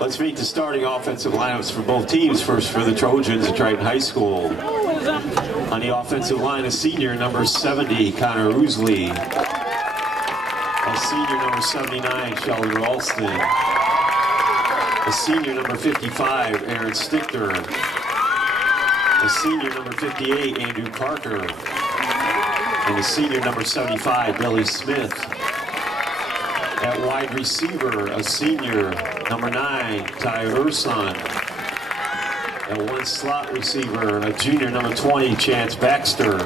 Let's meet the starting offensive lineups for both teams. First for the Trojans at Triton High School. On the offensive line, a senior, number 70, Connor Ousley. A senior, number 79, Sheldon Ralston. A senior, number 55, Aaron Stichter. A senior, number 58, Andrew Parker. And a senior, number 75, Billy Smith. At wide receiver, a senior, number 9, Tye Orsund. At one slot receiver, a junior, number 20, Chance Baxter.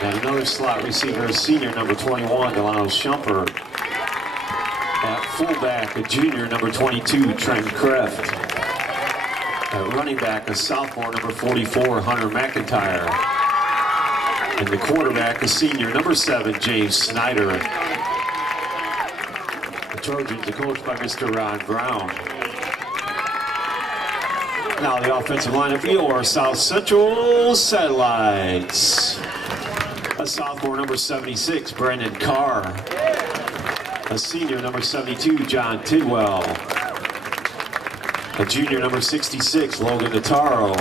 And another slot receiver, a senior, number 21, Delano Shumpert. At fullback, a junior, number 22, Trenton Kreft. At running back, a sophomore, number 44, Hunter McIntyre. And the quarterback, a senior, number 7, James Snyder. The Trojans are coached by Mr. Ron Brown. Now the offensive lineup for your South Central Satellites. A sophomore, number 76, Brandon Carr. A senior, number 72, John Tidwell. A junior, number 66, Logan Notaro.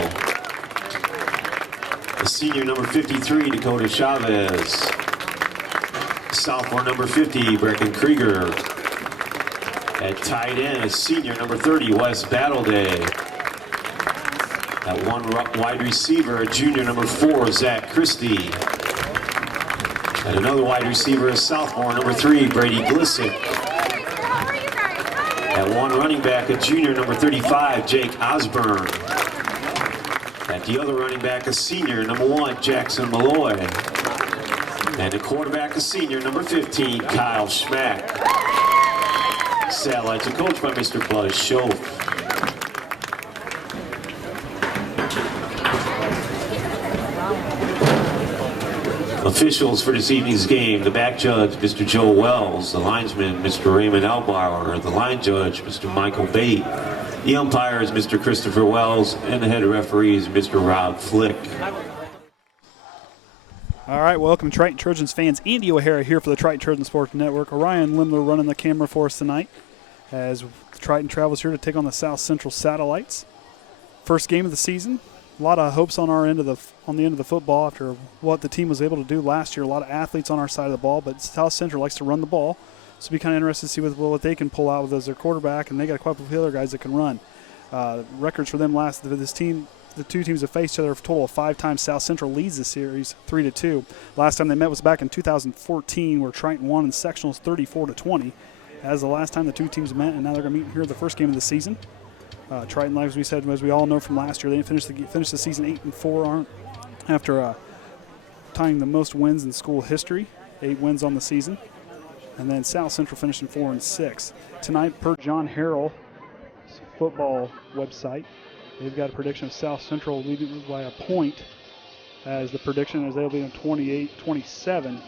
A senior, number 53, Dakota Chavez. Sophomore, number 50, Brecken Krieger. At tight end, a senior, number 30, Wes Battleday. At one wide receiver, a junior, number 4, Zach Christie. And another wide receiver, a sophomore, number 3, Brady Glissick. At one running back, a junior, number 35, Jake Osborne. At the other running back, a senior, number 1, Jackson Malloy. And the quarterback, a senior, number 15, Kyle Schmack. Satellites are coached by Mr. Buzz Schoaf. Officials for this evening's game, the back judge, Mr. Joe Wells, the linesman, Mr. Raymond Albauer, the line judge, Mr. Michael Bate, the umpires, Mr. Christopher Wells, and the head referee is Mr. Rob Flick. All right, welcome Triton Trojans fans. Andy O'Hara here for the Triton Trojan Sports Network. Orion Lemler running the camera for us tonight as Triton travels here to take on the South Central Satellites. First game of the season. A lot of hopes on our end of the football after what the team was able to do last year. A lot of athletes on our side of the ball, but South Central likes to run the ball, so it'll be kind of interesting to see what they can pull out with as their quarterback, and they got a couple of other guys that can run. Records for them the two teams have faced each other a total of 5 times. South Central leads the series 3-2. Last time they met was back in 2014, where Triton won in sectionals 34-20. As the last time the two teams met, and now they're going to meet here the first game of the season. Triton, like we said, as we all know from last year, they finished the season 8-4 after tying the most wins in school history, 8 wins on the season. And then South Central finishing 4-6. Tonight, per John Harrell's football website, they've got a prediction of South Central leading by a point, as the prediction is they'll be in 28-27.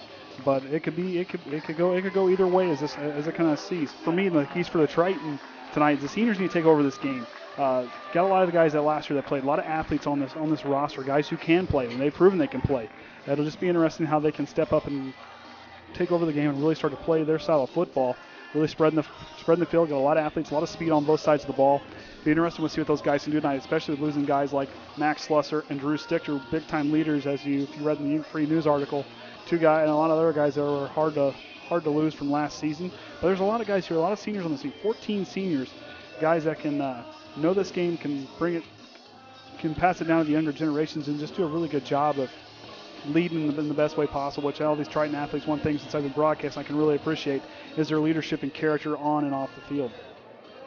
But it could go either way as it kind of sees. For me, the keys for the Triton tonight, the seniors need to take over this game. Got a lot of the guys that last year that played, a lot of athletes on this roster, guys who can play, and they've proven they can play. It'll just be interesting how they can step up and take over the game and really start to play their style of football, really spreading the field, got a lot of athletes, a lot of speed on both sides of the ball. Be interesting to see what those guys can do tonight, especially with losing guys like Max Slusser and Drew Stichter, big-time leaders, if you read the free news article. 2 guys and a lot of other guys that were hard to lose from last season. But there's a lot of guys here, a lot of seniors on the team, 14 seniors, guys that can know this game, can bring it, can pass it down to the younger generations, and just do a really good job of leading in the best way possible, which all these Triton athletes, one thing since I've been broadcasting I can really appreciate is their leadership and character on and off the field.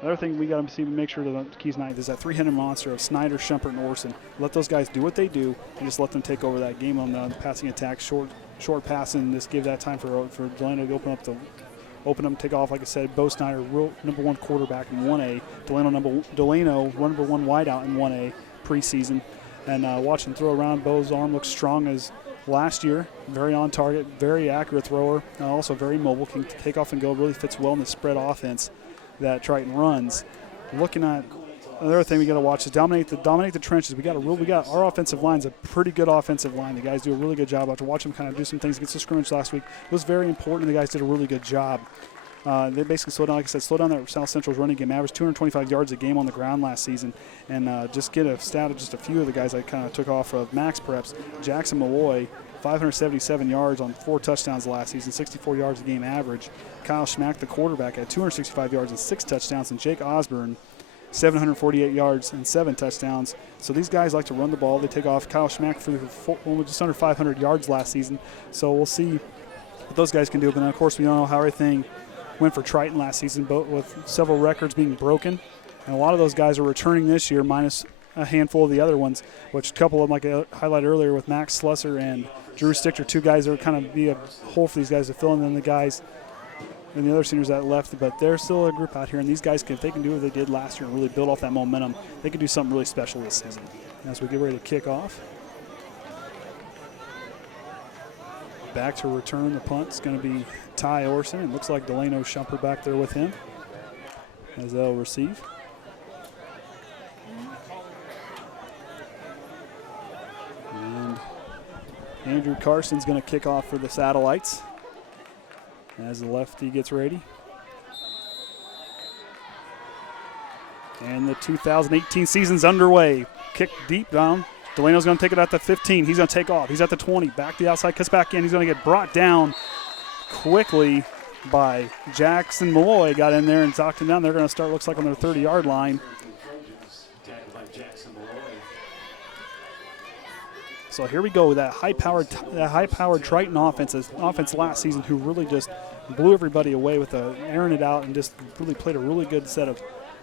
Another thing we got to see, make sure the keys tonight is that 300 monster of Snyder, Shumpert, and Orson. Let those guys do what they do and just let them take over that game on the passing attack, short passing, and just give that time for Delano to open up, take off. Like I said, Bo Snyder, number 1 quarterback in 1A. Delano, number 1 wideout in 1A preseason. And watch him throw around. Bo's arm looks strong as last year. Very on target, very accurate thrower. Also very mobile, can take off and go. Really fits well in the spread offense that Triton runs. Looking at another thing we got to watch is dominate the trenches. We got our offensive line's a pretty good offensive line. The guys do a really good job. After watching them kind of do some things against the scrimmage last week, it was very important. The guys did a really good job. They basically slowed down, like I said, slowed down that South Central's running game. Averaged 225 yards a game on the ground last season. And just get a stat of just a few of the guys I kind of took off of Max Preps. Jackson Malloy, 577 yards on 4 touchdowns last season, 64 yards a game average. Kyle Schmack, the quarterback, had 265 yards and 6 touchdowns. And Jake Osborne, 748 yards and 7 touchdowns. So these guys like to run the ball. They take off. Kyle Schmack for just under 500 yards last season. So we'll see what those guys can do. But then, of course, we don't know how everything went for Triton last season, but with several records being broken. And a lot of those guys are returning this year, minus a handful of the other ones, which a couple of them, like I highlighted earlier with Max Slusser and Drew Stichter, 2 guys that would kind of be a hole for these guys to fill in, and the guys and the other seniors that left. But they're still a group out here, and these guys, if they can do what they did last year and really build off that momentum, they can do something really special this season. As we get ready to kick off. Back to return the punt is going to be Tye Orsund. It looks like Delano Shumpert back there with him as they'll receive. And Andrew Carson's going to kick off for the Satellites as the lefty gets ready. And the 2018 season's underway. Kick deep down. Delano's going to take it at the 15. He's going to take off. He's at the 20. Back to the outside, cuts back in. He's going to get brought down quickly by Jackson Malloy. Got in there and knocked him down. They're going to start, looks like, on their 30-yard line. So here we go. That high-powered Triton offense last season, who really just blew everybody away with airing it out and just really played a really good set of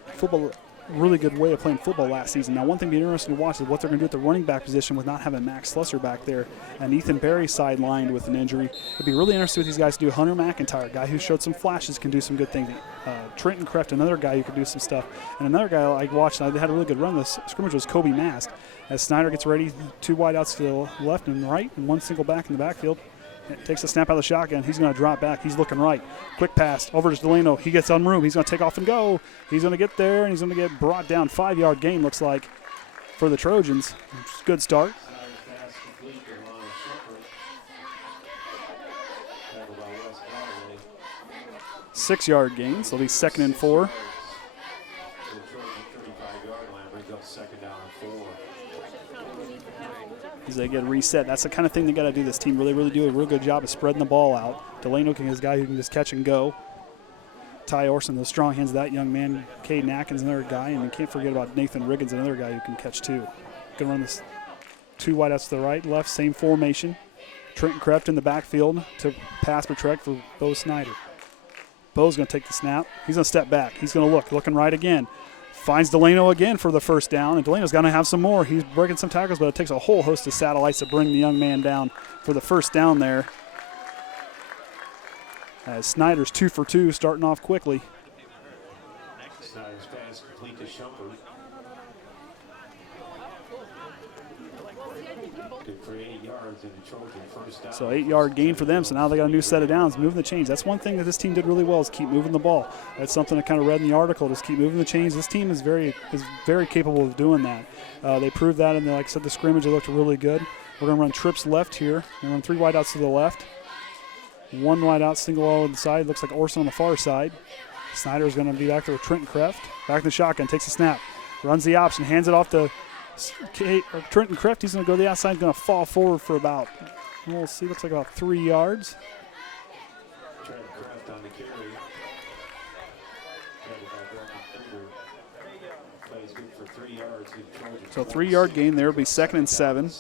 football. Really good way of playing football last season. Now, one thing that'd be interesting to watch is what they're going to do at the running back position with not having Max Slusser back there and Ethan Berry sidelined with an injury. It'd be really interesting with these guys to do. Hunter McIntyre, a guy who showed some flashes, can do some good things. Trenton Kreft, another guy who can do some stuff. And another guy I watched, they had a really good run this scrimmage, was Koby Mast. As Snyder gets ready, 2 wideouts to the left and right and 1 single back in the backfield. Takes the snap out of the shotgun. He's going to drop back. He's looking right. Quick pass over to Delano. He gets on room. He's going to take off and go. He's going to get there, and he's going to get brought down. 5-yard gain, looks like, for the Trojans. Good start. 6-yard gain, so it'll be 2nd and 4. As they get reset. That's the kind of thing they got to do. This team really do a real good job of spreading the ball out. Delano is a guy who can just catch and go. Tye Orsund, the strong hands of that young man. Kaden Atkins, another guy. And you can't forget about Nathan Riggins, another guy who can catch too. Going to run this 2 wideouts to the right, left, same formation. Trenton Kreft in the backfield to pass protect for Bo Snyder. Bo's going to take the snap. He's going to step back. He's going to looking right again. Finds Delano again for the first down, and Delano's going to have some more. He's breaking some tackles, but it takes a whole host of satellites to bring the young man down for the first down there. As Snyder's 2 for 2, starting off quickly. Snyder's pass complete to Shumpert. Good for 8 yards in the Trojan first down. So 8-yard gain for them, so now they got a new set of downs, moving the chains. That's one thing that this team did really well, is keep moving the ball. That's something I kind of read in the article, just keep moving the chains. This team is very capable of doing that. They proved that in, like I said, the scrimmage. They looked really good. We're going to run trips left here. We're going to run 3 wideouts to the left. 1 wideout, single on the side. Looks like Orsund on the far side. Snyder's going to be back there with Trenton Kreft. Back in the shotgun, takes a snap. Runs the option, hands it off to Trenton Kreft. He's going to go to the outside, going to fall forward for about, we'll see, looks like about 3 yards. Trenton Kreft on the carry. Plays good for 3 yards. So 3-yard gain there will be 2nd and 7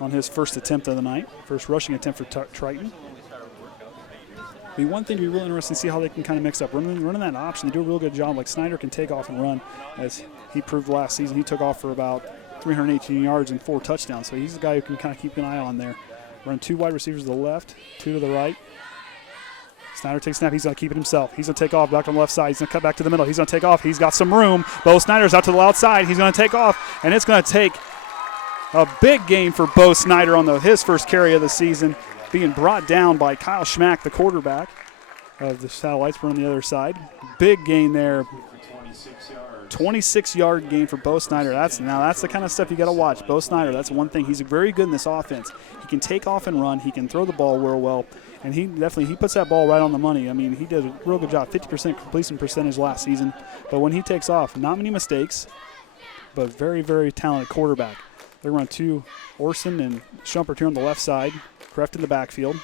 on his first attempt of the night. First rushing attempt for Triton. Be one thing to be really interesting to see how they can kind of mix up. Running that option, they do a real good job. Like Snyder can take off and run, as he proved last season. He took off for about 318 yards and 4 touchdowns. So he's a guy who can kind of keep an eye on there. Run 2 wide receivers to the left, 2 to the right. Snyder takes a snap. He's going to keep it himself. He's going to take off back on the left side. He's going to cut back to the middle. He's going to take off. He's got some room. Bo Snyder's out to the outside. He's going to take off, and it's going to take a big gain for Bo Snyder on his first carry of the season, being brought down by Kyle Schmack, the quarterback of the Satellites. We're on the other side. Big gain there. 26-yard gain for Bo Snyder. That's the kind of stuff you got to watch. Bo Snyder, that's one thing. He's very good in this offense. He can take off and run. He can throw the ball real well. And he puts that ball right on the money. I mean, he did a real good job, 50% completion percentage last season. But when he takes off, not many mistakes, but very, very talented quarterback. They're going to Orsund and Shumpert here on the left side. Kreft in the backfield.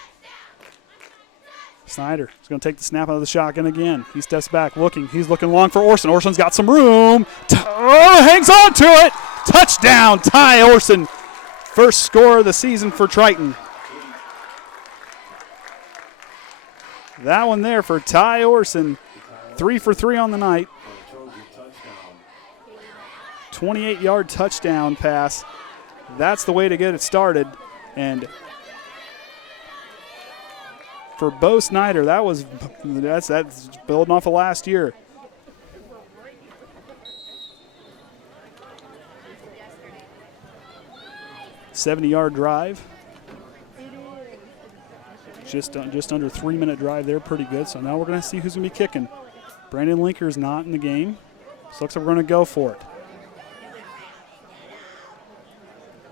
Snyder is going to take the snap out of the shotgun again. He steps back looking. He's looking long for Orsund. Orsund's got some room. Hangs on to it. Touchdown, Tye Orsund. First score of the season for Triton. That one there for Tye Orsund. 3 for 3 on the night. 28-yard touchdown pass. That's the way to get it started. And for Bo Snyder, that's building off of last year. $70-yard drive. Just under 3-minute drive there, pretty good. So now we're going to see who's going to be kicking. Brandon Lenker's not in the game, so looks like we're going to go for it.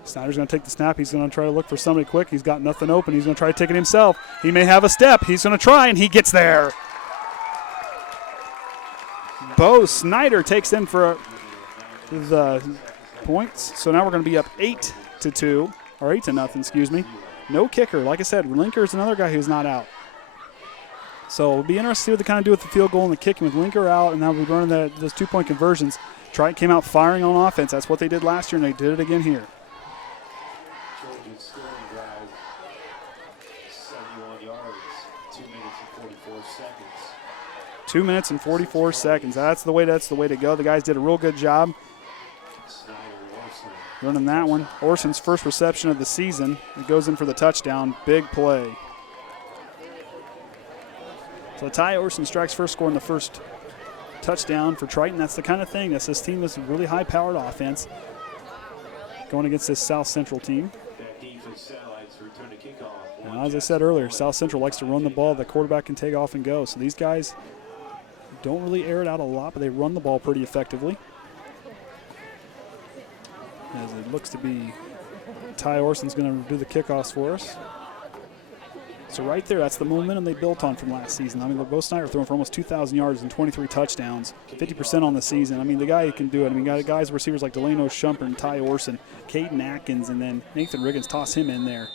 Snyder's going to take the snap. He's going to try to look for somebody quick. He's got nothing open. He's going to try to take it himself. He may have a step. He's going to try, and he gets there. Bo Snyder takes in for the points. So now we're going to be up 8-2, or 8-0, excuse me. No kicker. Like I said, Lenker is another guy who's not out. So it'll be interesting to see what they kind of do with the field goal and the kicking with Lenker out, and now we're running those 2-point conversions. Triton came out firing on offense. That's what they did last year, and they did it again here. Trojans scoring drive, 71 yards, 2 minutes and 44 seconds. 2 minutes and 44 seconds. That's the way to go. The guys did a real good job running that one. Orsund's first reception of the season. It goes in for the touchdown. Big play. So Tye Orsund strikes first, scoring the first touchdown for Triton. That's the kind of thing. That's this team is a really high-powered offense going against this South Central team. Now, as I said earlier, South Central likes to run the ball. The quarterback can take off and go. So these guys don't really air it out a lot, but they run the ball pretty effectively. As it looks to be Tye Orsund's going to do the kickoffs for us. So right there, that's the momentum they built on from last season. I mean, both Snyder throwing for almost 2,000 yards and 23 touchdowns, 50% on the season. I mean, the guy can do it. I mean, guys, receivers like Delano Shumpert and Tye Orsund, Kaden Atkins, and then Nathan Riggins, toss him in there.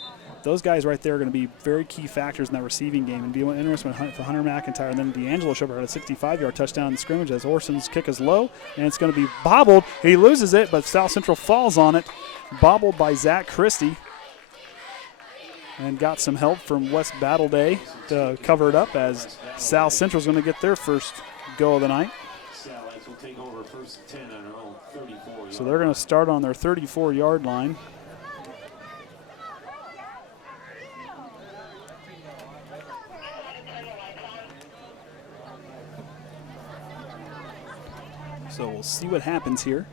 Those guys right there are going to be very key factors in that receiving game. And be interesting for Hunter McIntyre. And then D'Angelo Shumpert had a 65-yard touchdown in the scrimmage as Orsund's kick is low, and it's going to be bobbled. He loses it, but South Central falls on it. Bobbled by Zach Christie. And got some help from West Battle Day to cover it up as South Central's going to get their first go of the night. So they're going to start on their 34-yard line. So we'll see what happens here.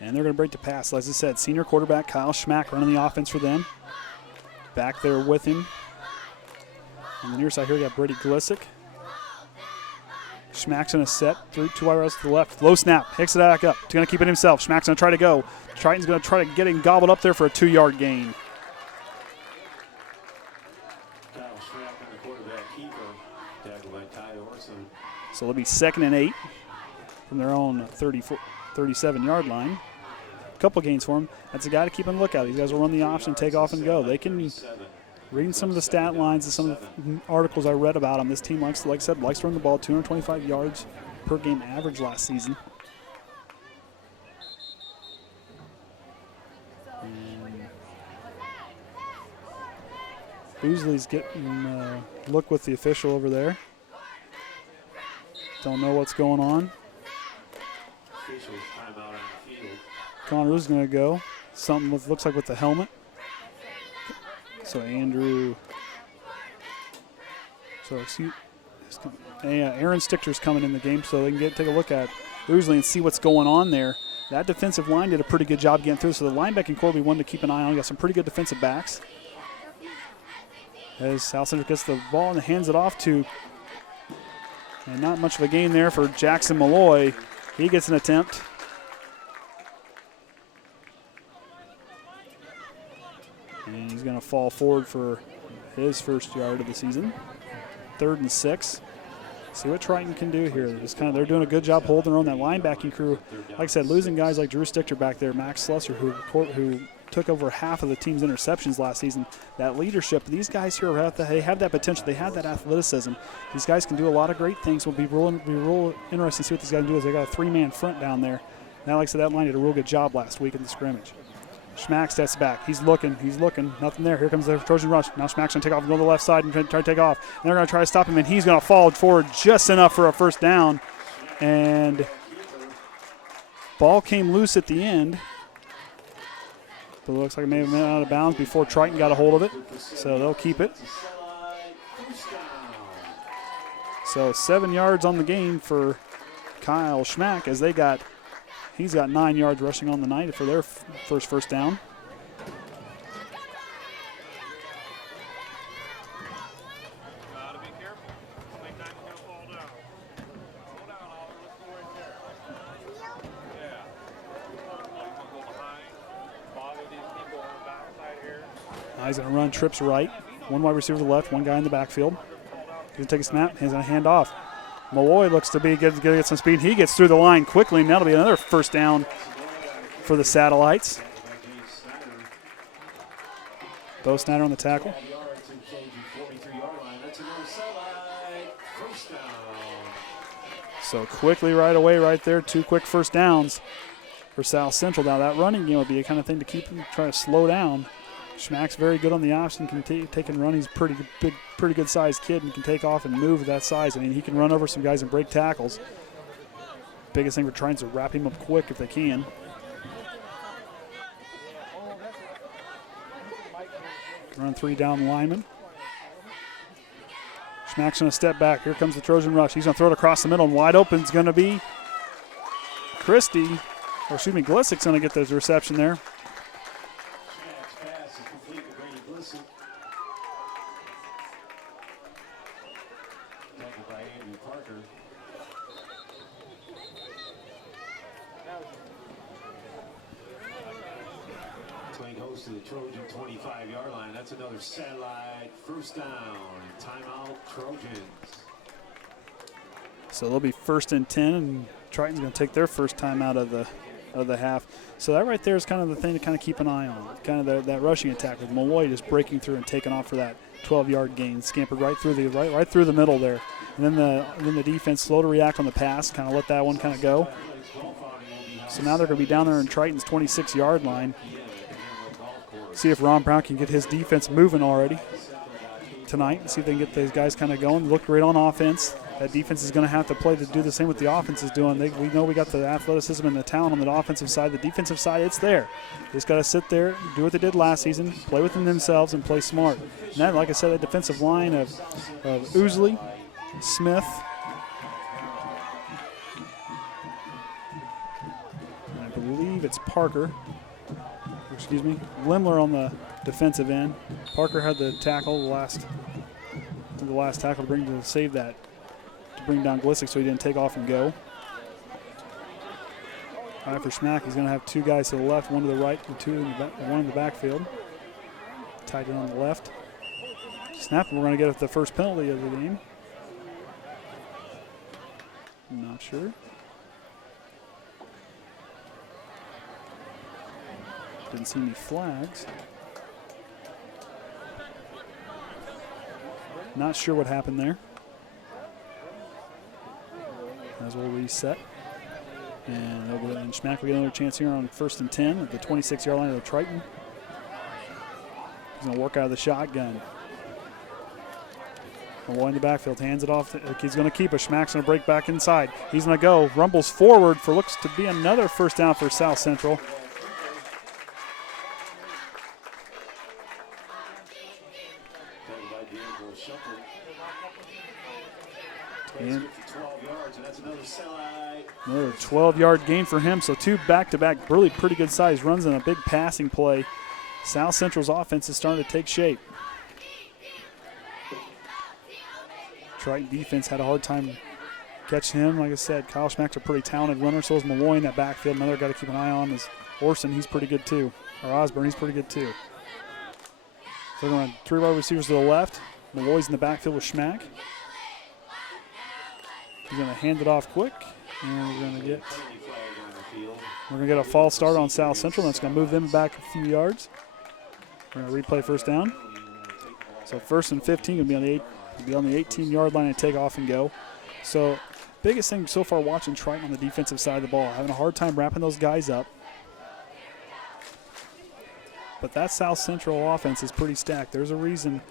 And they're going to break the pass. As I said, senior quarterback Kyle Schmack running the offense for them. Back there with him. On the near side here, we got Brady Glisick. Schmack's going to set through 2 wide routes to the left. Low snap. Hicks it back up. He's going to keep it himself. Schmack's going to try to go. Triton's going to try to get him gobbled up there for a 2-yard gain. Kyle Schmack on the quarterback keeper. Tackled by Tye Orsund. So it'll be 2nd and 8 from their own 37-yard line. Couple gains for him. That's a guy to keep on the lookout. These guys will run the option, take off and go. They can, reading some of the stat lines and some of the articles I read about them, this team likes, like I said, likes to run the ball, 225 yards per game average last season. Ousley's getting a look with the official over there. Don't know what's going on. Connor's going to go. Something looks like with the helmet. So Andrew. So Aaron Stichter's coming in the game, so they can take a look at Ousley and see what's going on there. That defensive line did a pretty good job getting through. So the linebacking core will be one to keep an eye on. Got some pretty good defensive backs. As South Central gets the ball and hands it off to, and not much of a gain there for Jackson Malloy. He gets an attempt. to fall forward for his first yard of the season. 3rd and 6. See what Triton can do here. They're doing a good job holding their own. That linebacking crew, like I said, losing guys like Drew Stichter back there, Max Slusser, who took over half of the team's interceptions last season. That leadership, these guys here they have that potential. They have that athleticism. These guys can do a lot of great things. We'll be real interesting to see what these guys can do. They got a 3-man front down there. Now, like I said, that line did a real good job last week in the scrimmage. Schmack steps back. He's looking. Nothing there. Here comes the Trojan rush. Now Schmack's going to take off and go to the left side and try to take off. And they're going to try to stop him, and he's going to fall forward just enough for a first down. And ball came loose at the end. But it looks like it may have been out of bounds before Triton got a hold of it. So they'll keep it. So 7 yards on the game for Kyle Schmack as he's got 9 yards rushing on the night for their first down. He's going to run trips right. One wide receiver to the left, one guy in the backfield. He's going to take a snap. He's going to hand off. Malloy looks to be going to get some speed. He gets through the line quickly, and that'll be another first down for the Satellites. Bo Snyder on the tackle. So quickly right away right there, 2 quick first downs for South Central. Now that running game will be a kind of thing to keep him, try to slow down. Schmack's very good on the option, can take and run. He's pretty good sized kid and can take off and move that size. I mean, he can run over some guys and break tackles. Biggest thing we're trying to wrap him up quick if they can. Run 3 down linemen. Schmack's going to step back. Here comes the Trojan rush. He's going to throw it across the middle, and wide open is going to be Glissik's going to get the reception there. To the Trojan 25-yard line. That's another satellite first down. Timeout, Trojans. So they'll be 1st and 10, and Triton's going to take their first time out of the half. So that right there is kind of the thing to kind of keep an eye on. Kind of that rushing attack with Malloy just breaking through and taking off for that 12-yard gain. Scampered right through the middle there. And then the defense slow to react on the pass, kind of let that one kind of go. So now they're going to be down there in Triton's 26-yard line. See if Ron Brown can get his defense moving already tonight. See if they can get these guys kind of going. Look great on offense. That defense is going to have to play to do the same what the offense is doing. We know we got the athleticism and the talent on the offensive side. The defensive side, it's there. They just got to sit there, do what they did last season, play within themselves, and play smart. And that, like I said, that defensive line of Ousley, Smith, and I believe it's Parker. Lemler on the defensive end. Parker had the tackle, the last tackle to save that, to bring down Glissick so he didn't take off and go. All right, for Schmack, he's going to have 2 guys to the left, 1 to the right, and 1 in the backfield. Tight end on the left. Snap, and we're going to get the first penalty of the game. I'm not sure. Didn't see any flags. Not sure what happened there. As we'll reset. And Schmack will get another chance here on 1st and 10 at the 26-yard line of the Triton. He's going to work out of the shotgun. Malloy in the backfield, hands it off. He's going to keep it. Schmack's going to break back inside. He's going to go. Rumbles forward for looks to be another first down for South Central. And another 12-yard gain for him. So 2 back-to-back, really pretty good size runs and a big passing play. South Central's offense is starting to take shape. Triton defense had a hard time catching him. Like I said, Kyle Schmack's a pretty talented runner. So is Malloy in that backfield. Another guy to keep an eye on is Orson. He's pretty good too. Or Osborne, he's pretty good too. So they're going to run 3 wide receivers to the left. Malloy's in the backfield with Schmack. He's going to hand it off quick, and we're going to get a false start on South Central. That's going to move them back a few yards. We're going to replay first down. So 1st and 15 going to be on the 18-yard line and take off and go. So biggest thing so far watching Triton on the defensive side of the ball, having a hard time wrapping those guys up. But that South Central offense is pretty stacked. There's a reason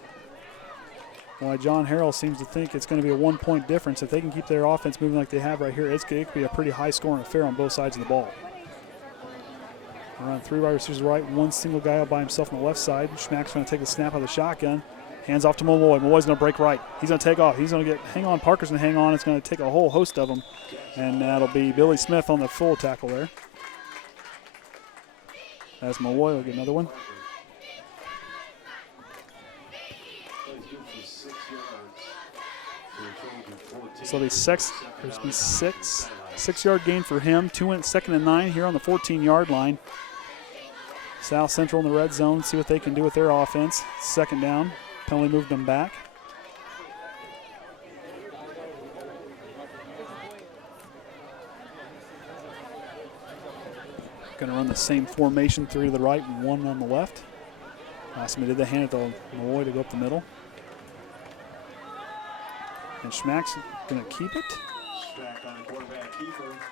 why John Harrell seems to think it's going to be a 1-point difference. If they can keep their offense moving like they have right here, it could be a pretty high-scoring affair on both sides of the ball. Around 3 wide receivers right, 1 single guy out by himself on the left side. Schmack's going to take the snap out of the shotgun. Hands off to Malloy. Malloy's going to break right. He's going to take off. He's going to hang on. Parker's going to hang on. It's going to take a whole host of them. And that'll be Billy Smith on the full tackle there. As Malloy will get another one. So there's be 6-yard gain for him. 2nd and 9 here on the 14-yard line. South Central in the red zone. See what they can do with their offense. 2nd down. Penalty moved them back. Going to run the same formation, 3 to the right and 1 on the left. Awesome. Did they hand it to Malloy to go up the middle. And Schmack's going to keep it.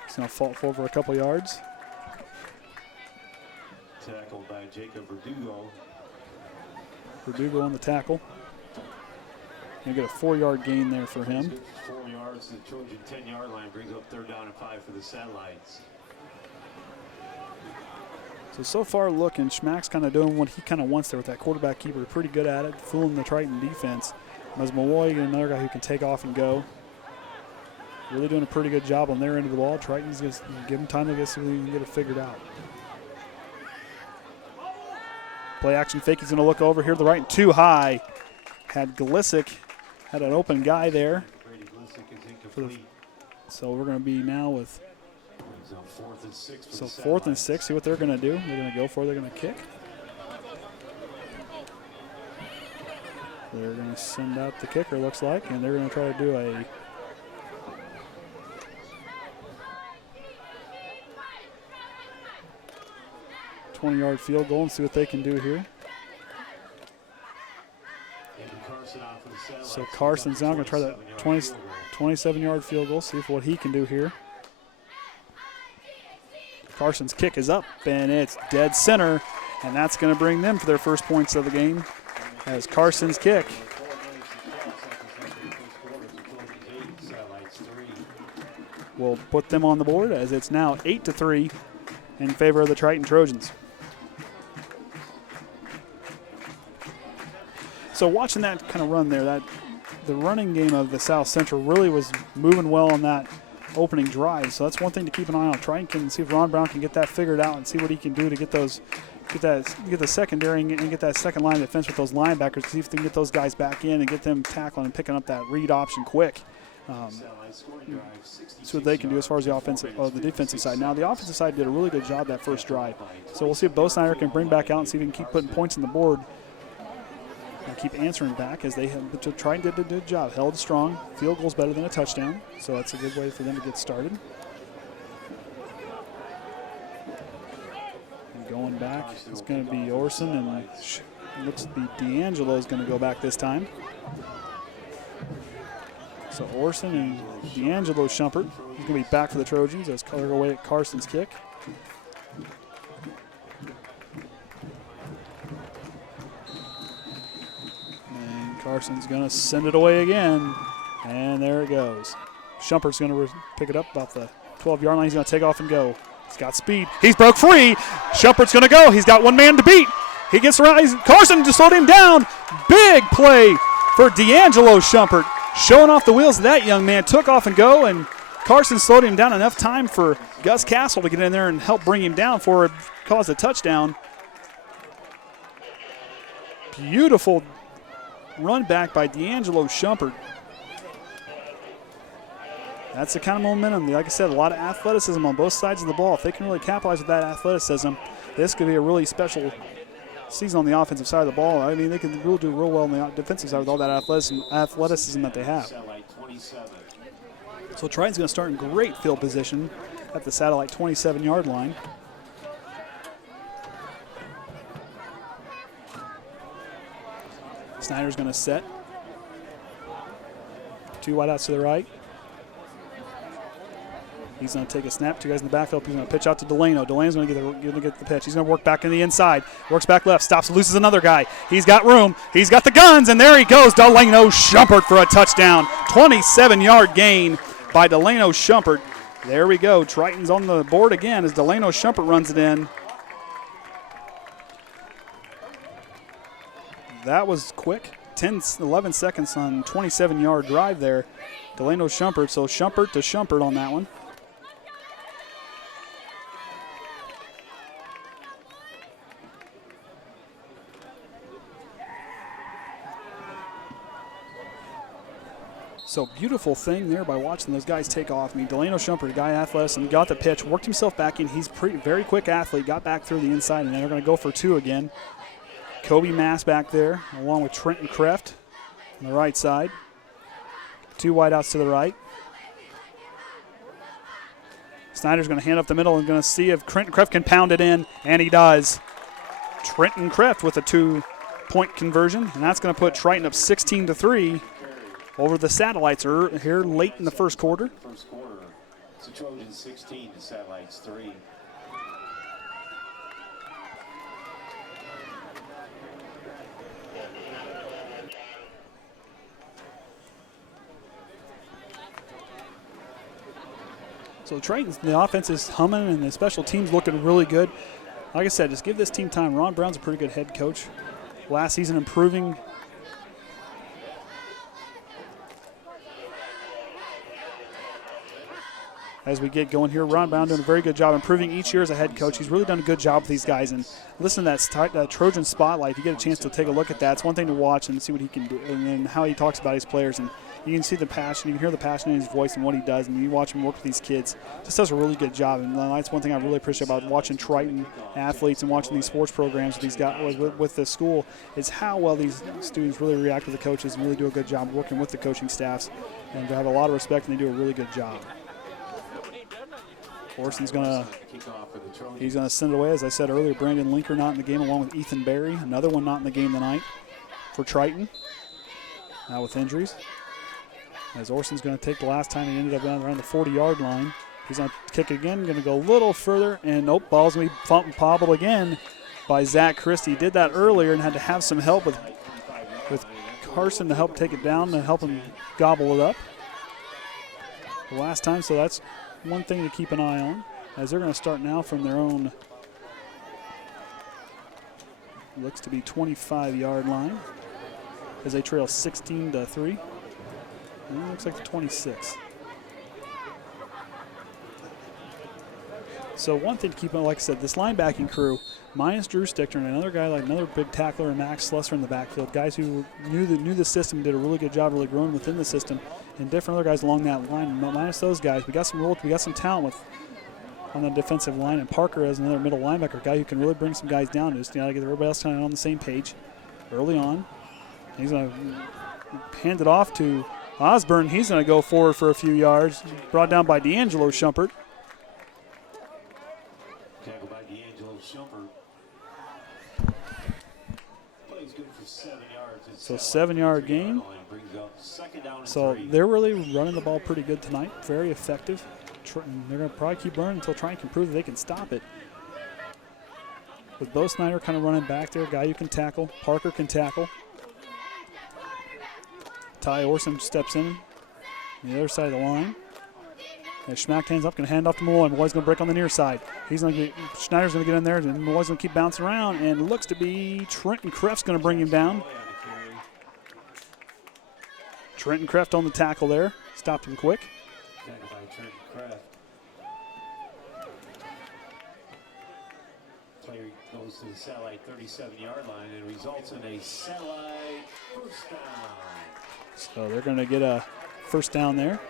He's going to fall forward a couple yards. Tackled by Jacob Verdugo. Verdugo on the tackle. Going to get a 4-yard gain there for him. 4 yards to the Trojan 10-yard line, brings up 3rd down and 5 for the Satellites. So far looking, Schmack's kind of doing what he kind of wants there with that quarterback keeper. Pretty good at it, fooling the Triton defense. As Malloy, another guy who can take off and go. Really doing a pretty good job on their end of the ball. Triton's going to give him time to see if he can get it figured out. Play action fake. He's going to look over here to the right and too high. Had Glisick, had an open guy there. So we're going to be now with 4th and 6. So 4th and 6. See what they're going to do. They're going to go for it. They're going to kick. They're going to send out the kicker, looks like, and they're going to try to do a .20-yard field goal and see what they can do here. So Carson's now going to try that 27-yard field goal, see what he can do here. Carson's kick is up, and it's dead center, and that's going to bring them for their first points of the game as Carson's kick. Will put them on the board as it's now 8-3 in favor of the Triton Trojans. So watching that kind of run there, the running game of the South Central really was moving well on that opening drive. So that's one thing to keep an eye on. Triton can see if Ron Brown can get that figured out and see what he can do to get the secondary and get that second line of defense with those linebackers. See if they can get those guys back in and get them tackling and picking up that read option quick. See what they can do as far as the defensive side. Now the offensive side did a really good job that first drive. So we'll see if Bo Snyder can bring back out and see if he can keep putting points on the board. And keep answering back as they have. Triton did a good job. Held strong. Field goal's better than a touchdown. So that's a good way for them to get started. And going back, it's going to be Orsund, and it looks to be D'Angelo's going to go back this time. So Orsund and D'Angelo Shumpert is going to be back for the Trojans as color away at Carson's kick. And Carson's going to send it away again. And there it goes. Shumpert's going to pick it up about the 12-yard line. He's going to take off and go. He's got speed. He's broke free. Shumpert's going to go. He's got one man to beat. He gets around. Carson just slowed him down. Big play for D'Angelo Shumpert. Showing off the wheels of that young man. Took off and go, and Carson slowed him down enough time for Gus Castle to get in there and help bring him down for it, cause a touchdown. Beautiful run back by D'Angelo Shumpert. That's the kind of momentum. Like I said, a lot of athleticism on both sides of the ball. If they can really capitalize with that athleticism, this could be a really special season on the offensive side of the ball. I mean, they can really do real well on the defensive side with all that athleticism that they have. So Triton's going to start in great field position at the satellite 27-yard line. Snyder's going to set. 2 wideouts to the right. He's going to take a snap. 2 guys in the backfield. He's going to pitch out to Delano. Delano's going to get the pitch. He's going to work back in the inside. Works back left. Stops, loses another guy. He's got room. He's got the guns, and there he goes. Delano Shumpert for a touchdown. 27-yard gain by Delano Shumpert. There we go. Triton's on the board again as Delano Shumpert runs it in. That was quick. 11 seconds on 27-yard drive there. Delano Shumpert. So Shumpert to Shumpert on that one. So beautiful thing there by watching those guys take off. I mean, Delano Shumpert, a guy athletic, and got the pitch, worked himself back in. He's very quick athlete, got back through the inside, and then they're going to go for 2 again. Koby Mast back there, along with Trenton Kreft on the right side. 2 wideouts to the right. Snyder's going to hand up the middle and going to see if Trenton Kreft can pound it in, and he does. Trenton Kreft with a 2-point conversion, and that's going to put Triton up 16-3. Over the Satellites are here late in the first quarter. So Trojans 16 to Satellites 3. So Triton's, the offense is humming and the special teams looking really good. Like I said, just give this team time. Ron Brown's a pretty good head coach. Last season improving. As we get going here, Ron Brown doing a very good job improving each year as a head coach. He's really done a good job with these guys. And listen to that Trojan spotlight. If you get a chance to take a look at that, it's one thing to watch and see what he can do and how he talks about his players. And you can see the passion, you can hear the passion in his voice and what he does. And you watch him work with these kids. Just does a really good job. And that's one thing I really appreciate about watching Triton athletes and watching these sports programs with these guys with the school is how well these students really react to the coaches and really do a good job working with the coaching staffs. And they have a lot of respect and they do a really good job. Orsund's he's gonna send it away. As I said earlier, Brandon Lenker not in the game along with Ethan Berry. Another one not in the game tonight for Triton. Now with injuries. As Orsund's gonna take the last time he ended up around the 40-yard line. He's gonna kick again, gonna go a little further, and nope, ball's gonna be thumped and pobbled again by Zach Christie. He did that earlier and had to have some help with Carson to help take it down and help him gobble it up. The last time, so that's one thing to keep an eye on as they're going to start now from their own, looks to be 25-yard line as they trail 16-3. And it looks like the 26. So one thing to keep on, like I said, this linebacking crew, minus Drew Stichter and another guy like another big tackler and Max Slesser in the backfield, guys who knew the system, did a really good job really growing within the system, and different other guys along that line. Minus those guys, we got some talent on the defensive line, and Parker as another middle linebacker, guy who can really bring some guys down. Just get everybody else kind of on the same page early on. He's going to hand it off to Osborne. He's going to go forward for a few yards, brought down by D'Angelo Shumpert. Tackled by D'Angelo Shumpert. Plays good for 7 yards. So 7-yard gain. So they're really running the ball pretty good tonight. Very effective. They're going to probably keep running until Triton can prove that they can stop it. With Bo Snyder kind of running back there, guy you can tackle. Parker can tackle. Tye Orsund steps in on the other side of the line. As Schmack hands up, going to hand off to Malloy. Malloy's going to break on the near side. Schneider's going to get in there, and Malloy's going to keep bouncing around, and it looks to be Trenton Kreft's going to bring him down. Trenton Kreft on the tackle there. Stopped him quick. Tackled by Trenton Kreft. Player goes to the satellite 37-yard line and results in a satellite first down. So they're going to get a first down there.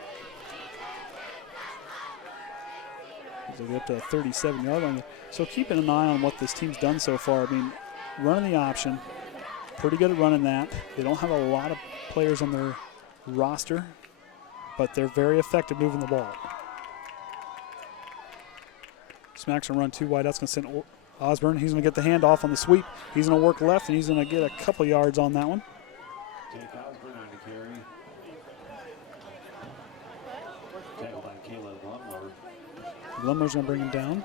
They get up to a 37-yard line. So keeping an eye on what this team's done so far. I mean, running the option. Pretty good at running that. They don't have a lot of players on their roster, but they're very effective moving the ball. Smack's going to run 2 wide. That's going to send Osborne. He's going to get the handoff on the sweep. He's going to work left, and he's going to get a couple yards on that one. Take Osborne on the carry. Tackled by Caleb Lemler. Lemler's going to bring him down.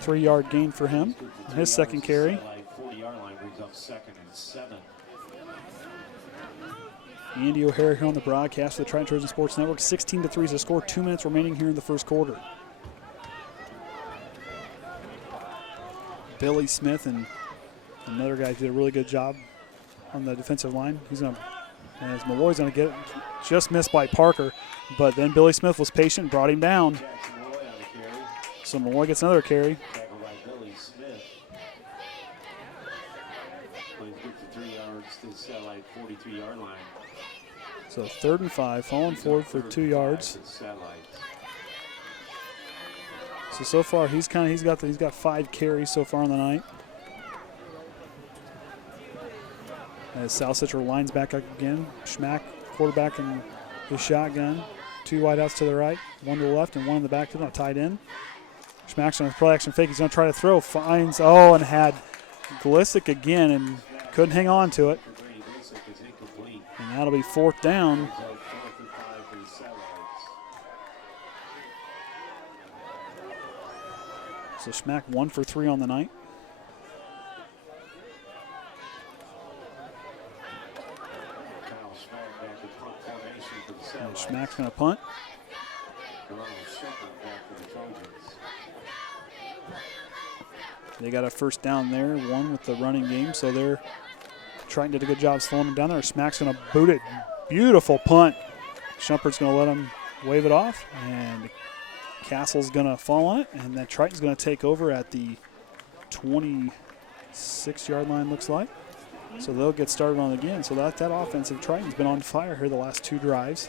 3-yard gain for him. His second carry. 40-yard line brings up 2nd and 7. Andy O'Hara here on the broadcast for the Triton Trojan Sports Network. 16-3 is the score. 2 minutes remaining here in the first quarter. Billy Smith and another guy did a really good job on the defensive line. He's going to, as Malloy's going to get it, just missed by Parker, but then Billy Smith was patient, brought him down. So Malloy gets another carry. Tackled by Billy Smith. Plays good for 3 yards to the satellite 43-yard line. So 3rd and 5, falling forward for 2 yards. So far he's got 5 carries so far on the night. As South Central lines back up again. Schmack, quarterback in his shotgun. 2 wideouts to the right, 1 to the left, and 1 in the back to the tight end. Schmack's on a play action fake. He's going to try to throw. Finds, and had Glissick again and couldn't hang on to it. And that'll be 4th down. So Schmack 1 for 3 on the night. And Schmack's going to punt. They got a 1st down there, 1 with the running game, so they're Triton did a good job slowing him down there. Schmack's going to boot it. Beautiful punt. Shumpert's going to let him wave it off, and Castle's going to fall on it, and then Triton's going to take over at the 26-yard line, looks like. So they'll get started on it again. So that offensive Triton's been on fire here the last 2 drives.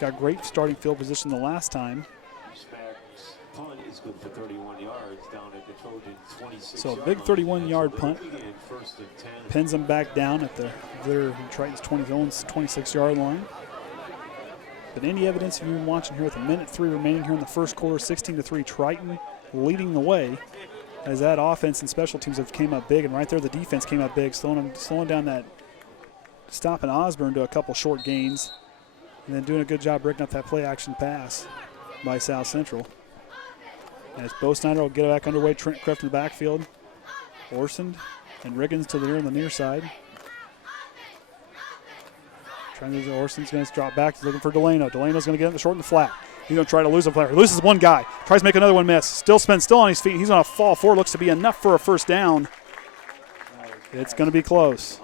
Got great starting field position the last time. Schmack's punt is good for 31 yards down at the Trojan 26. So a big 31-yard punt. 1st and 10. Pins them back down at their Triton's 26-yard line. But any evidence if you've been watching here with 1:03 remaining here in the first quarter, 16-3, Triton leading the way as that offense and special teams have came up big, and right there the defense came up big, slowing down that, stopping Osborne to a couple short gains, and then doing a good job breaking up that play action pass by South Central. As Bo Snyder will get it back underway, Trent Kreft in the backfield, Orsund and Riggins to the near side. Orsund's going to drop back. He's looking for Delano. Delano's going to get in the short and the flat. He's going to try to lose a player. Loses one guy. Tries to make another one miss. Still on his feet. He's going to fall forward. Looks to be enough for a 1st down. It's going to be close.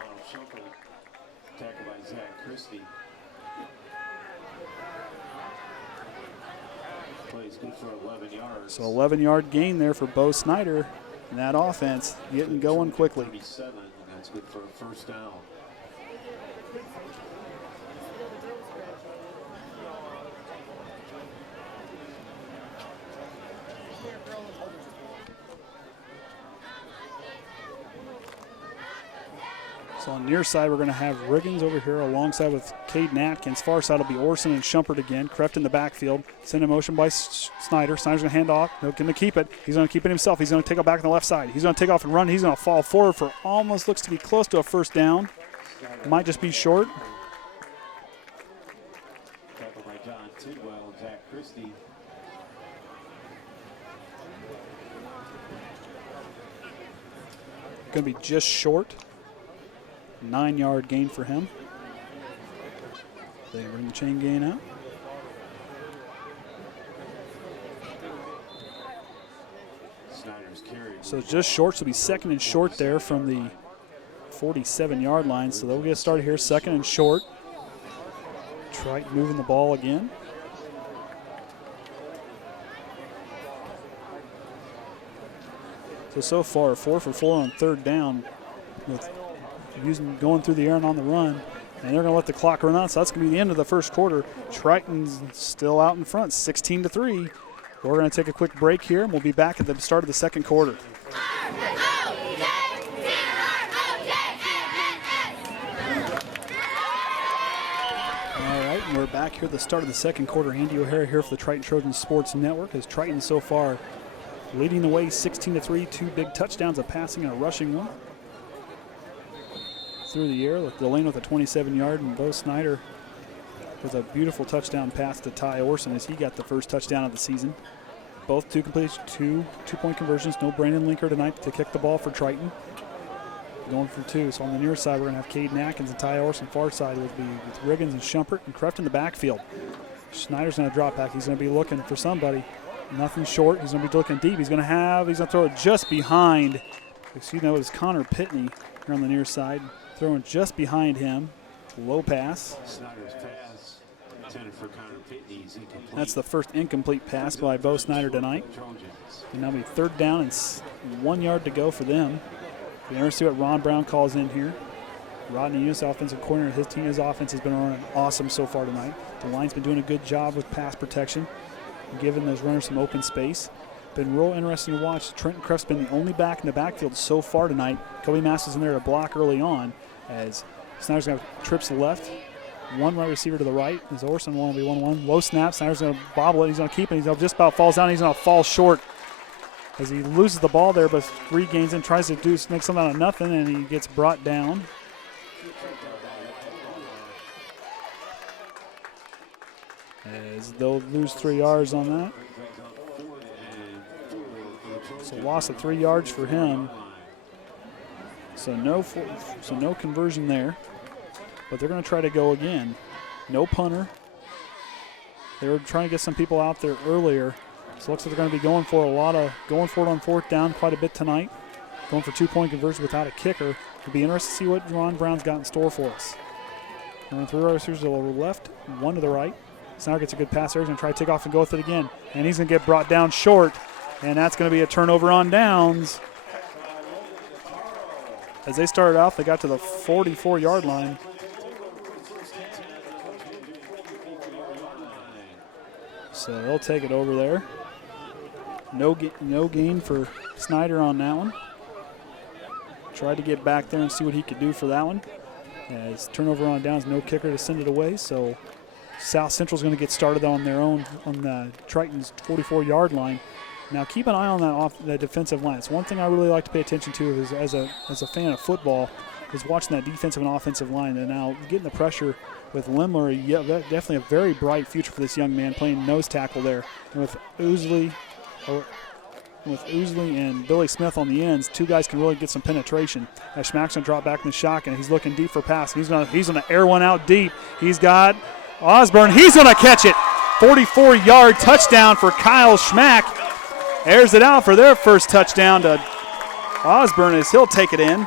Tackled by Zach Christie. Plays good for 11 yards. So 11-yard gain there for Bo Snyder. And that offense getting going quickly. 37, and that's good for a 1st down. So on the near side, we're going to have Riggins over here alongside with Kaden Atkins. Far side will be Orsund and Shumpert again. Kreft in the backfield. Send in motion by Snyder. Snyder's going to hand off. He's going to keep it. He's going to keep it himself. He's going to take it back on the left side. He's going to take off and run. He's going to fall forward for almost looks to be close to a 1st down. Might just be short. Tackled by John Tidwell and Zach Christie. Going to be just short. 9-yard gain for him. They bring the chain gain out. Snyder's carry. So just short, so it'll be 2nd and short there from the 47-yard line. So they'll get started here, 2nd and short. Triton moving the ball again. So far, 4 for 4 on 3rd down with going through the air and on the run. And they're going to let the clock run out, so that's going to be the end of the first quarter. Triton's still out in front, 16-3. We're going to take a quick break here, and we'll be back at the start of the second quarter. All right, and we're back here at the start of the second quarter. Andy O'Hara here for the Triton Trojans Sports Network, as Triton so far leading the way 16-3, 2 big touchdowns, a passing and a rushing one. Through the air, with Delano with a 27-yard, and Bo Snyder with a beautiful touchdown pass to Tye Orsund as he got the first touchdown of the season. Both two completions, two-point conversions. No Brandon Lenker tonight to kick the ball for Triton. Going for two. So on the near side, we're going to have Kaden Atkins and Tye Orsund. Far side will be with Riggins and Shumpert and Kreft in the backfield. Snyder's going to drop back. He's going to be looking for somebody. Nothing short. He's going to be looking deep. He's going to throw it just behind. Excuse me, that was Connor Pitney here on the near side. Throwing just behind him. Low pass. Snyder's pass intended for Connor Pitney is incomplete. That's the first incomplete pass by Bo Snyder tonight. And now be third down and 1 yard to go for them. We're going to see what Ron Brown calls in here. Rodney Hughes, offensive coordinator, his offense has been running awesome so far tonight. The line's been doing a good job with pass protection, giving those runners some open space. Been real interesting to watch. Trenton Kreft's been the only back in the backfield so far tonight. Koby Mast is in there to block early on, as Snyder's going to trips to the left. One wide receiver to the right. As Orsund will be 1-1. Low snap. Snyder's going to bobble it. He's going to keep it. He's just about falls down. He's going to fall short as he loses the ball there, but regains and tries to make something out of nothing, and he gets brought down. As they'll lose 3 yards on that. So loss of 3 yards for him. So no conversion there. But they're going to try to go again. No punter. They were trying to get some people out there earlier. So it looks like they're going to be going for it on fourth down quite a bit tonight. Going for 2-point conversion without a kicker. It'll be interesting to see what Ron Brown's got in store for us. Running 3 receivers to the left, 1 to the right. Snyder gets a good pass there. He's going to try to take off and go with it again. And he's going to get brought down short. And that's going to be a turnover on downs. As they started off, they got to the 44-yard line. So they'll take it over there. No gain for Snyder on that one. Tried to get back there and see what he could do for that one. As turnover on downs, no kicker to send it away. So South Central's going to get started on their own on the Triton's 44-yard line. Now keep an eye on that defensive line. It's one thing I really like to pay attention to as a fan of football is watching that defensive and offensive line. And now getting the pressure with Lemler, yeah, definitely a very bright future for this young man playing nose tackle there. And with Ousley and Billy Smith on the ends, two guys can really get some penetration. As Schmack's going to drop back in the shotgun. He's looking deep for pass. He's going to air one out deep. He's got Osborne. He's going to catch it. 44-yard touchdown for Kyle Schmack. Airs it out for their first touchdown to Osborne as he'll take it in.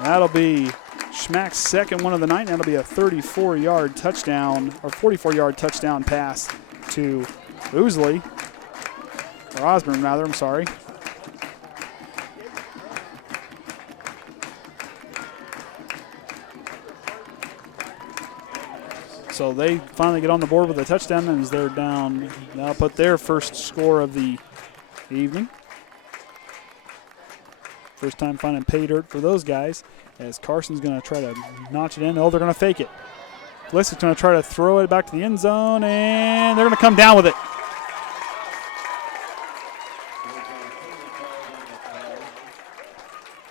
That'll be Schmack's second one of the night. That'll be a 34-yard touchdown, or 44-yard touchdown pass to Ousley, or Osborne rather, I'm sorry. So they finally get on the board with a touchdown, and as they're down, they'll put their first score of the evening. First time finding pay dirt for those guys, as Carson's going to try to notch it in. Oh, they're going to fake it. Bliss's going to try to throw it back to the end zone, and they're going to come down with it.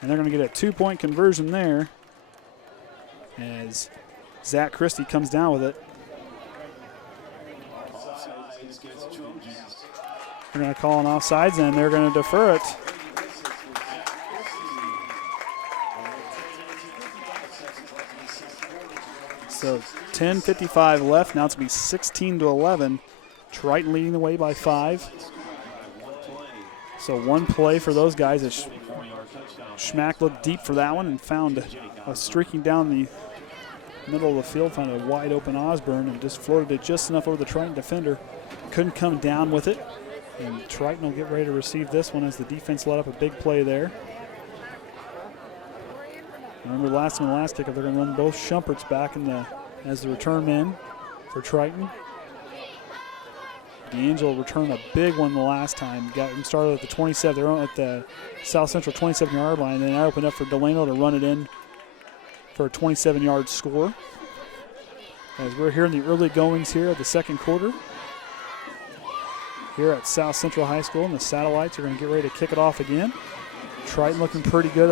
And they're going to get a 2-point conversion there as Zach Christie comes down with it. They're going to call an offsides, and they're going to defer it. So 10:55 left. Now it's going to be 16-11. Triton leading the way by 5. So one play for those guys. As Schmack looked deep for that one and found a streaking down the middle of the field, found a wide open Osborne and just floated it just enough over the Triton defender. Couldn't come down with it. And Triton will get ready to receive this one as the defense let up a big play there. Remember last kickoff, they're going to run both Shumperts back as the return men for Triton. D'Angelo returned a big one the last time. Got him started at the 27. They're at the South Central 27-yard line. And then I opened up for Delano to run it in for a 27-yard score. As we're here in the early goings here of the second quarter here at South Central High School, and the Satellites are going to get ready to kick it off again. Triton looking pretty good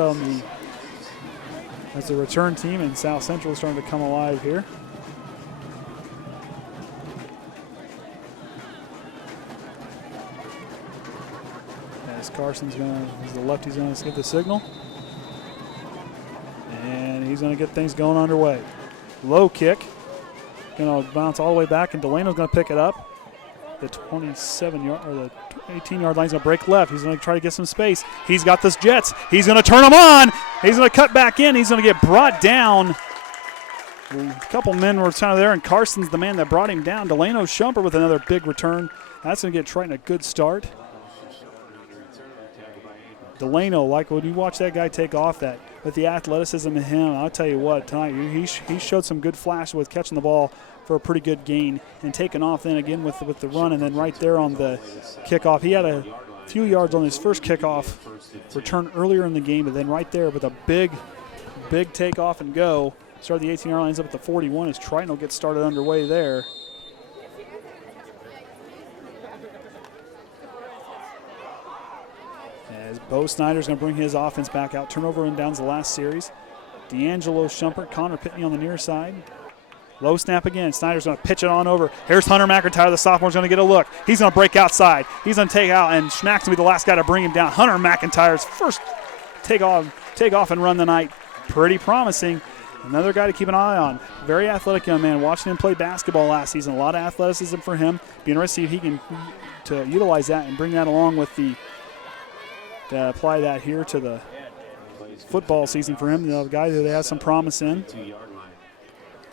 as the return team, and South Central is starting to come alive here. As Carson's as the lefty's going to give the signal. And he's going to get things going underway. Low kick. Going to bounce all the way back, and Delano's going to pick it up. The 27-yard or the 18-yard line is going to break left. He's going to try to get some space. He's got this Jets. He's going to turn him on. He's going to cut back in. He's going to get brought down. A couple men were kind of there, and Carson's the man that brought him down. Delano Shumpert with another big return. That's going to get Triton a good start. Delano, like when you watch that guy take off, that with the athleticism in him, I'll tell you what, tonight he showed some good flash with catching the ball for a pretty good gain and taking off then again with the run, and then right there on the kickoff. He had a few yards on his first kickoff return earlier in the game, but then right there with a big takeoff and go. Started the 18-yard lines up at the 41 as Triton will get started underway there. As Bo Snyder's going to bring his offense back out. Turnover and downs the last series. D'Angelo Shumpert, Connor Pitney on the near side. Low snap again. Snyder's going to pitch it on over. Here's Hunter McIntyre, the sophomore's going to get a look. He's going to break outside. He's going to take out, and Schmack's going to be the last guy to bring him down. Hunter McIntyre's first take off and run the night. Pretty promising. Another guy to keep an eye on. Very athletic young man. Watching him play basketball last season. A lot of athleticism for him. Be interested to see if he can to utilize that and bring that along with to apply that here to the football season for him. The guy that has some promise in.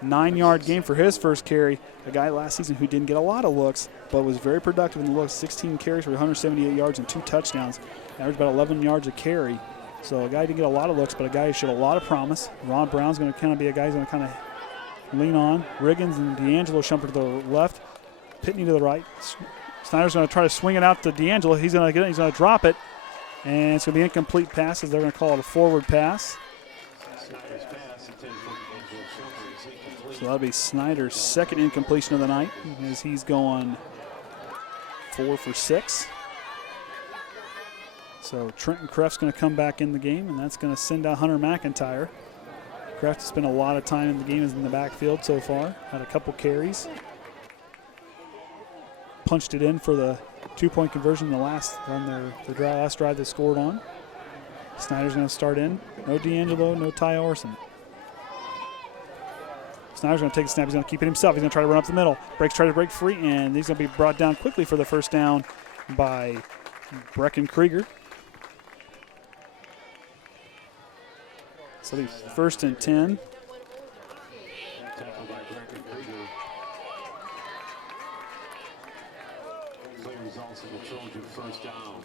9-yard game for his first carry. A guy last season who didn't get a lot of looks, but was very productive in the looks. 16 carries for 178 yards and 2 touchdowns. Averaged about 11 yards a carry. So a guy didn't get a lot of looks, but a guy who showed a lot of promise. Ron Brown's going to kind of be a guy who's going to kind of lean on. Riggins and D'Angelo Shumpert to the left. Pitney to the right. Snyder's going to try to swing it out to D'Angelo. He's going to get it. He's going to drop it. And it's going to be incomplete passes. They're going to call it a forward pass. So that'll be Snyder's second incompletion of the night as he's going 4 for 6. So Trenton Kreft's going to come back in the game, and that's going to send out Hunter McIntyre. Kreft has spent a lot of time in the game in the backfield so far. Had a couple carries. Punched it in for the 2-point conversion the last drive they scored on. Snyder's going to start in. No D'Angelo, no Tye Orsund. Snyder's going to take a snap. He's going to keep it himself. He's going to try to run up the middle. Try to break free, and he's going to be brought down quickly for the first down by Brecken Krieger. So the 1st and 10.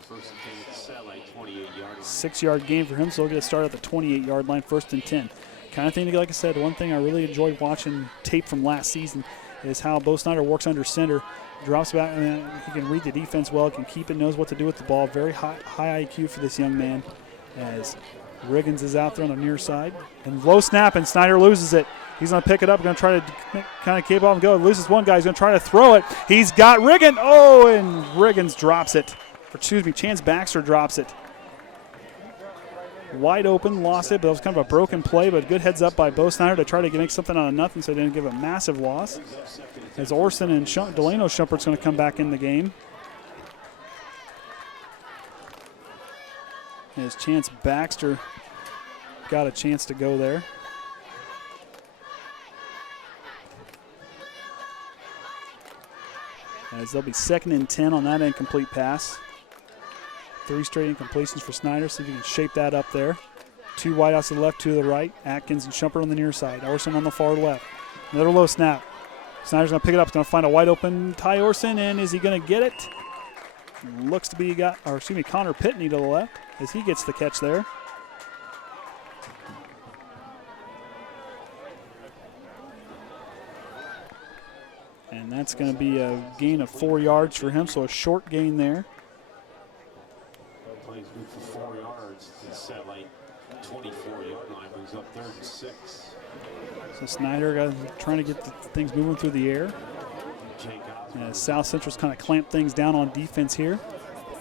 First and 10 satellite, 28-yard line. 6-yard gain for him, so he'll get started at the 28-yard line, 1st and 10. Kind of thing, like I said, one thing I really enjoyed watching tape from last season is how Bo Snyder works under center, drops back, and he can read the defense well, can keep it, knows what to do with the ball. Very high IQ for this young man as Riggins is out there on the near side. And low snap, and Snyder loses it. He's going to pick it up, going to try to kind of keep off and go. Loses one guy. He's going to try to throw it. He's got Riggins. Oh, and Riggins drops it. Chance Baxter drops it. Wide open, lost it, but it was kind of a broken play, but good heads up by Bo Snyder to try to make something out of nothing so he didn't give a massive loss. As Orsund and Delano Shumpert's going to come back in the game. As Chance Baxter got a chance to go there. As they'll be 2nd and 10 on that incomplete pass. 3 straight incompletions for Snyder. See if he can shape that up there. 2 wideouts to the left, 2 to the right. Atkins and Shumpert on the near side. Orsund on the far left. Another low snap. Snyder's going to pick it up. He's going to find a wide open Tye Orsund, and is he going to get it? Looks to be Connor Pitney to the left as he gets the catch there. And that's going to be a gain of 4 yards for him, so a short gain there. Plays good for 4 yards. The satellite 24-yard line brings up 3rd and 6. So Snyder trying to get things moving through the air. South Central's kind of clamped things down on defense here.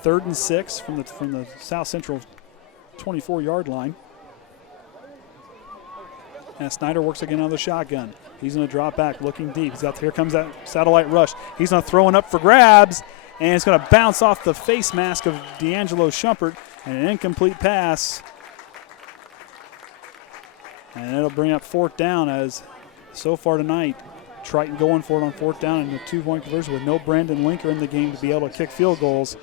3rd and 6 from the South Central 24-yard line. And Snyder works again on the shotgun. He's going to drop back, looking deep. Here comes that satellite rush. He's going to throw it up for grabs, and it's going to bounce off the face mask of Delano Shumpert, and an incomplete pass. And it'll bring up 4th down, as so far tonight, Triton going for it on 4th down and the 2-point conversion with no Brandon Lenker in the game to be able to kick field goals.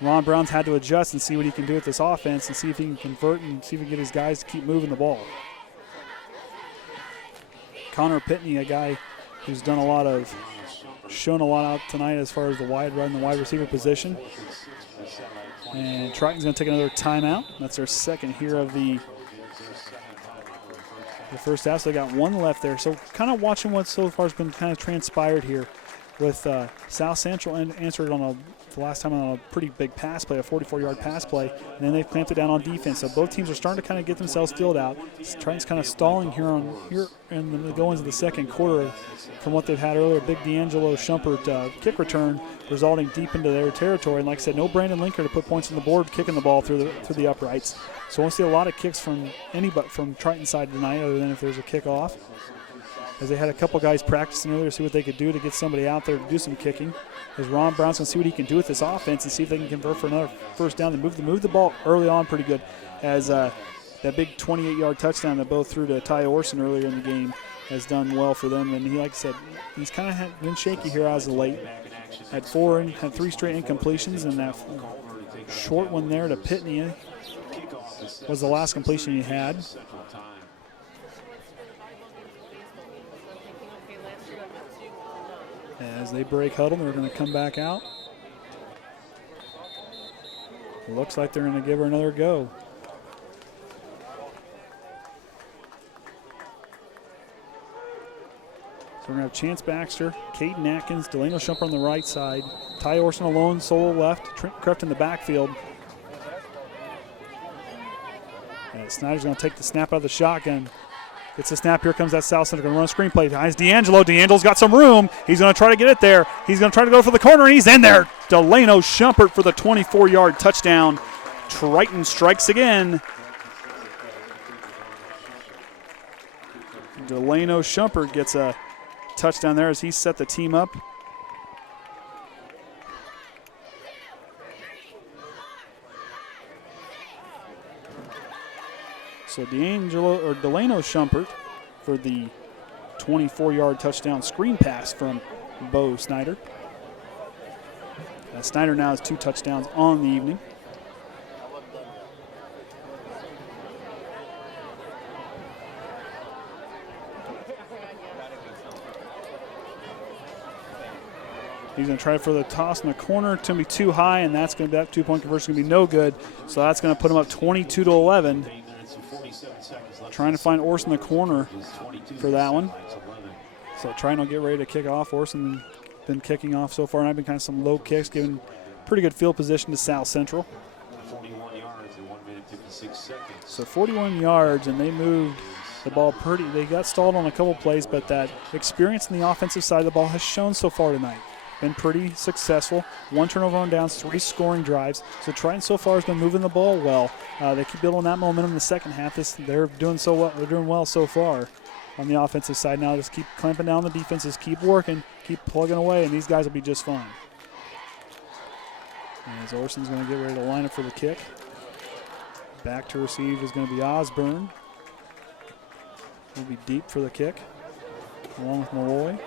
Ron Brown's had to adjust and see what he can do with this offense and see if he can convert and see if he can get his guys to keep moving the ball. Connor Pitney, a guy who's shown a lot out tonight as far as the wide receiver position. And Triton's going to take another timeout. That's their second here of the first half. So they got 1 left there. So kind of watching what so far has been kind of transpired here with South Central answered the last time on a pretty big pass play, a 44-yard pass play, and then they've clamped it down on defense. So both teams are starting to kind of get themselves filled out. Triton's kind of stalling here in the goings of the second quarter from what they've had earlier. Big Delano Shumpert kick return resulting deep into their territory. And like I said, no Brandon Lenker to put points on the board kicking the ball through the uprights. So we'll see a lot of kicks from Triton's side tonight, other than if there's a kickoff. As they had a couple guys practicing earlier to see what they could do to get somebody out there to do some kicking. As Ron Brown's going to see what he can do with this offense and see if they can convert for another first down. They move the ball early on pretty good, as that big 28-yard touchdown that both threw to Tye Orsund earlier in the game has done well for them. And he, like I said, he's kind of been shaky here as of late. Had 3 straight incompletions, and that short one there to Pitney was the last completion he had. As they break huddle, they're going to come back out. It looks like they're going to give her another go. So we're going to have Chance Baxter, Kaden Atkins, Delano Shumpert on the right side, Tye Orsund alone, solo left, Kreft in the backfield. And Snyder's going to take the snap out of the shotgun. It's a snap. Here comes that South Center. Going to run a screen play. Behind D'Angelo. D'Angelo's got some room. He's going to try to get it there. He's going to try to go for the corner, and he's in there. Delano Shumpert for the 24-yard touchdown. Triton strikes again. Delano Shumpert gets a touchdown there as he set the team up. So Delano Shumpert for the 24-yard touchdown screen pass from Bo Snyder. Snyder now has 2 touchdowns on the evening. He's going to try for the toss in the corner. It's going to be too high, and that 2-point conversion is going to be no good. So that's going to put him up 22-11. Trying to find Orsund in the corner for that one. So Triton will get ready to kick off. Orsund been kicking off so far, and I've been kind of some low kicks, giving pretty good field position to South Central. 41 yards in 1 minute 56 seconds. So 41 yards, and they moved the ball pretty. They got stalled on a couple plays, but that experience in the offensive side of the ball has shown so far tonight. Been pretty successful. 1 turnover on downs, 3 scoring drives. So Triton so far has been moving the ball well. They keep building that momentum in the second half. They're doing so well. They're doing well so far on the offensive side. Now just keep clamping down the defenses, keep working, keep plugging away, and these guys will be just fine. As Orsund's going to get ready to line up for the kick. Back to receive is going to be Osborne. He'll be deep for the kick, along with Malloy.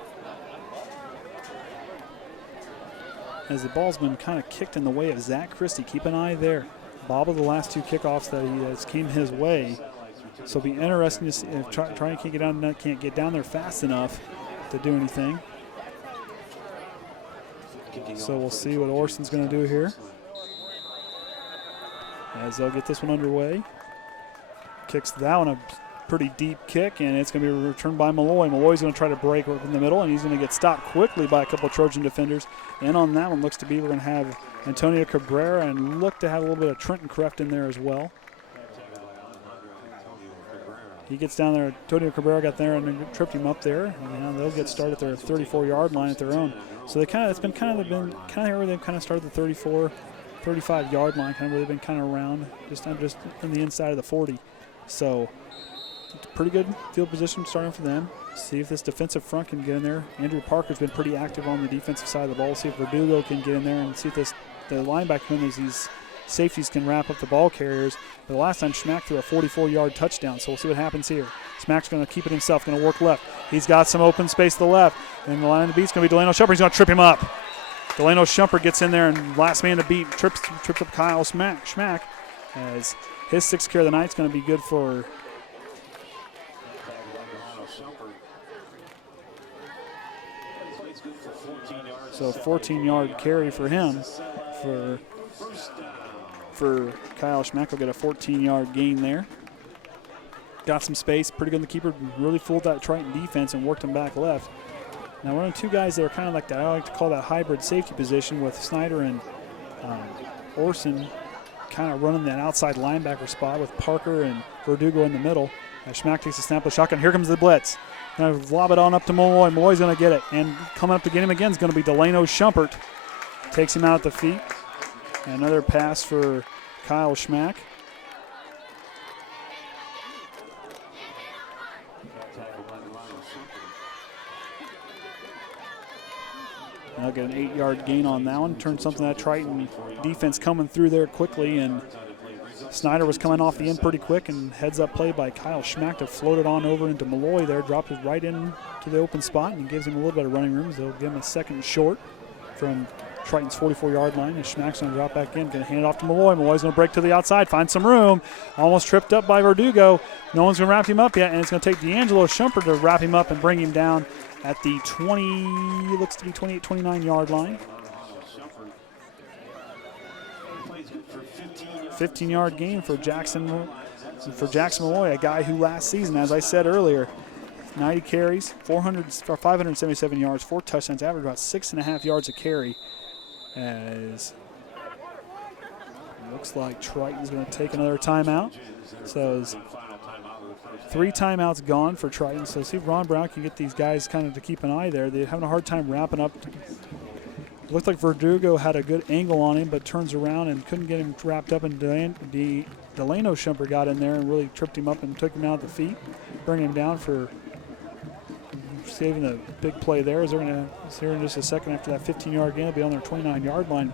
As the ball's been kind of kicked in the way of Zach Christie. Keep an eye there. Bobbled the last 2 kickoffs that he has came his way. So it'll be interesting to see if Triton can't get down the net, can't get down there fast enough to do anything. So we'll see what Orsund's going to do here. As they'll get this one underway. Kicks that one a pretty deep kick, and it's going to be returned by Malloy. Malloy's going to try to break in the middle, and he's going to get stopped quickly by a couple of Trojan defenders. And on that one, looks to be we're going to have Antonio-Cabrera and look to have a little bit of Trenton Kreft in there as well. He gets down there. Antonio-Cabrera got there and tripped him up there. And they'll get started at their 34-yard line at their own. So it's been kind of where they've kind of started the 34, 35-yard line, kind of where they've been kind of around, just in the inside of the 40. So it's a pretty good field position starting for them. See if this defensive front can get in there. Andrew Parker's been pretty active on the defensive side of the ball. See if Verdugo can get in there and see if the linebacker and these safeties can wrap up the ball carriers. But the last time Schmack threw a 44-yard touchdown, so we'll see what happens here. Schmack's going to keep it himself, going to work left. He's got some open space to the left. And the line of the beat's going to be Delano Shumpert. He's going to trip him up. Delano Shumpert gets in there, and last man to beat trips up Kyle Schmack as his 6th carry of the night is going to be good for So 14-yard carry for him. For Kyle Schmack will get a 14-yard gain there. Got some space, pretty good. The keeper really fooled that Triton defense and worked him back left. Now we're on two guys that are kind of like that. I like to call that hybrid safety position with Snyder and Orsund kind of running that outside linebacker spot with Parker and Verdugo in the middle. Schmack takes a snap of the shotgun. Here comes the blitz. Going to lob it on up to Malloy. Malloy's going to get it. And coming up to get him again is going to be Delano Shumpert. Takes him out at the feet. And another pass for Kyle Schmack. And I'll get an 8-yard gain on that one. Turn something that Triton defense coming through there quickly. And Snyder was coming off the end pretty quick, and heads-up play by Kyle Schmack to float it on over into Malloy there, dropped it right into the open spot, and gives him a little bit of running room. So they'll give him a second short from Triton's 44-yard line, and Schmack's going to drop back in, going to hand it off to Malloy. Malloy's going to break to the outside, find some room, almost tripped up by Verdugo. No one's going to wrap him up yet, and it's going to take D'Angelo Shumpert to wrap him up and bring him down at the looks to be 28, 29-yard line. 15-yard gain for Jackson Malloy, a guy who last season, as I said earlier, 90 carries, 577 yards, 4 touchdowns, averaged about 6.5 yards a carry. As it looks like Triton's going to take another timeout. So 3 timeouts gone for Triton. So see if Ron Brown can get these guys kind of to keep an eye there. They're having a hard time wrapping up. Looked like Verdugo had a good angle on him, but turns around and couldn't get him wrapped up. And Delano Shumpert got in there and really tripped him up and took him out of the feet, bringing him down for saving a big play there. As they're going to here in just a second after that 15-yard gain, they'll be on their 29-yard line.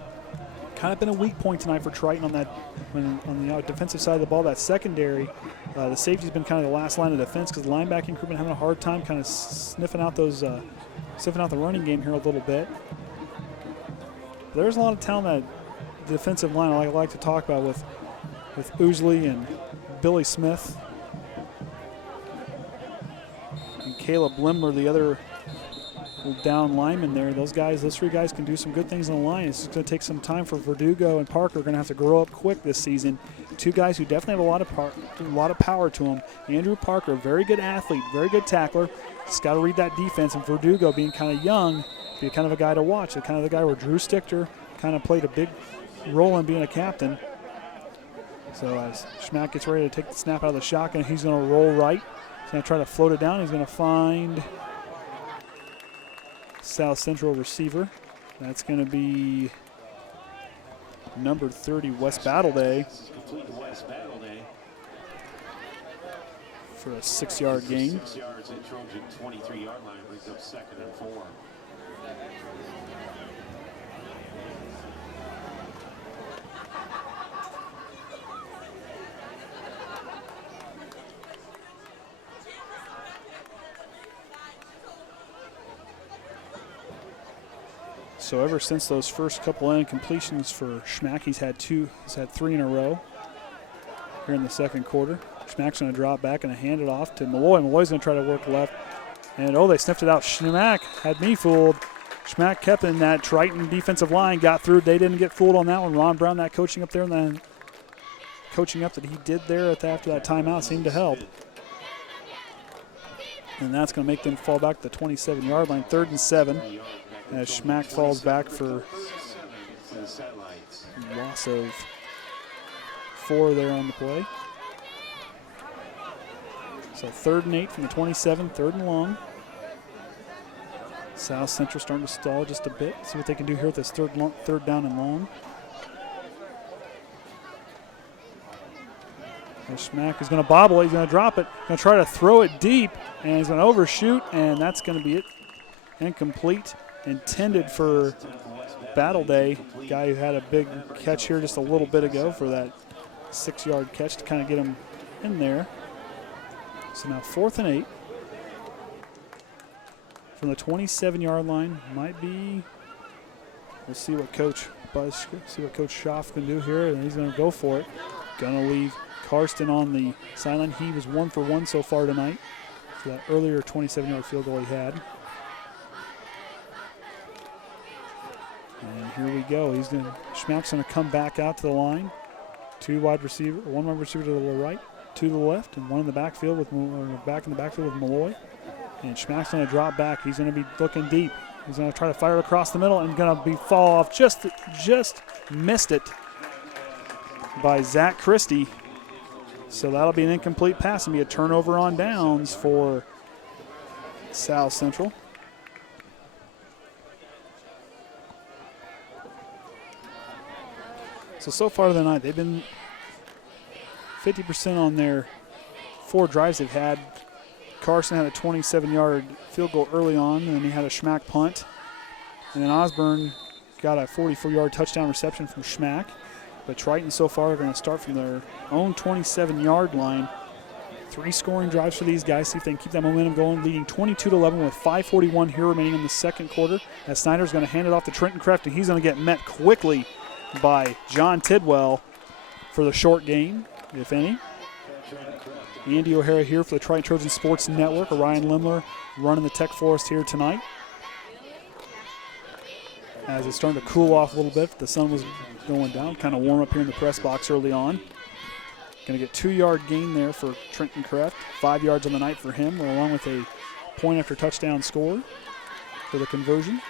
Kind of been a weak point tonight for Triton on that on the defensive side of the ball. That secondary, the safety's been kind of the last line of defense because the linebacking crew been having a hard time kind of sniffing out the running game here a little bit. There's a lot of talent on that defensive line I like to talk about with Ousley and Billy Smith and Caleb Lemler, the other down lineman there. Those 3 guys can do some good things on the line. It's going to take some time for Verdugo and Parker. Are going to have to grow up quick this season. 2 guys who definitely have a lot of power to them. Andrew Parker, very good athlete, very good tackler. Just got to read that defense. And Verdugo, being kind of young, be kind of a guy to watch. The kind of the guy where Drew Stichter kind of played a big role in being a captain. So as Schmack gets ready to take the snap out of the shotgun, he's going to roll right. He's going to try to float it down. He's going to find South Central receiver. That's going to be number 30, West Battleday, for a 6-yard gain. 6 yards at Trojan 23-yard line, brings up 2nd and 4. So ever since those first couple incompletions for Schmack, he's had 3 in a row here in the second quarter. Schmack's going to drop back and hand it off to Malloy. Malloy's going to try to work left. And, they sniffed it out. Schmack had me fooled. Schmack kept in that Triton defensive line, got through. They didn't get fooled on that one. Ron Brown, that coaching up there, and then coaching up that he did there after that timeout seemed to help. And that's going to make them fall back to the 27-yard line, 3rd and 7. As Schmack falls back for loss of 4 there on the play. So 3rd and 8 from the 27, 3rd and long. South Central starting to stall just a bit. See what they can do here with this third down and long. And Schmack is going to bobble it. He's going to drop it. Going to try to throw it deep, and he's going to overshoot, and that's going to be it. Incomplete. Intended for Battle Day. Guy who had a big catch here just a little bit ago for that 6-yard catch to kind of get him in there. So now 4th and 8. From the 27-yard line, might be. We'll see what Coach Schaff can do here, and he's going to go for it. Going to leave Karsten on the sideline. He was 1 for 1 so far tonight for that earlier 27-yard field goal he had. And here we go. Schmack's going to come back out to the line. One wide receiver to the right, 2 to the left, and one in the backfield with Malloy. And Schmack's going to drop back. He's going to be looking deep. He's going to try to fire it across the middle and going to fall off. Just missed it by Zach Christie. So that'll be an incomplete pass and be a turnover on downs for South Central. So far tonight, they've been 50% on their 4 drives they've had. Carson had a 27-yard field goal early on, and then he had a Schmack punt. And then Osborne got a 44-yard touchdown reception from Schmack. But Triton so far are going to start from their own 27-yard line. 3 scoring drives for these guys. See if they can keep that momentum going, leading 22-11 with 5:41 here remaining in the second quarter. As Snyder's going to hand it off to Trenton Kreft, and he's going to get met quickly by John Tidwell for the short gain, if any. Andy O'Hara here for the Triton Trojan Sports Network. Orion Lemler running the Tech Forest here tonight. As it's starting to cool off a little bit, the sun was going down, kind of warm up here in the press box early on. Going to get 2-yard gain there for Trenton Kreft. 5 yards on the night for him, along with a point after touchdown score for the conversion.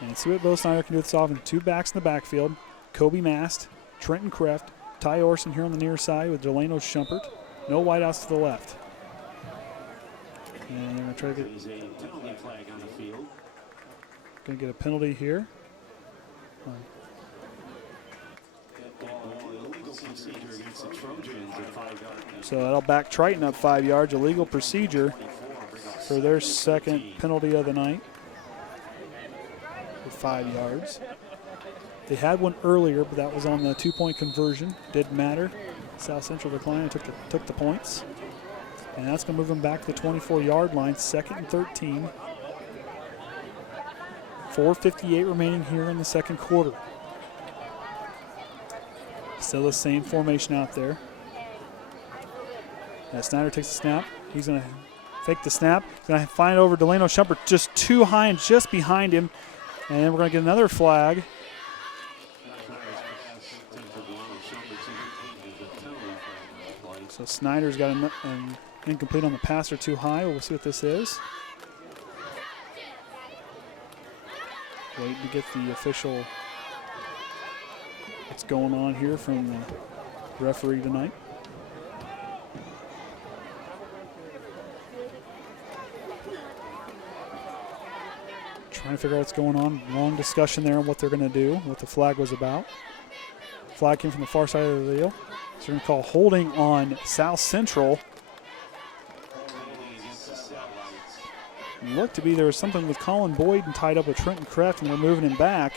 And see what Bo Snyder can do with this offense. 2 backs in the backfield. Koby Mast, Trenton Kreft, Tye Orsund here on the near side with Delano Shumpert. No wideouts to the left. And they're going to try to get a penalty here. So that'll back Triton up 5 yards. Illegal procedure for their second penalty of the night for 5 yards. They had one earlier, but that was on the 2-point conversion. Didn't matter. South Central declined and took the points. And that's going to move them back to the 24-yard line, 2nd and 13. 4:58 remaining here in the second quarter. Still the same formation out there. As Snyder takes the snap, he's going to fake the snap. He's going to find over Delano Shumpert just too high and just behind him. And then we're going to get another flag. So Snyder's got an incomplete on the pass or too high. We'll see what this is. Waiting to get the official what's going on here from the referee tonight. Trying to figure out what's going on. Long discussion there on what they're going to do, what the flag was about. Flag came from the far side of the field. So we're going to call holding on South Central. Looked to be there was something with Colin Boyd and tied up with Trenton Kreft, and they're moving him back.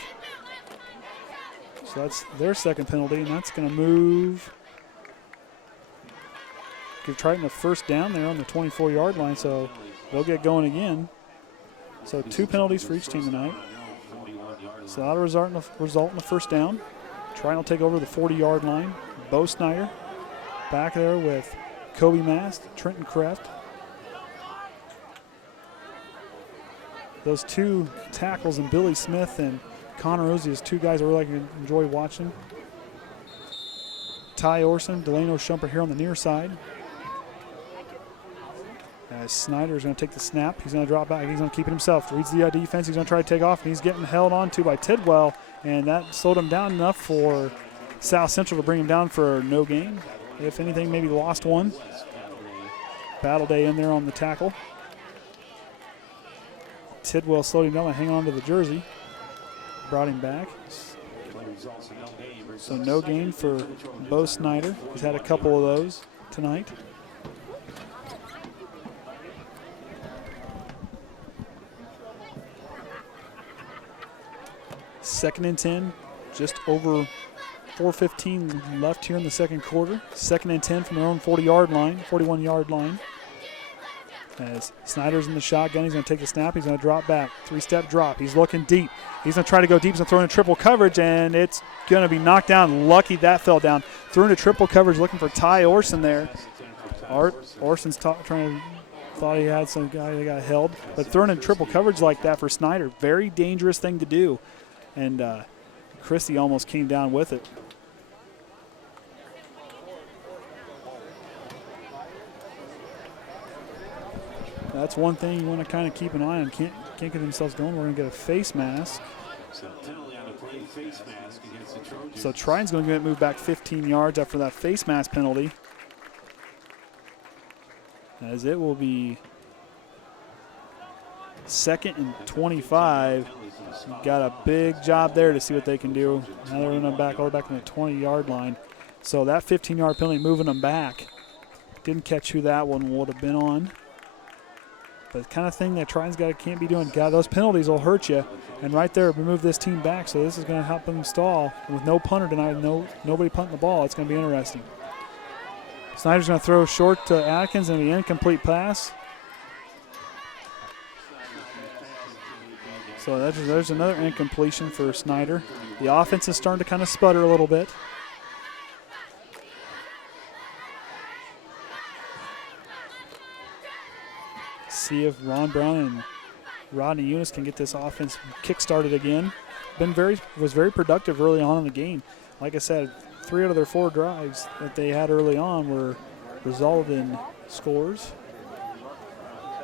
So that's their second penalty, and that's going to give Triton a first down there on the 24-yard line, so they'll get going again. So 2 penalties for each team tonight. So that'll result in a first down. Triton will take over the 40-yard line. Bo Snyder back there with Koby Mast, Trenton Kreft. Those 2 tackles, and Billy Smith and Connor Ozzie is 2 guys I really enjoy watching. Tye Orsund, Delano Shumpert here on the near side. As Snyder is going to take the snap, he's going to drop back. He's going to keep it himself. Reads the defense. He's going to try to take off, and he's getting held on to by Tidwell, and that slowed him down enough for South Central to bring him down for no gain. if anything, maybe lost one. Battle Day in there on the tackle. Tidwell slowed him down and hang on to the jersey. Brought him back. So no gain for Bo Snyder. He's had a couple of those tonight. Second and 10, just over 4:15 left here in the second quarter. Second and 10 from their own 40-yard line, 41-yard line. As Snyder's in the shotgun, he's going to take the snap. He's going to drop back. Three-step drop. He's looking deep. He's going to try to go deep. He's going to throw in triple coverage, and it's going to be knocked down. Lucky that fell down. Threw into triple coverage, looking for Tye Orsund there. Orsund's thought he had some guy that got held. But throwing in triple coverage like that for Snyder, very dangerous thing to do. And Christie almost came down with it. That's one thing you want to kind of keep an eye on. Can't get themselves going. We're going to get a face mask. So Triton's going to get moved back 15 yards after that face mask penalty. As it will be second and 25. Got a big job there to see what they can do. Now they're running back all the way back to the 20-yard line. So that 15-yard penalty moving them back. Didn't catch who that one would have been on. But the kind of thing that Triton's can't be doing. God, those penalties will hurt you. And right there, we move this team back. So this is going to help them stall. With no punter tonight, nobody punting the ball, it's going to be interesting. Snyder's going to throw short to Atkins and the incomplete pass. So there's another incompletion for Snyder. The offense is starting to kind of sputter a little bit. See if Ron Brown and Rodney Eunice can get this offense kick-started again. Was very productive early on in the game. Like I said, 3 out of their 4 drives that they had early on were resulted in scores.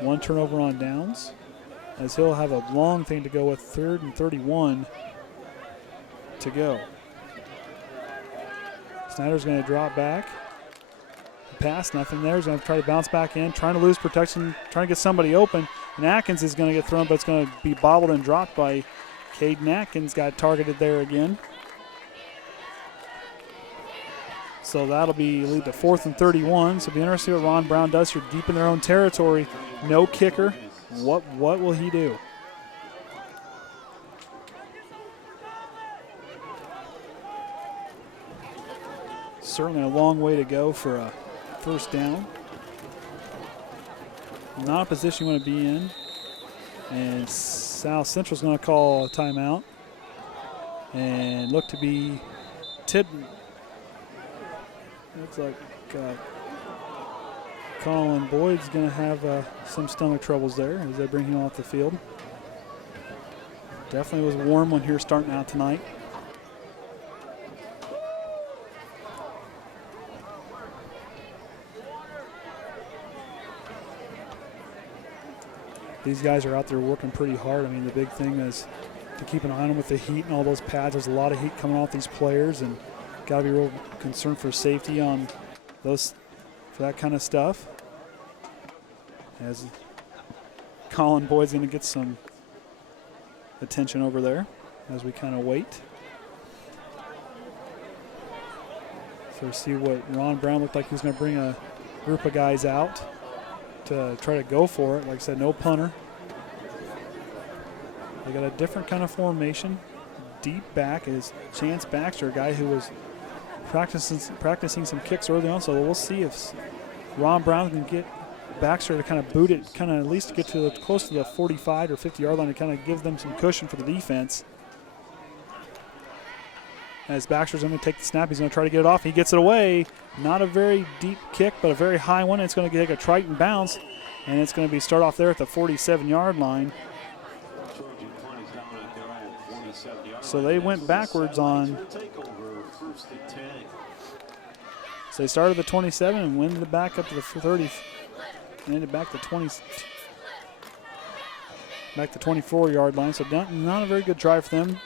1 turnover on downs, as he'll have a long thing to go with. 3rd and 31 to go. Snyder's going to drop back. Pass, nothing there. He's going to try to bounce back in, trying to lose protection, trying to get somebody open. And Atkins is going to get thrown, but it's going to be bobbled and dropped by Kaden Atkins. Got targeted there again. So that'll lead to 4th and 31. So it'll be interesting what Ron Brown does here, deep in their own territory. No kicker. What will he do? Certainly a long way to go for a first down. Not a position you want to be in. And South Central's going to call a timeout. And look to be looks like Colin Boyd's going to have some stomach troubles there as they bring him off the field. Definitely was a warm one here starting out tonight. These guys are out there working pretty hard. I mean, the big thing is to keep an eye on them with the heat and all those pads. There's a lot of heat coming off these players, and got to be real concerned for safety on those, for that kind of stuff. As Colin Boyd's going to get some attention over there as we kind of wait. So see what Ron Brown looked like. He was going to bring a group of guys out to try to go for it. Like I said, no punter. They got a different kind of formation. Deep back is Chance Baxter, a guy who was practicing some kicks early on. So we'll see if Ron Brown can get Baxter to kind of boot it, kind of at least get to close to the 45 or 50-yard line to kind of give them some cushion for the defense. As Baxter's going to take the snap, he's going to try to get it off. He gets it away. Not a very deep kick, but a very high one. It's going to take a Triton bounce, and it's going to be start off there at the 47-yard line. So they went backwards on. So they started the 27 and went it back up to the 30, and ended back to 20, back to 24-yard line. So not a very good drive for them.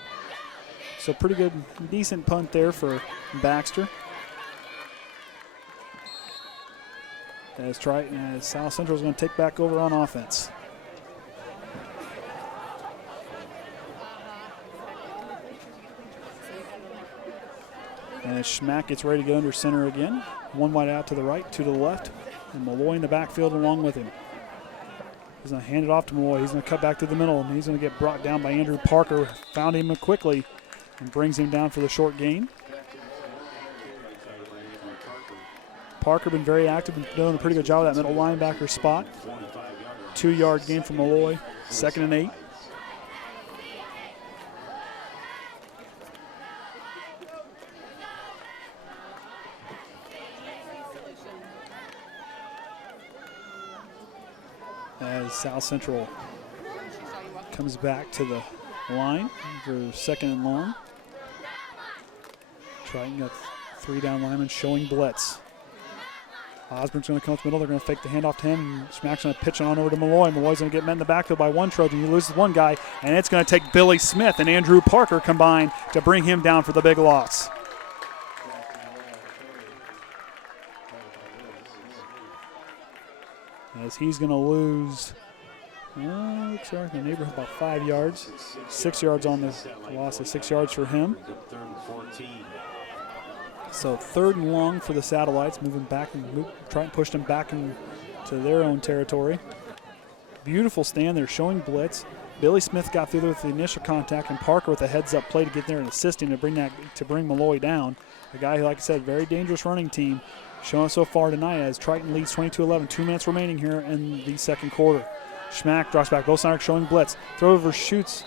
So pretty good, decent punt there for Baxter. as South Central is going to take back over on offense. And Schmack gets ready to get under center again. One wide out to the right, two to the left. And Malloy in the backfield along with him. He's going to hand it off to Malloy. He's going to cut back to the middle, and he's going to get brought down by Andrew Parker. Found him quickly and brings him down for the short gain. Parker been very active and doing a pretty good job of that middle linebacker spot. 2-yard gain from Malloy, 2nd and 8. As South Central comes back to the line for 2nd and long. Triton got 3 down linemen showing blitz. Osborne's going to come up the middle. They're going to fake the handoff to him. And Schmack's going to pitch it on over to Malloy. Malloy's going to get met in the backfield by one Trojan. He loses one guy, and it's going to take Billy Smith and Andrew Parker combined to bring him down for the big loss. As he's going to lose, looks like in the neighborhood about 5 yards. 6 yards on the loss of 6 yards for him. So 3rd and long for the Satellites, moving back and trying to push them back into their own territory. Beautiful stand there, showing blitz. Billy Smith got through there with the initial contact, and Parker with a heads-up play to get there and assist him to bring Malloy down. A guy who, like I said, very dangerous running team, showing so far tonight as Triton leads 22-11. 2 minutes remaining here in the second quarter. Schmack drops back. Bo Snyder showing blitz. Throw over shoots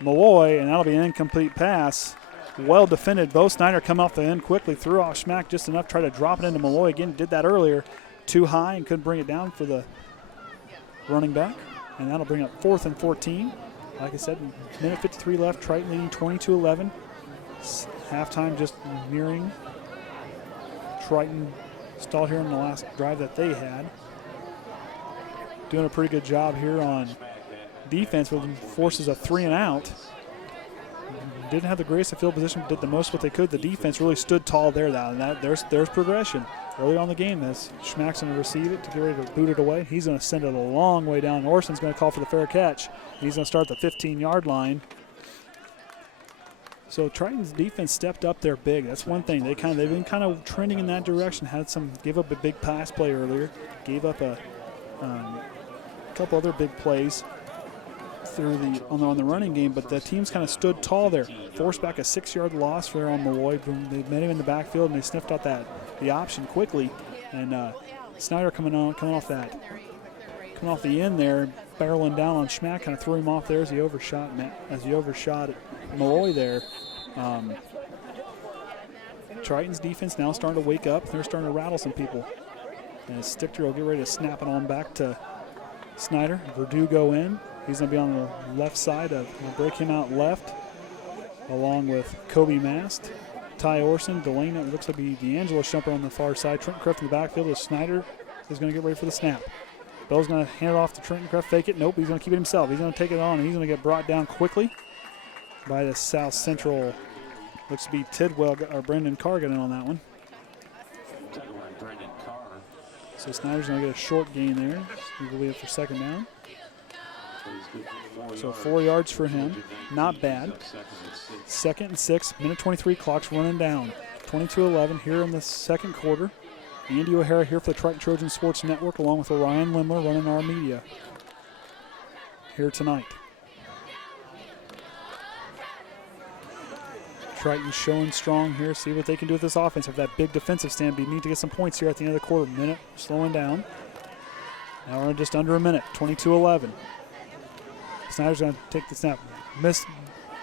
Malloy, and that'll be an incomplete pass. Well defended. Bo Snyder come off the end quickly, threw off Schmack just enough, tried to drop it into Malloy again. Did that earlier. Too high and couldn't bring it down for the running back. And that'll bring up 4th and 14. Like I said, minute 53 left. Triton leading 22-11. Halftime just nearing. Triton stalled here in the last drive that they had. Doing a pretty good job here on defense, with forces a 3 and out. Didn't have the greatest of field position, did the most what they could. The defense really stood tall there. And there's progression. Early on the game, as Schmack's going to receive it to get ready to boot it away. He's going to send it a long way down. Orsund's going to call for the fair catch. He's going to start the 15-yard line. So Triton's defense stepped up there big. That's one thing. They've been kind of trending in that direction. Gave up a big pass play earlier. Gave up a couple other big plays through on the running game, but the team's kind of stood tall there. Forced back a 6-yard loss for on Malloy. They met him in the backfield and they sniffed out the option quickly. And Snyder coming off the end there, barreling down on Schmack, kind of threw him off there as he overshot Malloy there. Triton's defense now starting to wake up. They're starting to rattle some people. And Stichter will get ready to snap it on back to Snyder. Verdugo in. He's going to be on the left side. We'll break him out left, along with Koby Mast, Tye Orsund, Delano. It looks like D'Angelo Shumpert on the far side. Trenton Kreft in the backfield as Snyder is going to get ready for the snap. Bell's going to hand it off to Trenton Kreft. Fake it. Nope, he's going to keep it himself. He's going to take it on, and he's going to get brought down quickly by the South Central. Looks to be Tidwell or Brendan Carr getting on that one. So Snyder's going to get a short gain there. We'll leave it for 2nd down. So 4 yards for him. Not bad. 2nd and 6. Minute 23 clock's running down. 22-11 here in the second quarter. Andy O'Hara here for the Triton Trojan Sports Network, along with Orion Lemler running our media here tonight. Triton showing strong here. See what they can do with this offense. Have that big defensive stand. We need to get some points here at the end of the quarter. Minute slowing down. Now we're just under a minute. 22-11. Snyder's going to take the snap. Missed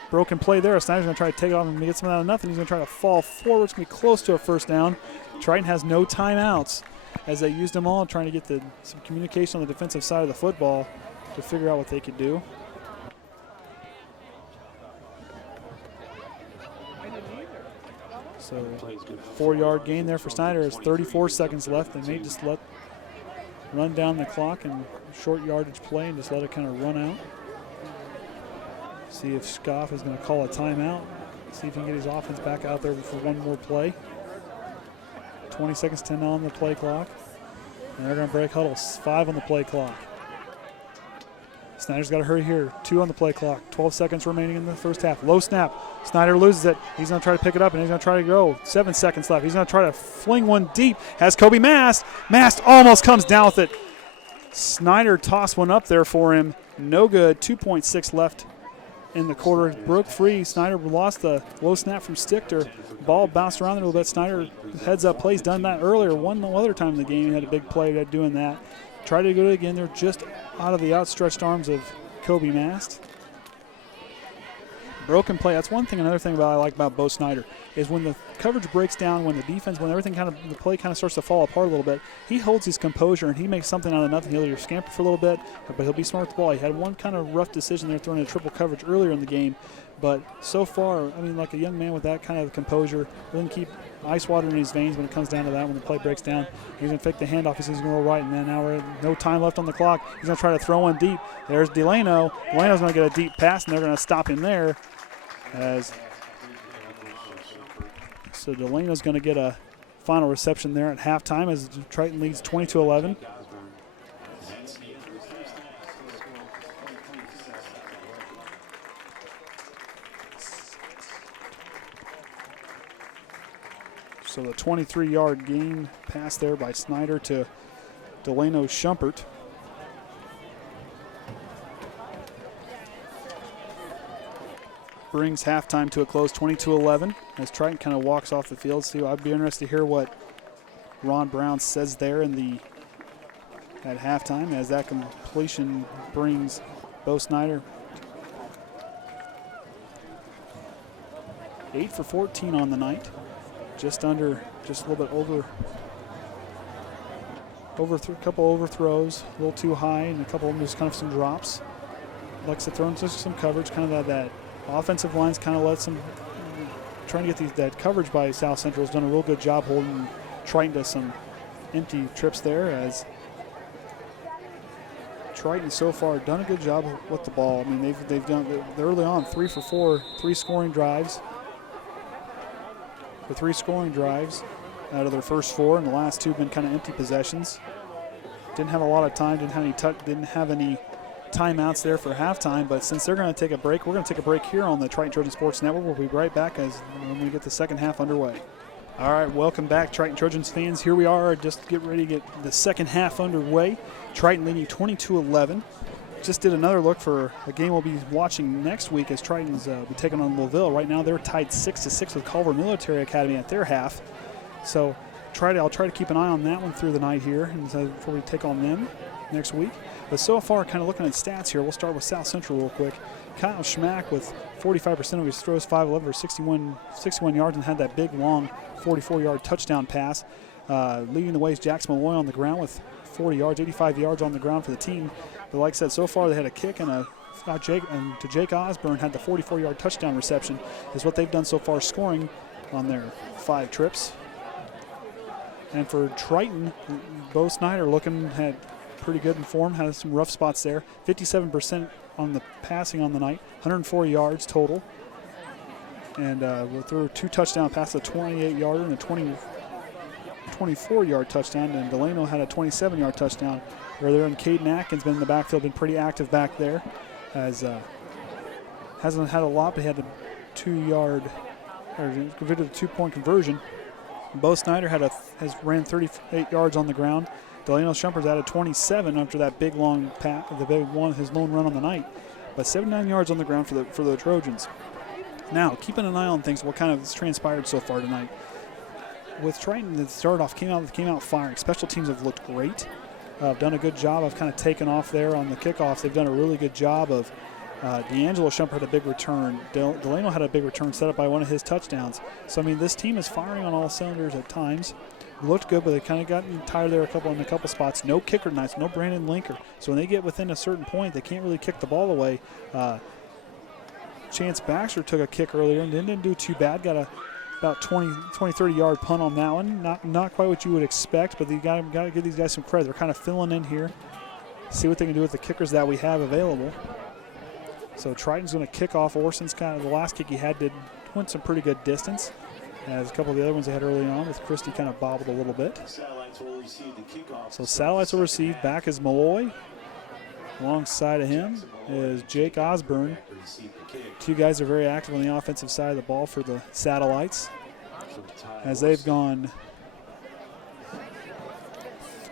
broken play there. Snyder's going to try to take it off and get some out of nothing. He's going to try to fall forward. It's going to be close to a 1st down. Triton has no timeouts as they used them all, trying to get some communication on the defensive side of the football to figure out what they could do. So 4-yard gain there for Snyder. There's 34 seconds left. They may just run down the clock and short yardage play and just let it kind of run out. See if Scoff is going to call a timeout. See if he can get his offense back out there for one more play. 20 seconds, 10 on the play clock. And they're going to break huddles. 5 on the play clock. Snyder's got to hurry here. 2 on the play clock. 12 seconds remaining in the first half. Low snap. Snyder loses it. He's going to try to pick it up, and he's going to try to go. 7 seconds left. He's going to try to fling one deep. Has Koby Mast. Mast almost comes down with it. Snyder tossed one up there for him. No good. 2.6 left in the quarter. Broke free. Snyder lost the low snap from Stichter. Ball bounced around there a little bit. Snyder heads up plays. Done that earlier. One other time in the game. He had a big play doing that. Tried to do it again. They're just out of the outstretched arms of Koby Mast. Broken play. That's one thing. Another thing I like about Bo Snyder is when the coverage breaks down, when the defense, when everything the play kind of starts to fall apart a little bit, he holds his composure and he makes something out of nothing. He'll either scamper for a little bit, but he'll be smart with the ball. He had one kind of rough decision there throwing a triple coverage earlier in the game, but so far, I mean, like a young man with that kind of composure, doesn't keep ice water in his veins when it comes down to that. When the play breaks down, he's going to fake the handoff. He says he's going to go right, and then now we're no time left on the clock. He's going to try to throw one deep. There's Delano. Delano's going to get a deep pass, and they're going to stop him there. So Delano's going to get a final reception there at halftime as Triton leads 20-11. So the 23-yard gain pass there by Snyder to Delano Shumpert. Brings halftime to a close, 22-11, as Triton kind of walks off the field. So I'd be interested to hear what Ron Brown says there at halftime, as that completion brings Bo Snyder 8 for 14 on the night. Just a little bit over a couple overthrows, a little too high, and a couple of them just kind of some drops. Likes to throw into some coverage, kind of that offensive lines kind of lets them trying to get that coverage by South Central has done a real good job holding Triton to some empty trips there, as Triton so far done a good job with the ball. I mean, they're early on 3 for 4, 3 scoring drives. The 3 scoring drives out of their first 4, and the last 2 have been kind of empty possessions. Didn't have a lot of time, didn't have any timeouts there for halftime, but since they're going to take a break, we're going to take a break here on the Triton Trojan Sports Network. We'll be right back when we get the second half underway. All right, welcome back, Triton Trojans fans. Here we are, just get ready to get the second half underway. Triton leading 22-11. Just did another look for a game we'll be watching next week as Triton's be taking on Louisville. Right now they're tied 6-6 with Culver Military Academy at their half. So I'll try to keep an eye on that one through the night here and before we take on them next week. But so far, kind of looking at stats here, we'll start with South Central real quick. Kyle Schmack with 45% of his throws, 5-11 for 61 yards, and had that big, long 44-yard touchdown pass. Leading the way is Jax Malloy on the ground with 40 yards, 85 yards on the ground for the team. But like I said, so far they had a kick and to Jake Osborne had the 44-yard touchdown reception is what they've done so far, scoring on their 5 trips. And for Triton, Bo Snyder looking had pretty good in form, had some rough spots there. 57% on the passing on the night, 104 yards total. And we'll throw 2 touchdown passes, a 28-yarder and a 24-yard touchdown. And Delano had a 27-yard touchdown earlier. And Kaden Atkins been in the backfield, been pretty active back there. Hasn't had a lot, but he had a 2-yard, or converted a 2-point conversion. Bo Snyder has ran 38 yards on the ground. Delano Shumpert's added 27 after that big long pass, his lone run on the night, but 79 yards on the ground for the Trojans. Now, keeping an eye on things, what kind of has transpired so far tonight. With Triton, that started off, came out firing. Special teams have looked great. Done a good job of kind of taking off there on the kickoffs. They've done a really good job of D'Angelo Shumpert had a big return. Delano had a big return set up by one of his touchdowns. So, I mean, this team is firing on all cylinders at times. Looked good, but they kind of gotten tired there in a couple spots. No kicker tonight, no Brandon Lenker. So when they get within a certain point, they can't really kick the ball away. Chance Baxter took a kick earlier and didn't do too bad. Got about 20, 30-yard punt on that one. Not quite what you would expect, but you got to give these guys some credit. They're kind of filling in here. See what they can do with the kickers that we have available. So Triton's going to kick off. Orsund's kind of the last kick he had went some pretty good distance. As a couple of the other ones they had early on with Christie kind of bobbled a little bit. So Satellites will receive. Back is Malloy. Alongside of him is Jake Osborne. Two guys are very active on the offensive side of the ball for the Satellites, as they've gone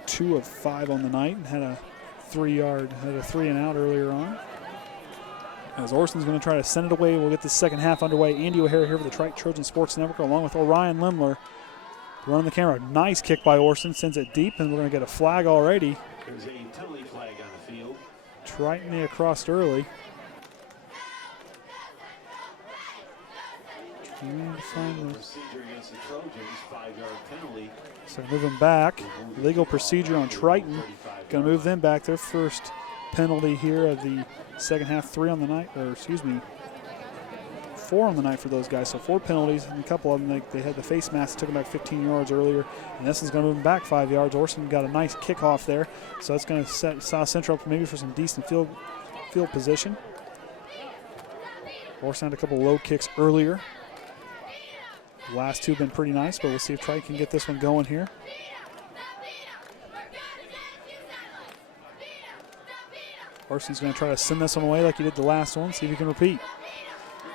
2 of 5 on the night and had a 3 and out earlier on. As Orsund's going to try to send it away, we'll get the second half underway. Andy O'Hara here for the Triton Trojan Sports Network, along with Orion Lemler running the camera. Nice kick by Orsund, sends it deep, and we're going to get a flag already. There's a penalty flag on the field. Triton across early. Trying to find the Procedure against the Trojans, 5-yard penalty. So moving back, legal procedure on Triton. Going to move them back. Their first penalty here of the second half, 4 on the night for those guys. So 4 penalties, and a couple of them, they had the face mask, took them back 15 yards earlier, and this is going to move them back 5 yards. Orsund got a nice kickoff there, so it's going to set South Central up maybe for some decent field position. Orsund had a couple low kicks earlier. The last 2 have been pretty nice, but we'll see if Triton can get this one going here. Orsund's going to try to send this one away like he did the last one, see if he can repeat.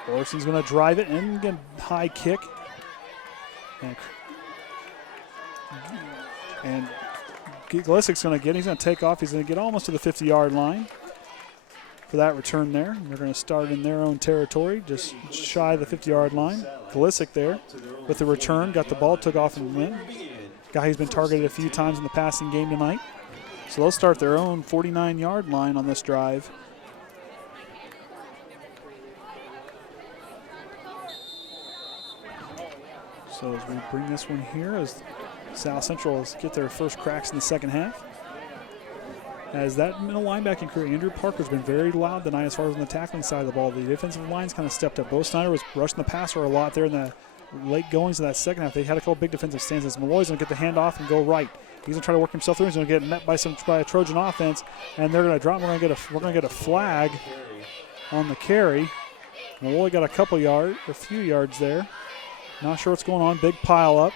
Orsund's going to drive it and get a high kick. And Glisic's going to he's going to take off. He's going to get almost to the 50-yard line for that return there. They're going to start in their own territory, just shy of the 50-yard line. Glisic there with the return, got the ball, took off and went. Guy who's been targeted a few times in the passing game tonight. So they'll start their own 49-yard line on this drive. So as we bring this one here, as South Central get their first cracks in the second half. As that middle linebacking crew, Andrew Parker's been very loud tonight as far as on the tackling side of the ball. The defensive line's kind of stepped up. Bo Snyder was rushing the passer a lot there in the late goings of that second half. They had a couple big defensive stands. As Malloy's going to get the handoff and go right. He's going to try to work himself through. He's going to get met by a Trojan offense, and they're going to drop. We're going to get a flag on the carry. Malloy got a few yards there. Not sure what's going on. Big pile up.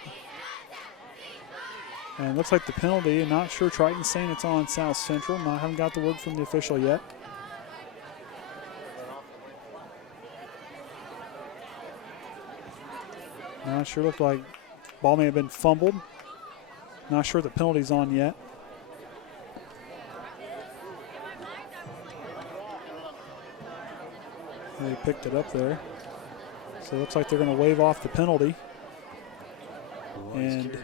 And it looks like the penalty. Not sure. Triton's saying it's on South Central. I haven't got the word from the official yet. Not sure. Looked like ball may have been fumbled. Not sure the penalty's on yet. They picked it up there. So it looks like they're going to wave off the penalty. And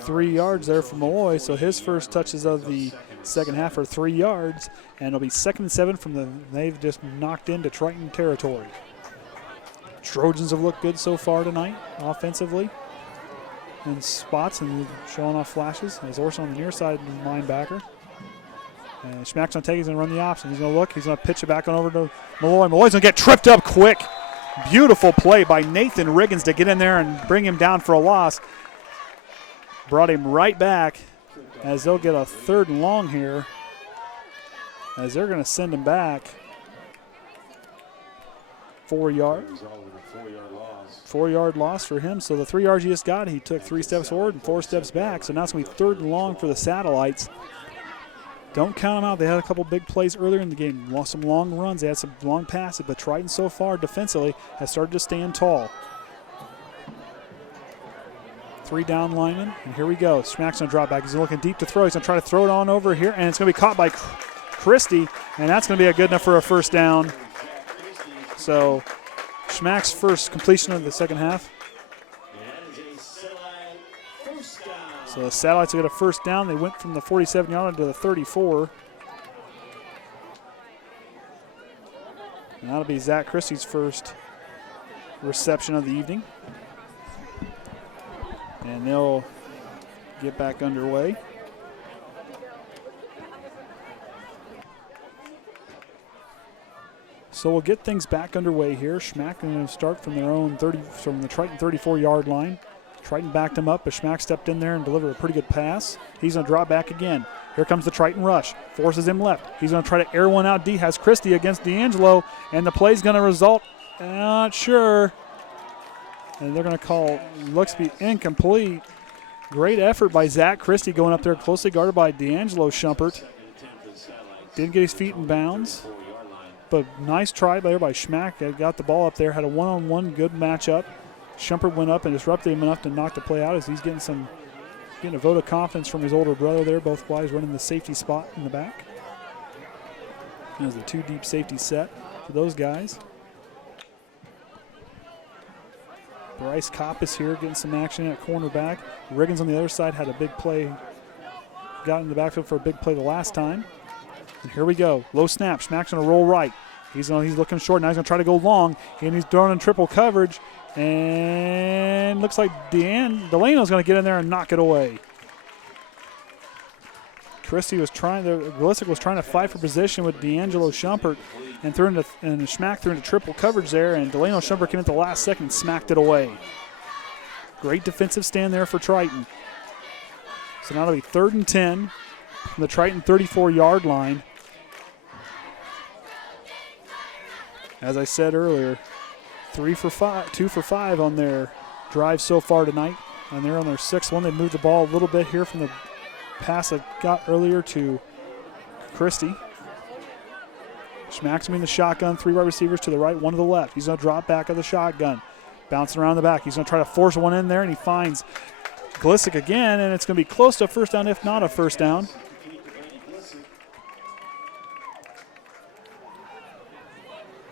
3 yards there for Malloy. So his first touches of the second half are 3 yards. And it'll be 2nd and 7 from they've just knocked into Triton territory. Trojans have looked good so far tonight offensively in spots and showing off flashes. As Orsund on the near side linebacker. And Schmack's going to take it. He's going to run the option. He's going to look. He's going to pitch it back on over to Malloy. Malloy's going to get tripped up quick. Beautiful play by Nathan Riggins to get in there and bring him down for a loss. Brought him right back as they'll get a 3rd and long here. As they're going to send him back. 4 yards. 4-yard loss for him. So the 3 yards he just got, he took 3 steps forward and 4 steps back. So now it's going to be 3rd and long for the Satellites. Don't count them out. They had a couple big plays earlier in the game. Lost some long runs. They had some long passes, but Triton so far defensively has started to stand tall. 3 down linemen, and here we go. Schmack's going to drop back. He's looking deep to throw. He's going to try to throw it on over here, and it's going to be caught by Christie, and that's going to be good enough for a first down. So Schmack's first completion of the second half. So the Satellites will get a first down. They went from the 47-yard to the 34. And that'll be Zach Christie's first reception of the evening. And they'll get back underway. So we'll get things back underway here. Schmack going to start from their own from the Triton 34-yard line. Triton backed him up, but Schmack stepped in there and delivered a pretty good pass. He's going to drop back again. Here comes the Triton rush. Forces him left. He's going to try to air one out. Has Christie against D'Angelo, and the play's going to result, not sure. And they're going to call, looks to be incomplete. Great effort by Zach Christie going up there, closely guarded by Delano Shumpert. Didn't get his feet in bounds, but nice try there by Schmack. Got the ball up there, had a one-on-one good matchup. Shumpert went up and disrupted him enough to knock the play out as he's getting a vote of confidence from his older brother there. Both guys running the safety spot in the back. There's the two deep safety set for those guys. Bryce Coppes here getting some action at cornerback. Riggins on the other side had a big play. Got in the backfield for a big play the last time. And here we go. Low snap. Schmack's going to roll right. He's looking short. Now he's going to try to go long. And he's throwing in triple coverage. And looks like Delano's going to get in there and knock it away. Glisick was trying to fight for position with Delano Shumpert and Schmack threw into triple coverage there, and Delano Shumpert came at the last second and smacked it away. Great defensive stand there for Triton. So now it'll be 3rd and 10 from the Triton 34-yard line. As I said earlier, 2 for 5 on their drive so far tonight, and they're on their 6th one. They moved the ball a little bit here from the pass that got earlier to Christie. Schmack's in the shotgun, 3 wide receivers to the right, 1 to the left. He's going to drop back of the shotgun, bouncing around the back. He's going to try to force one in there, and he finds Glisick again, and it's going to be close to a first down, if not a first down.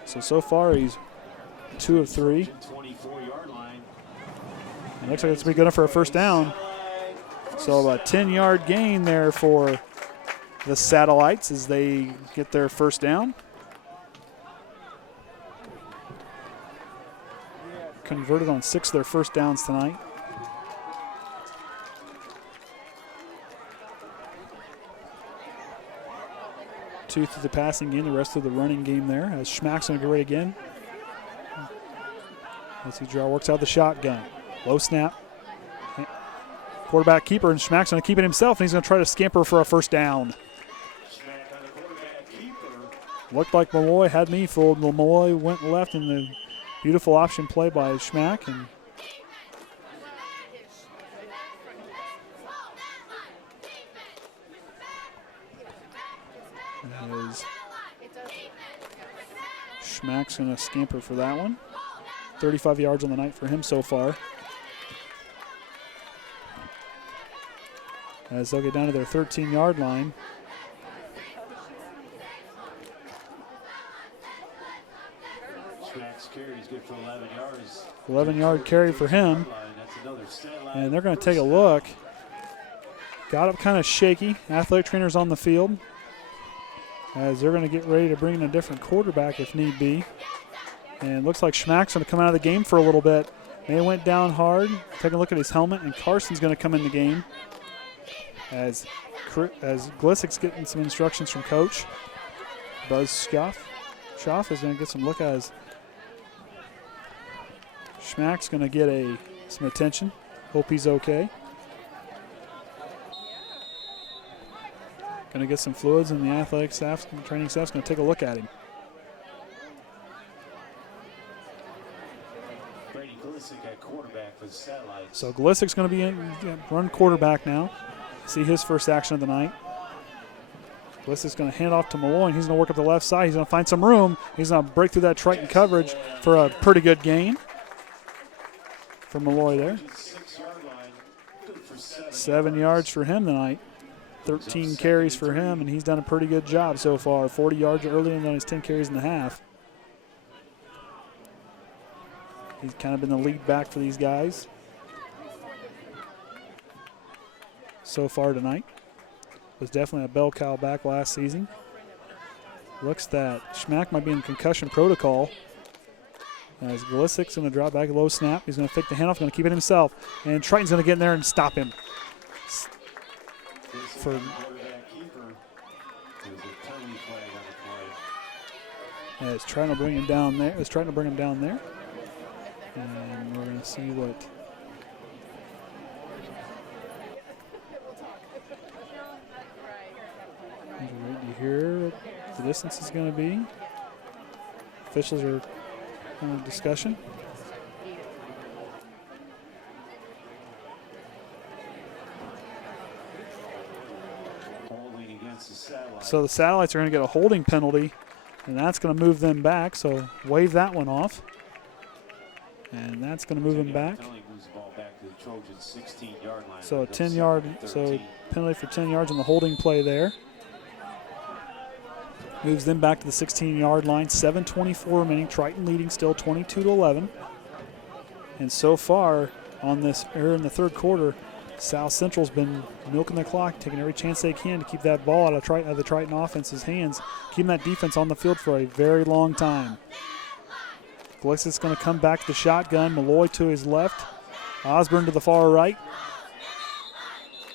So far he's 2 of 3. It looks like it's going to be good enough for a first down. So a 10-yard gain there for the Satellites as they get their first down. Converted on 6 of their first downs tonight. Two through the passing game, the rest of the running game there. As Schmack's going to get ready again. As he works out the shotgun. Low snap. Quarterback keeper, and Schmack's going to keep it himself, and he's going to try to scamper for a first down. Looked like Malloy had me fooled. Malloy went left in the beautiful option play by Schmack. And Schmack's going to scamper for that one. 35 yards on the night for him so far. As they'll get down to their 13-yard line. Schmack's carry is good for 11 yards. 11-yard carry for him. And they're going to take a look. Got up kind of shaky. Athletic trainers on the field. As they're going to get ready to bring in a different quarterback if need be. And looks like Schmack's going to come out of the game for a little bit. They went down hard. Take a look at his helmet, and Carson's going to come in the game. As Glisick's getting some instructions from Coach. Buzz Schaff is going to get some look as Schmack's going to get some attention. Hope he's okay. Going to get some fluids, and the athletic staff, and training staff's going to take a look at him. So Glisick's going to be run quarterback now. See his first action of the night. Glisick's going to hand off to Malloy, and he's going to work up the left side. He's going to find some room. He's going to break through that Triton coverage for a pretty good gain for Malloy there. 7 yards for him tonight. 13 carries for him, and he's done a pretty good job so far. 40 yards early and on his 10 carries in the half. He's kind of been the lead back for these guys so far tonight. Was definitely a bell cow back last season. Looks that Schmack might be in concussion protocol. As Glisick's going to drop back, low snap. He's going to fake the handoff, going to keep it himself. And Triton's going to get in there and stop him. As trying to bring him down there. And we're going to see what right here the distance is going to be. Officials are in discussion. So the Satellites are going to get a holding penalty, and that's going to move them back. So wave that one off. And that's going to move them back. So a 10-yard, so penalty for 10 yards on the holding play there. Moves them back to the 16-yard line. 7:24 remaining. Triton leading still 22-11. And so far on this, in the third quarter, South Central's been milking the clock, taking every chance they can to keep that ball out of the Triton offense's hands, keeping that defense on the field for a very long time. Glissic's going to come back to the shotgun. Malloy to his left. Osborne to the far right.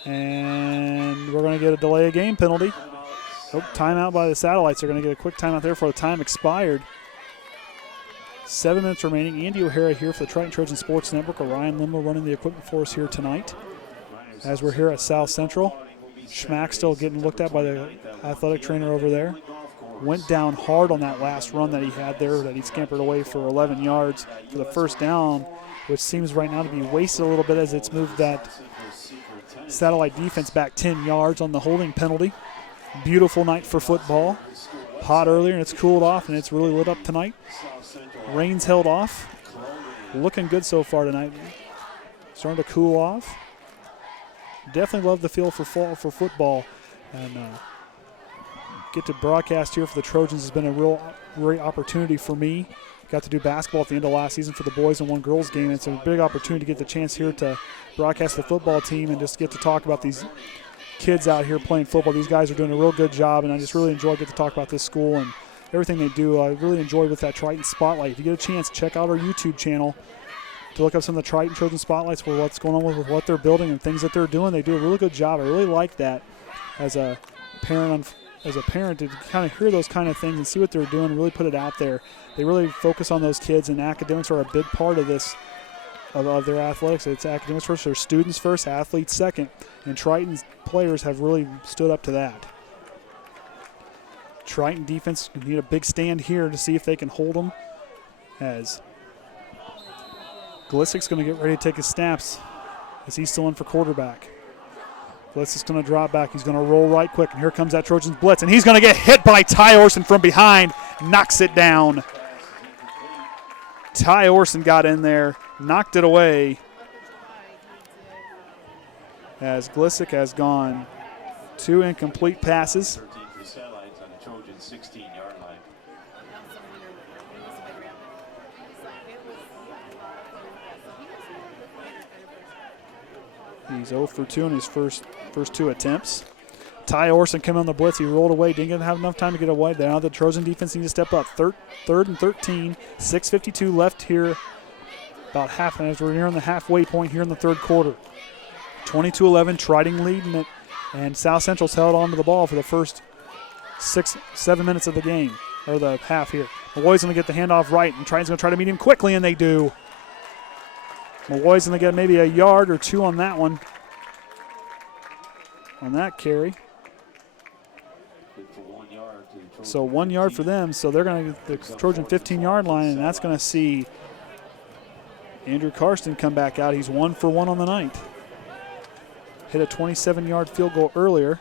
And we're going to get a delay of game penalty. Oh, timeout by the Satellites. They're going to get a quick timeout there before the time expired. 7 minutes remaining. Andy O'Hara here for the Triton Trojan Sports Network. Orion Lemler running the equipment for us here tonight. As we're here at South Central. Schmack still getting looked at by the athletic trainer over there. Went down hard on that last run that he had there, that he scampered away for 11 yards for the first down, which seems right now to be wasted a little bit as it's moved that Satellite defense back 10 yards on the holding penalty. Beautiful night for football. Hot earlier and it's cooled off and it's really lit up tonight. Rain's held off. Looking good so far tonight. Starting to cool off. Definitely love the feel for football, and get to broadcast here for the Trojans has been a real great opportunity for me. Got to do basketball at the end of last season for the boys and one girls game. It's a big opportunity to get the chance here to broadcast the football team and just get to talk about these kids out here playing football. These guys are doing a real good job, and I just really enjoy getting to talk about this school and everything they do. I really enjoy with that Triton Spotlight. If you get a chance, check out our YouTube channel to look up some of the Triton Trojan Spotlights for what's going on with what they're building and things that they're doing. They do a really good job. I really like that as a parent to kind of hear those kind of things and see what they're doing and really put it out there. They really focus on those kids, and academics are a big part of this, of their athletics. It's academics first, their students first, athletes second, and Triton's players have really stood up to that. Triton defense need a big stand here to see if they can hold them, as Glissic's going to get ready to take his snaps as he's still in for quarterback. Glissic's going to drop back. He's going to roll right quick, and here comes that Trojans blitz, and he's going to get hit by Tye Orsund from behind, knocks it down. Tye Orsund got in there, knocked it away, as Glicic has gone 2 incomplete passes. 13 for Satellites on the Trojan 16-yard line. He's 0 for 2 in his first 2 attempts. Tye Orsund came on the blitz. He rolled away. Didn't have enough time to get away. Now the Trojan defense needs to step up. Third and 13. 6:52 left here. About half, as we're nearing the halfway point here in the third quarter. 22-11, Triton leading it. And South Central's held on to the ball for the first 6-7 minutes of the game, or the half here. Malloy's going to get the handoff right, and Triton's going to try to meet him quickly, and they do. Malloy's going to get maybe a yard or 2 on that one, on that carry. So 1 yard for them. So they're going to get the Trojan 15-yard line, and that's going to see Andrew Karsten come back out. He's 1 for 1 on the night. Hit a 27-yard field goal earlier.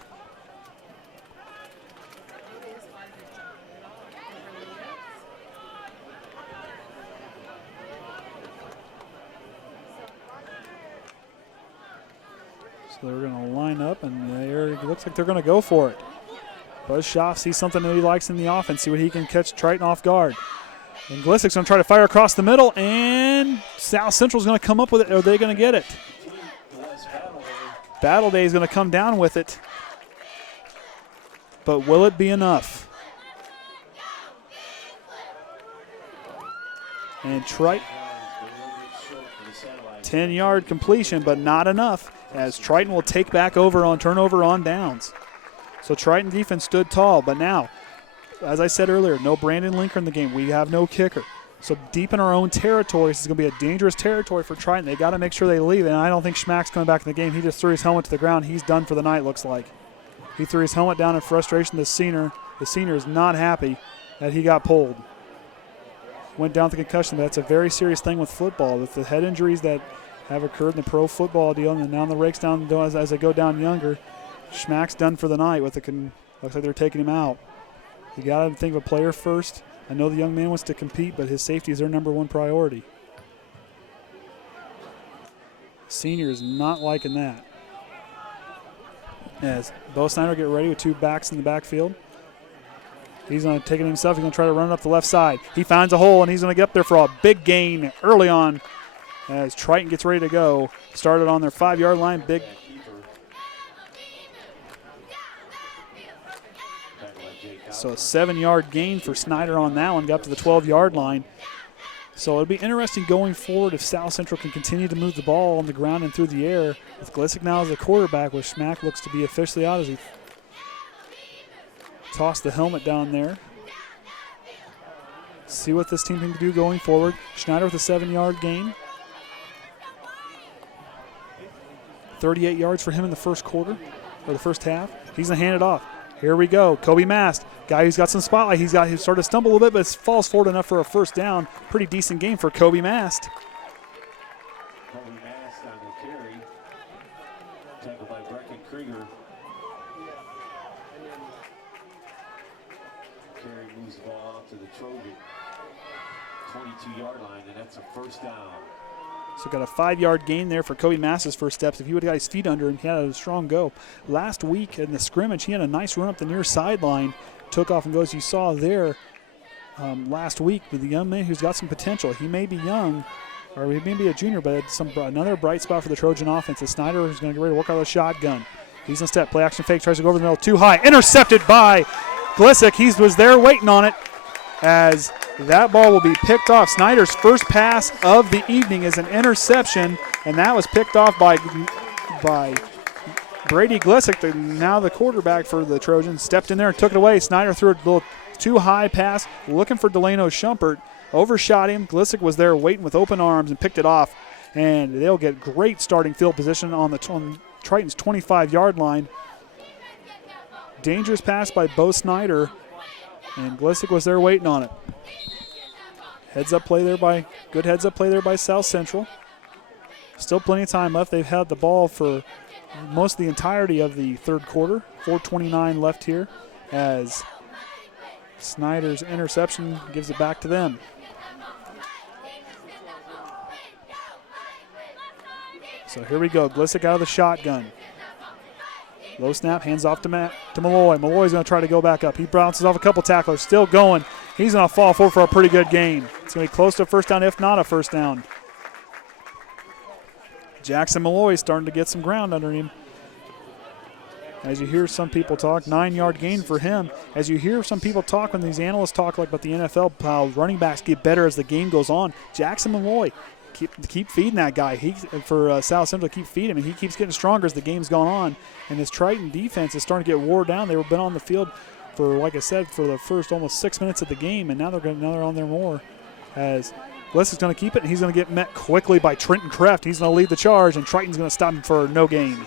So they're going to line up, and it looks like they're going to go for it. Buzz Schaff sees something that he likes in the offense, see what he can catch Triton off guard. And Glissic's going to try to fire across the middle, and South Central's going to come up with it. Are they going to get it? Battle Day is going to come down with it. But will it be enough? And Triton, 10-yard completion, but not enough, as Triton will take back over on turnover on downs. So Triton defense stood tall, but now, as I said earlier, no Brandon Lenker in the game. We have no kicker. So deep in our own territory, this is going to be a dangerous territory for Triton. They got to make sure they leave, and I don't think Schmack's coming back in the game. He just threw his helmet to the ground. He's done for the night, looks like. He threw his helmet down in frustration. The senior is not happy that he got pulled. Went down with a concussion. That's a very serious thing with football. With the head injuries that have occurred in the pro football deal, and now the rakes down as they go down younger, Schmack's done for the night with Looks like they're taking him out. You got to think of a player first. I know the young man wants to compete, but his safety is their number one priority. Senior is not liking that. As Bo Snyder get ready with two backs in the backfield. He's going to take it himself. He's going to try to run it up the left side. He finds a hole, and he's going to get up there for a big gain early on as Triton gets ready to go. Started on their 5-yard line. Big. So a 7-yard gain for Snyder on that one. Got up to the 12-yard line. So it'll be interesting going forward if South Central can continue to move the ball on the ground and through the air. With Glissick now as the quarterback, which Schmack looks to be officially out as he tossed the helmet down there. See what this team can do going forward. Schneider with a 7-yard gain. 38 yards for him in the first quarter, or the first half. He's going to hand it off. Here we go. Koby Mast, guy who's got some spotlight. He started to stumble a little bit, but falls forward enough for a first down. Pretty decent game for Koby Mast. Koby Mast on the carry. Tackled by Brecken Krieger. Carey moves the ball out to the Trojan 22-yard line, and that's a first down. So got a 5-yard gain there for Koby Mast's first steps. If he would have got his feet under him, he had a strong go. Last week in the scrimmage, he had a nice run up the near sideline, took off and goes. You saw there last week with the young man who's got some potential. He may be young, or he may be a junior, but it's another bright spot for the Trojan offense. And Snyder is going to get ready to work out the shotgun. He's in step, play action fake, tries to go over the middle, too high. Intercepted by Glissick. He was there waiting on it as that ball will be picked off. Snyder's first pass of the evening is an interception, and that was picked off by Brady Glissick, now the quarterback for the Trojans. Stepped in there and took it away. Snyder threw a little too high pass, looking for Delano Shumpert. Overshot him. Glissick was there waiting with open arms and picked it off. And they'll get great starting field position on Triton's 25-yard line. Dangerous pass by Bo Snyder. And Glissick was there waiting on it. Good heads up play there by South Central. Still plenty of time left. They've had the ball for most of the entirety of the third quarter. 4:29 left here as Snyder's interception gives it back to them. So here we go. Glissick out of the shotgun. Low snap, hands off to Malloy. Malloy's going to try to go back up. He bounces off a couple tacklers, still going. He's going to fall forward for a pretty good gain. It's going to be close to a first down, if not a first down. Jackson Malloy starting to get some ground under him. As you hear some people talk, 9-yard gain for him. As you hear some people talk when these analysts talk like about the NFL, how running backs get better as the game goes on. Jackson Malloy, keep feeding that guy. For South Central, keep feeding him, and he keeps getting stronger as the game's gone on. And this Triton defense is starting to get wore down. They've been on the field for, like I said, for the first almost 6 minutes of the game, and now they're on there more. As Bliss is going to keep it, and he's going to get met quickly by Trenton Kreft. He's going to lead the charge, and Triton's going to stop him for no gain.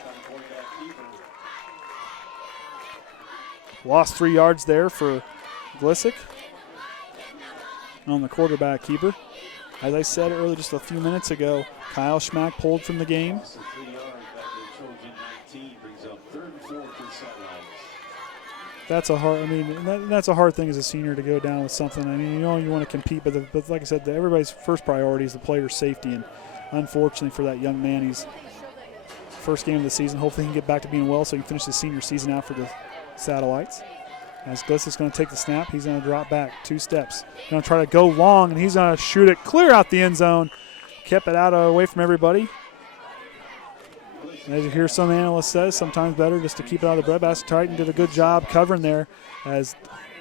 Lost 3 yards there for Glissick on the quarterback keeper. As I said earlier just a few minutes ago, Kyle Schmack pulled from the game. That's a hard thing as a senior to go down with something. I mean, you know you want to compete, but like I said, everybody's first priority is the player's safety. And unfortunately for that young man, he's first game of the season. Hopefully he can get back to being well so he can finish his senior season out for the Satellites. As Glissick's going to take the snap, he's going to drop back 2 steps. Going to try to go long, and he's going to shoot it clear out the end zone. Kept it away from everybody. As you hear some analysts say, sometimes better just to keep it out of the breadbasket. Triton did a good job covering there, as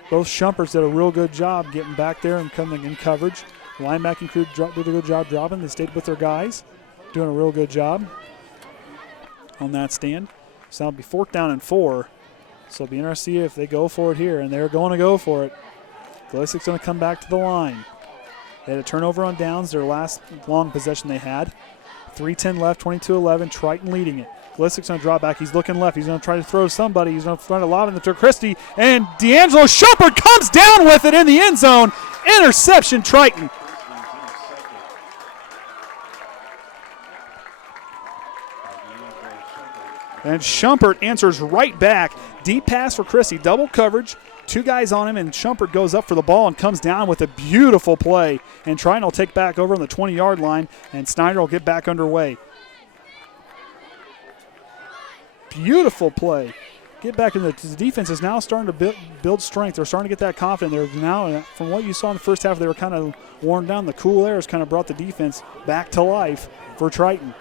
both Shumperts did a real good job getting back there and coming in coverage. The linebacking crew did a good job dropping. They stayed with their guys, doing a real good job on that stand. So it'll be 4th down and 4. So it'll be interesting to see if they go for it here, and they're going to go for it. Glissick's going to come back to the line. They had a turnover on downs, their last long possession they had. 3:10 left, 22-11, Triton leading it. Glissick's going to drop back. He's looking left. He's going to try to throw somebody. He's going to try to lob in to Christie, and D'Angelo Shumpert comes down with it in the end zone. Interception, Triton. And Shumpert answers right back. Deep pass for Chrissy. Double coverage. 2 guys on him, and Shumpert goes up for the ball and comes down with a beautiful play. And Triton will take back over on the 20-yard line, and Snyder will get back underway. Beautiful play. Get back in the defense is now starting to build strength. They're starting to get that confidence. They're now, from what you saw in the first half, they were kind of worn down. The cool air has kind of brought the defense back to life for Triton.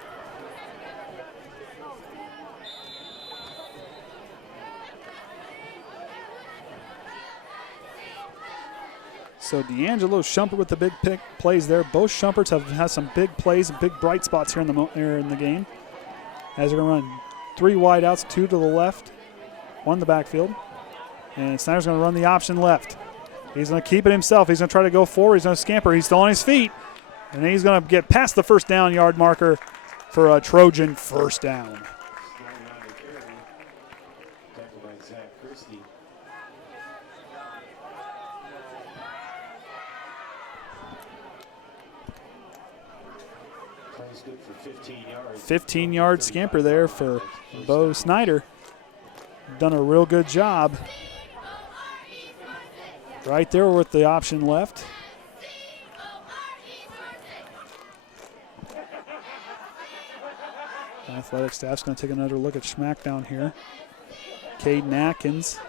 So D'Angelo Shumpert with the big pick plays there. Both Shumperts have had some big plays and big bright spots here in the game. As they're going to run 3 wide outs, 2 to the left, 1 in the backfield. And Snyder's going to run the option left. He's going to keep it himself. He's going to try to go forward. He's going to scamper. He's still on his feet. And then he's going to get past the first down yard marker for a Trojan first down. Good for 15 yards. 15-yard scamper there for Bo Snyder. Done a real good job. Right there with the option left. Athletic staff's going to take another look at Smackdown here. Kaden Atkins.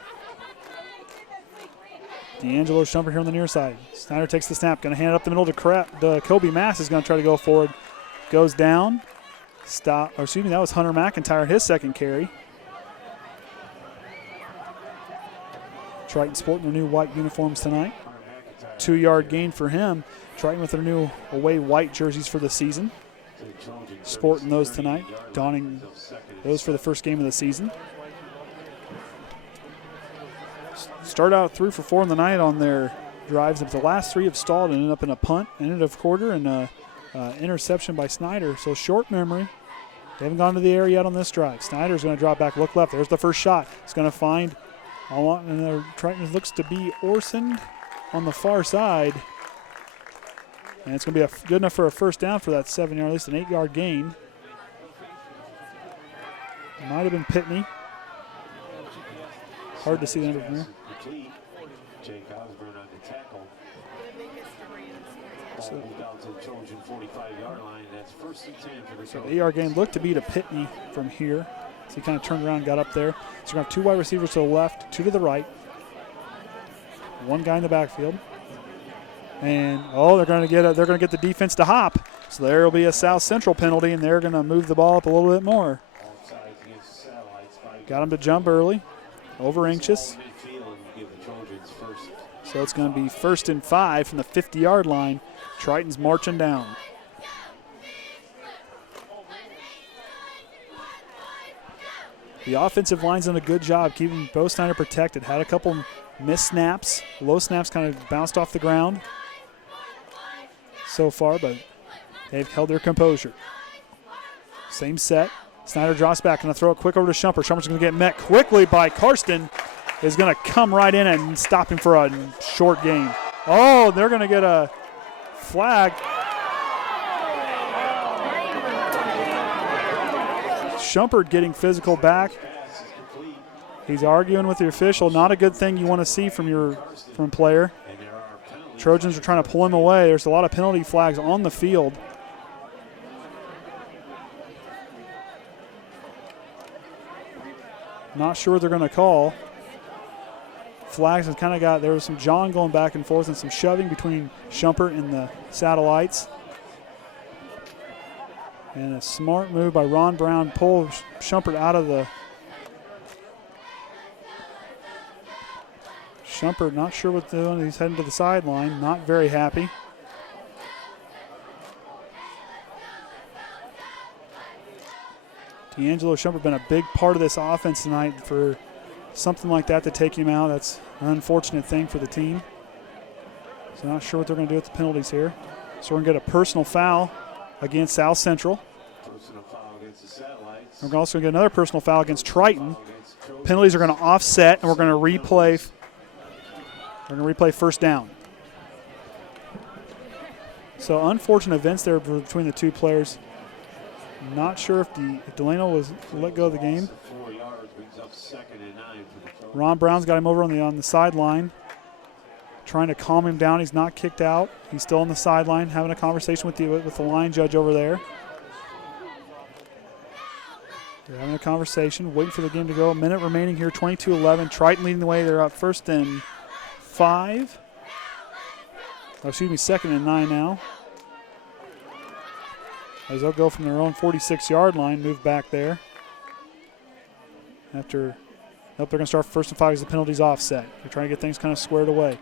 D'Angelo Shumpert here on the near side. Snyder takes the snap, going to hand it up the middle to Koby Mast is going to try to go forward. Goes down. That was Hunter McIntyre, his second carry. Triton sporting their new white uniforms tonight. 2-yard gain for him. Triton with their new away white jerseys for the season. Sporting those tonight, donning those for the first game of the season. Start out 3 for 4 in the night on their drives. But the last 3 have stalled and ended up in a punt, ended of quarter, and interception by Snyder. So short memory. They haven't gone to the air yet on this drive. Snyder's going to drop back, look left. There's the first shot. He's going to find, Triton looks to be Orsund on the far side. And it's going to be good enough for a first down for that 7-yard, at least an 8-yard gain. Might have been Pitney. Hard to see the number from there. Jake Osborne on the tackle. So, down to the Trojan 45-yard line. That's 1st and 10 for the so 8-yard gain looked to be to Pitney from here. So he kind of turned around and got up there. So we're going to have 2 wide receivers to the left, 2 to the right. 1 guy in the backfield. And they're going to get the defense to hop. So there will be a South Central penalty, and they're going to move the ball up a little bit more. Got him to jump early, over anxious. So it's going to be 1st and 5 from the 50-yard line. Triton's marching down. The offensive line's done a good job keeping Bo Snyder protected. Had a couple missed snaps. Low snaps kind of bounced off the ground so far, but they've held their composure. Same set. Snyder drops back, going to throw it quick over to Shumpert. Shumpert's going to get met quickly by Karsten. Is going to come right in and stop him for a short gain. Oh, they're going to get a flag. Shumpert getting physical back. He's arguing with the official. Not a good thing you want to see from a player. Trojans are trying to pull him away. There's a lot of penalty flags on the field. Not sure what they're going to call. Flags have kind of got, there was some jawing going back and forth and some shoving between Shumpert and the satellites. And a smart move by Ron Brown, pull Shumpert out of the. Shumpert not sure what they're doing. He's heading to the sideline, not very happy. D'Angelo Shumpert been a big part of this offense tonight. For something like that to take him out, that's an unfortunate thing for the team. So not sure what they're going to do with the penalties here. So we're going to get a personal foul against South Central. Personal foul against the Satellites. We're also going to get another personal foul against Triton. Penalties are going to offset, and we're going to replay. We're going to replay first down. So unfortunate events there between the two players. Not sure if Delano was let go of the game. 4 yards brings up 2nd and 9 for the Trojans. Ron Brown's got him over on the sideline, trying to calm him down. He's not kicked out. He's still on the sideline, having a conversation with the line judge over there. They're having a conversation, waiting for the game to go. A minute remaining here, 22-11. Triton leading the way. They're up 1st and 5. Oh, excuse me, 2nd and 9 now. As they'll go from their own 46-yard line, move back there. Nope, they're going to start 1st and 5 as the penalty's offset. They're trying to get things kind of squared away.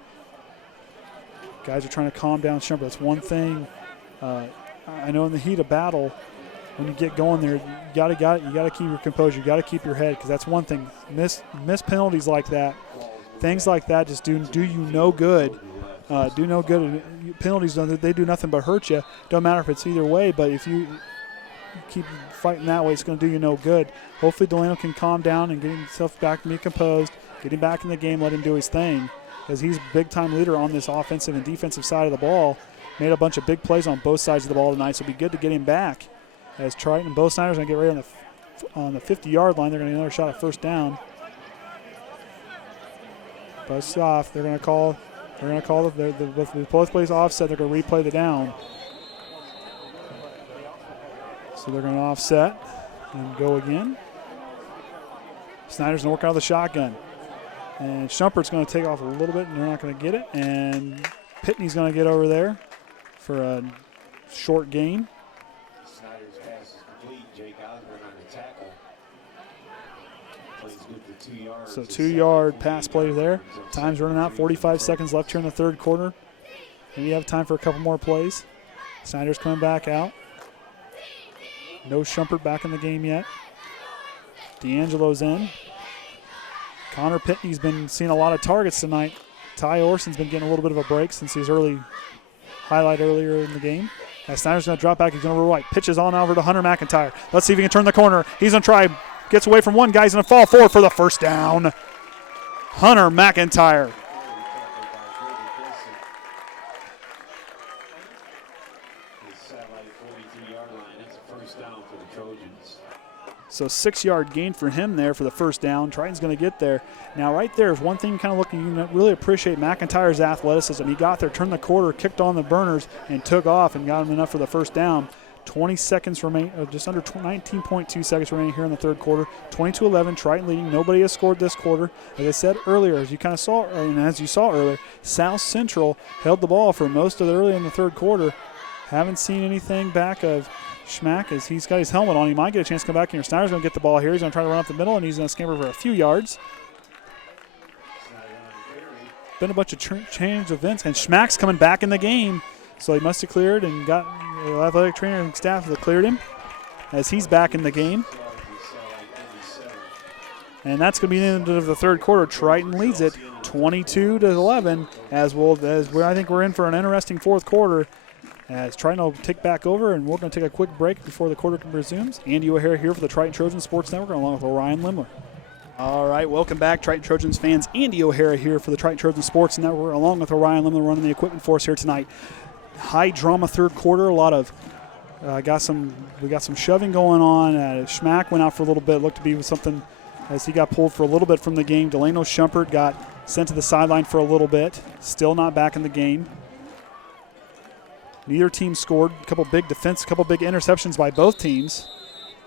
Guys are trying to calm down Shumpert. That's one thing. I know in the heat of battle, when you get going there, you got to keep your composure. You got to keep your head, because that's one thing. Miss penalties like that, things like that, just do you no good. Do no good. Penalties, they do nothing but hurt you. Don't matter if it's either way, but if you keep fighting that way, it's going to do you no good. Hopefully Delano can calm down and get himself back to be composed, get him back in the game, let him do his thing, because he's a big-time leader on this offensive and defensive side of the ball. Made a bunch of big plays on both sides of the ball tonight, so it'll be good to get him back. As Triton and both Snyders going to get right on the 50-yard line. They're going to get another shot at 1st down. Bust off. They're going to call both plays offset. They're going to replay the down. So they're going to offset and go again. Snyder's going to work out of the shotgun. And Shumpert's going to take off a little bit, and they're not going to get it. And Pitney's going to get over there for a short gain. Snyder's pass is complete. Jake Osborne on the tackle. Plays good for 2 yards. So 2-yard pass play there. Time's running out. 45 seconds left here in the 3rd quarter. Maybe you have time for a couple more plays. Snyder's coming back out. No Shumpert back in the game yet. D'Angelo's in. Connor Pitney's been seeing a lot of targets tonight. Tye Orsund's been getting a little bit of a break since his highlight earlier in the game. As Snyder's going to drop back, he's going to right. Pitches on over to Hunter McIntyre. Let's see if he can turn the corner. He's going to try. Gets away from one guy. He's going to fall forward for the 1st down. Hunter McIntyre. So 6-yard gain for him there for the 1st down. Triton's going to get there. Now right there is one thing kind of looking, you can really appreciate McIntyre's athleticism. He got there, turned the quarter, kicked on the burners, and took off and got him enough for the 1st down. 20 seconds remain, just under 19.2 seconds remaining here in the 3rd quarter. 22-11, Triton leading. Nobody has scored this quarter. As I said earlier, as you kind of saw, and as you saw earlier, South Central held the ball for most of the early in the 3rd quarter. Haven't seen anything back of Schmack as he's got his helmet on. He might get a chance to come back here. Snyder's going to get the ball here. He's going to try to run up the middle, and he's going to scamper for a few yards. Been a bunch of change of events, and Schmack's coming back in the game. So he must have cleared and got the athletic trainer and staff that cleared him as he's back in the game. And that's going to be the end of the 3rd quarter. Triton leads it 22-11 I think we're in for an interesting 4th quarter. As Triton will take back over, and we're going to take a quick break before the quarter resumes. Andy O'Hara here for the Triton Trojans Sports Network, along with Orion Lemler. All right, welcome back, Triton Trojans fans. Andy O'Hara here for the Triton Trojans Sports Network, along with Orion Lemler running the equipment for us here tonight. High drama 3rd quarter. A lot of we got some shoving going on. Schmack went out for a little bit. Looked to be something as he got pulled for a little bit from the game. Delano Shumpert got sent to the sideline for a little bit. Still not back in the game. Neither team scored. A couple big interceptions by both teams.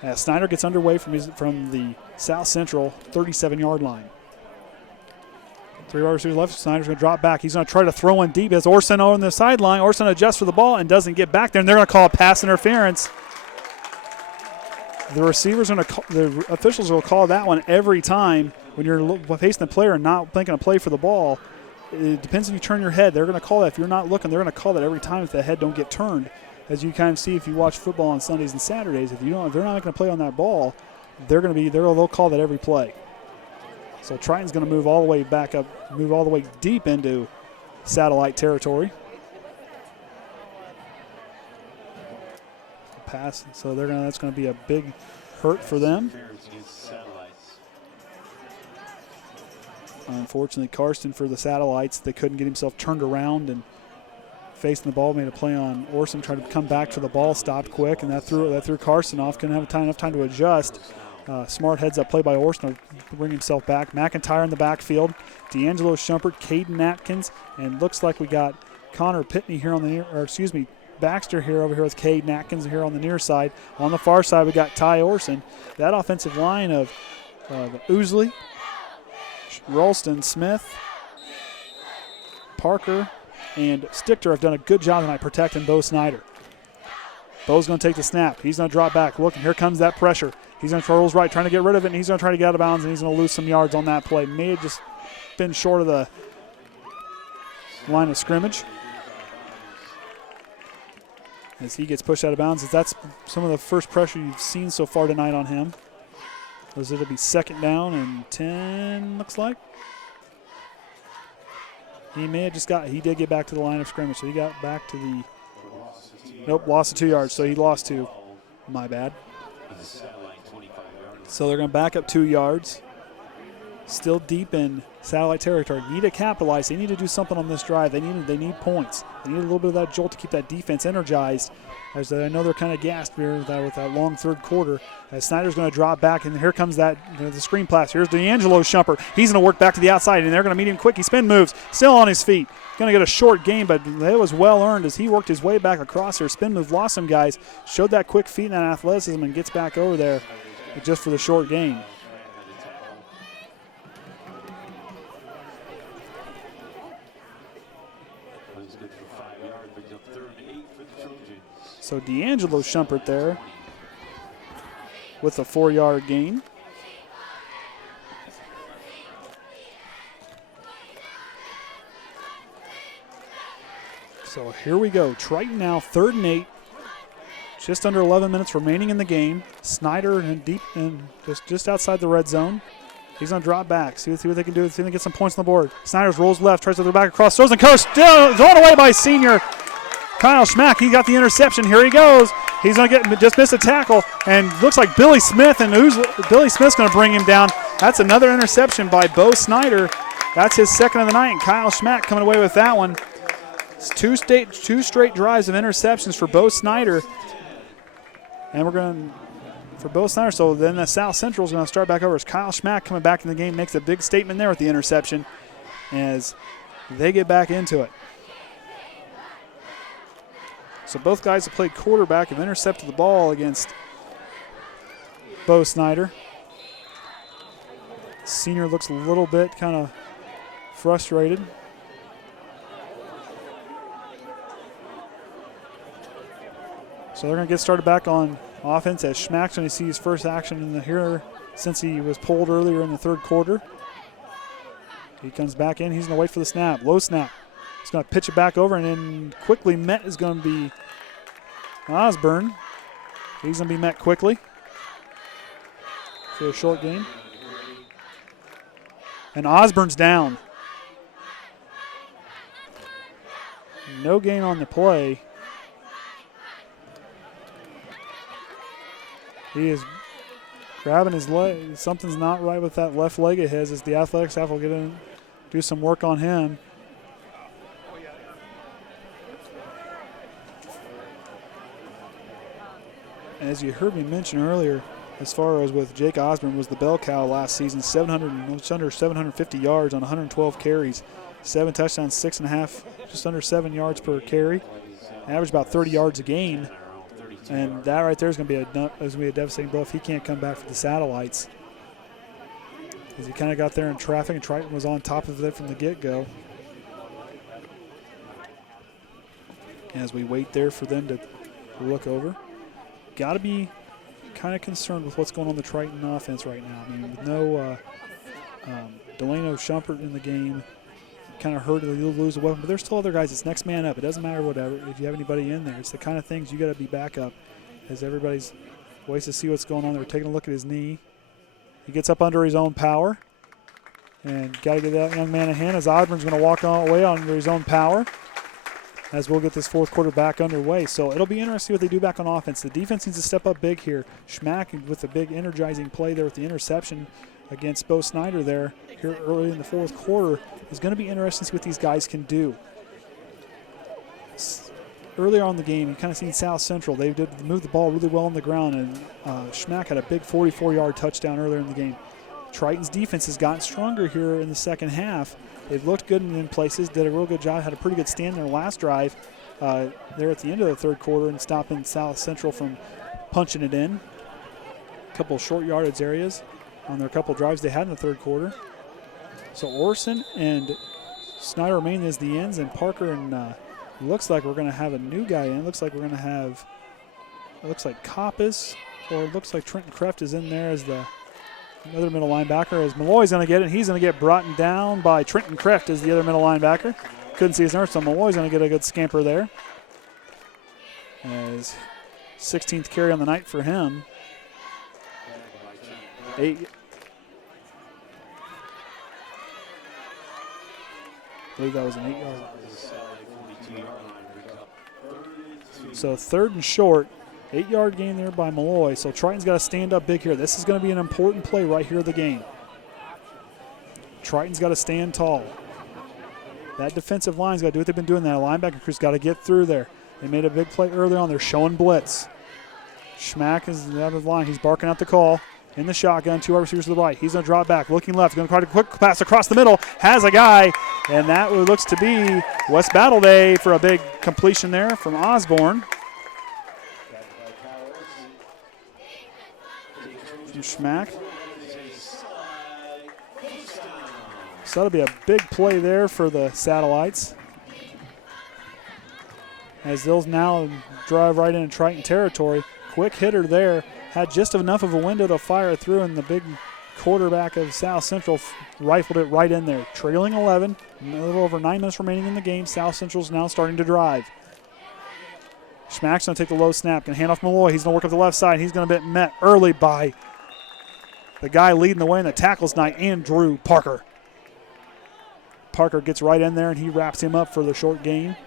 As Snyder gets underway from the South Central 37-yard line. 3 wide receivers left. Snyder's going to drop back. He's going to try to throw one deep as Orsund on the sideline. Orsund adjusts for the ball and doesn't get back there, and they're going to call a pass interference. The officials will call that one every time when you're facing the player and not making a play for the ball. It depends if you turn your head. They're going to call that. If you're not looking, they're going to call that every time if the head don't get turned. As you kind of see if you watch football on Sundays and Saturdays, if they're not making a play on that ball, they'll call that every play. So Triton's going to move all the way back up, move all the way deep into satellite territory. Pass. So that's going to be a big hurt for them. Unfortunately, Karsten for the Satellites, they couldn't get himself turned around and facing the ball, made a play on Orsund, tried to come back for the ball, stopped quick, and that threw Carson off. Couldn't have enough time to adjust. Smart heads up play by Orsund to bring himself back. McIntyre in the backfield. Delano Shumpert, Kaden Atkins, and looks like we got Pitney here on the near, or excuse me, Baxter here over here with Kaden Atkins here on the near side. On the far side, we got Tye Orsund. That offensive line of Ousley, Ralston, Smith, Parker, and Stichter have done a good job tonight protecting Bo Snyder. Bo's going to take the snap. He's going to drop back. Look, and here comes that pressure. He's going to throw right, trying to get rid of it, and he's going to try to get out of bounds, and he's going to lose some yards on that play. May have just been short of the line of scrimmage as he gets pushed out of bounds. That's some of the first pressure you've seen so far tonight on him. As it'll be 2nd down and 10, looks like. He may have just he did get back to the line of scrimmage, so he got back to the, nope, lost the 2 yards, so he lost 2. My bad. So they're going to back up 2 yards. Still deep in satellite territory. Need to capitalize. They need to do something on this drive. They need points. They need a little bit of that jolt to keep that defense energized. As I know they're kind of gassed here with that long third quarter. As Snyder's going to drop back, and here comes the screen pass. Here's Delano Shumpert. He's going to work back to the outside, and they're going to meet him quick. He spin moves, still on his feet. Going to get a short gain, but it was well earned as he worked his way back across there. Spin move, lost some guys, showed that quick feet and that athleticism, and gets back over there just for the short gain. So Delano Shumpert there with a 4-yard gain. So here we go. Triton now 3rd and 8. Just under 11 minutes remaining in the game. Snyder and deep and just outside the red zone. He's going to drop back. See what they can do. See if they can get some points on the board. Snyder's rolls left, tries to throw back across, throws and coast. Still thrown away by senior Kyle Schmack. He got the interception. Here he goes. He's going to just miss a tackle, and looks like Billy Smith Billy Smith's going to bring him down. That's another interception by Bo Snyder. That's his 2nd of the night, and Kyle Schmack coming away with that one. It's two straight drives of interceptions for Bo Snyder. And we're going for Bo Snyder. So then the South Central is going to start back over as Kyle Schmack coming back in the game, makes a big statement there with the interception as they get back into it. So both guys have played quarterback have intercepted the ball against Bo Snyder. Senior looks a little bit kind of frustrated. So they're going to get started back on offense as Schmack's going to see his first action in the here since he was pulled earlier in the 3rd quarter. He comes back in. He's going to wait for the snap. Low snap. He's going to pitch it back over, and then quickly met is going to be Osborne. He's going to be met quickly for a short gain. And Osborne's down. No gain on the play. He is grabbing his leg. Something's not right with that left leg of his as the athletic staff will get in, do some work on him. As you heard me mention earlier, as far as with Jake Osborne, was the bell cow last season, just under 750 yards on 112 carries, 7 touchdowns, 6.5, just under 7 yards per carry, average about 30 yards a game, and that right there is going to be a devastating blow if he can't come back for the satellites. As he kind of got there in traffic, and Triton was on top of it from the get-go. As we wait there for them to look over. Got to be kind of concerned with what's going on in the Triton offense right now. I mean, with no Delano Shumpert in the game, kind of hurt, you'll lose a weapon, but there's still other guys. It's next man up. It doesn't matter whatever if you have anybody in there. It's the kind of things you got to be back up as everybody's waits to see what's going on. They're taking a look at his knee. He gets up under his own power, and got to get that young man a hand as Osborne's going to walk away under his own power. As we'll get this 4th quarter back underway. So it'll be interesting what they do back on offense. The defense needs to step up big here. Schmack with the big energizing play there with the interception against Bo Snyder there here early in the 4th quarter is going to be interesting to see what these guys can do. earlier on in the game, you kind of seen South Central. They did move the ball really well on the ground, and Schmack had a big 44-yard touchdown earlier in the game. Triton's defense has gotten stronger here in the second half. They've looked good in places, did a real good job, had a pretty good stand in their last drive there at the end of the third quarter and stopping South Central from punching it in. A couple of short yardage areas on their couple drives they had in the third quarter. So Orsund and Snyder remain as the ends, and Parker and looks like we're going to have a new guy in. Looks like we're going to have, it looks like Coppes, or it looks like Trenton Kreft is in there as the other middle linebacker, as Malloy's going to get it. He's going to get brought down by Trenton Kreft as the other middle linebacker. Couldn't see his number, so Malloy's going to get a good scamper there. As 16th carry on the night for him. I believe that was an 8-yard. So 3rd and short, 8-yard gain there by Malloy. So Triton's got to stand up big here. This is going to be an important play right here of the game. Triton's got to stand tall. That defensive line's got to do what they've been doing. That linebacker crew's got to get through there. They made a big play earlier on. They're showing blitz. Schmack is out of the line. He's barking out the call. In the shotgun, 2 wide receivers to the right. He's going to draw it back, looking left. Going to try to quick pass across the middle. Has a guy, and that looks to be West Battle Day for a big completion there from Osborne. From Schmack. So that'll be a big play there for the Satellites, as they'll now drive right into Triton territory. Quick hitter there. Had just enough of a window to fire through, and the big quarterback of South Central rifled it right in there. Trailing 11, a little over 9 minutes remaining in the game. South Central's now starting to drive. Schmack's going to take the low snap, going to hand off Malloy. He's going to work up the left side. He's going to be met early by the guy leading the way in the tackles tonight, Andrew Parker. Parker gets right in there, and he wraps him up for the short gain.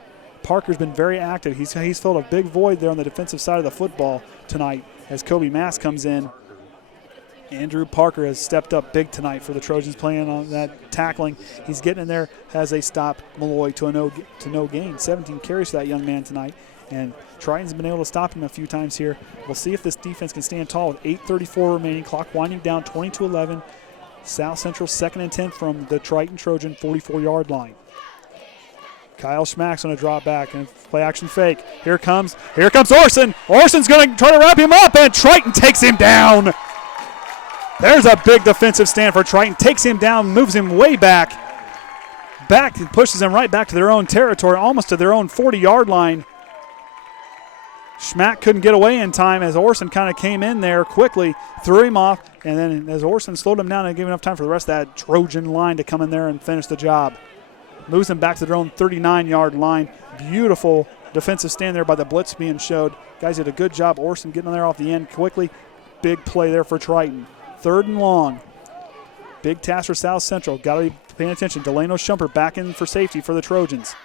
Parker's been very active. He's filled a big void there on the defensive side of the football tonight as Koby Mast comes in. Andrew Parker has stepped up big tonight for the Trojans, playing on that tackling. He's getting in there as they stop Malloy to no gain. 17 carries for that young man tonight, and Triton's been able to stop him a few times here. We'll see if this defense can stand tall with 8:34 remaining, clock winding down, 22-11. South Central 2nd and 10 from the Triton Trojan 44-yard line. Kyle Schmack's going to drop back and play action fake. Here comes Orsund. Orsund's going to try to wrap him up, and Triton takes him down. There's a big defensive stand for Triton. Takes him down, moves him way back, and pushes him right back to their own territory, almost to their own 40-yard line. Schmack couldn't get away in time as Orsund kind of came in there quickly, threw him off, and then as Orsund slowed him down and gave enough time for the rest of that Trojan line to come in there and finish the job. Moves them back to their own 39-yard line. Beautiful defensive stand there by the blitz being showed. Guys did a good job. Orsund getting there off the end quickly. Big play there for Triton. 3rd and long. Big task for South Central. Got to be paying attention. Delano Shumpert back in for safety for the Trojans.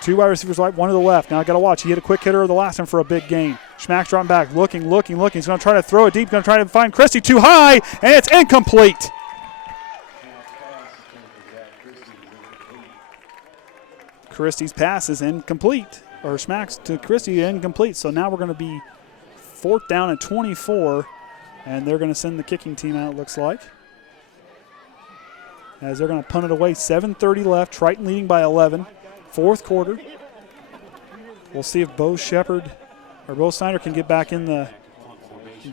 2 wide receivers right, 1 to the left. Now I got to watch. He hit a quick hitter the last time for a big gain. Schmack's dropping back, looking. He's going to try to throw it deep. Going to try to find Christie too high, and it's incomplete. Christie's pass is incomplete, or Schmack's to Christie incomplete. So now we're going to be 4th down and 24, and they're going to send the kicking team out, it looks like, as they're going to punt it away. 7:30 left, Triton leading by 11. 4th quarter. We'll see if Bo Snyder can get back in the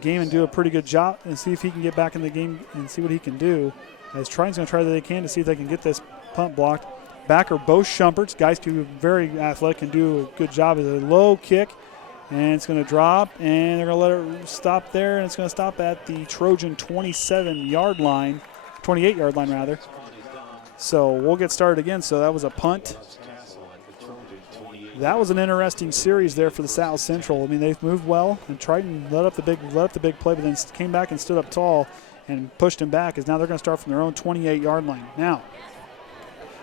game and do a pretty good job, and see if he can get back in the game and see what he can do, as Triton's going to try that they can to see if they can get this punt blocked. Backer Bo Shumperts, guys who are very athletic and do a good job. Is a low kick, and it's going to drop, and they're going to let it stop there, and it's going to stop at the Trojan 28-yard line rather. So we'll get started again. So that was a punt. That was an interesting series there for the South Central. I mean, they've moved well, and Triton let up the big play, but then came back and stood up tall and pushed him back, as now they're going to start from their own 28-yard line. Now,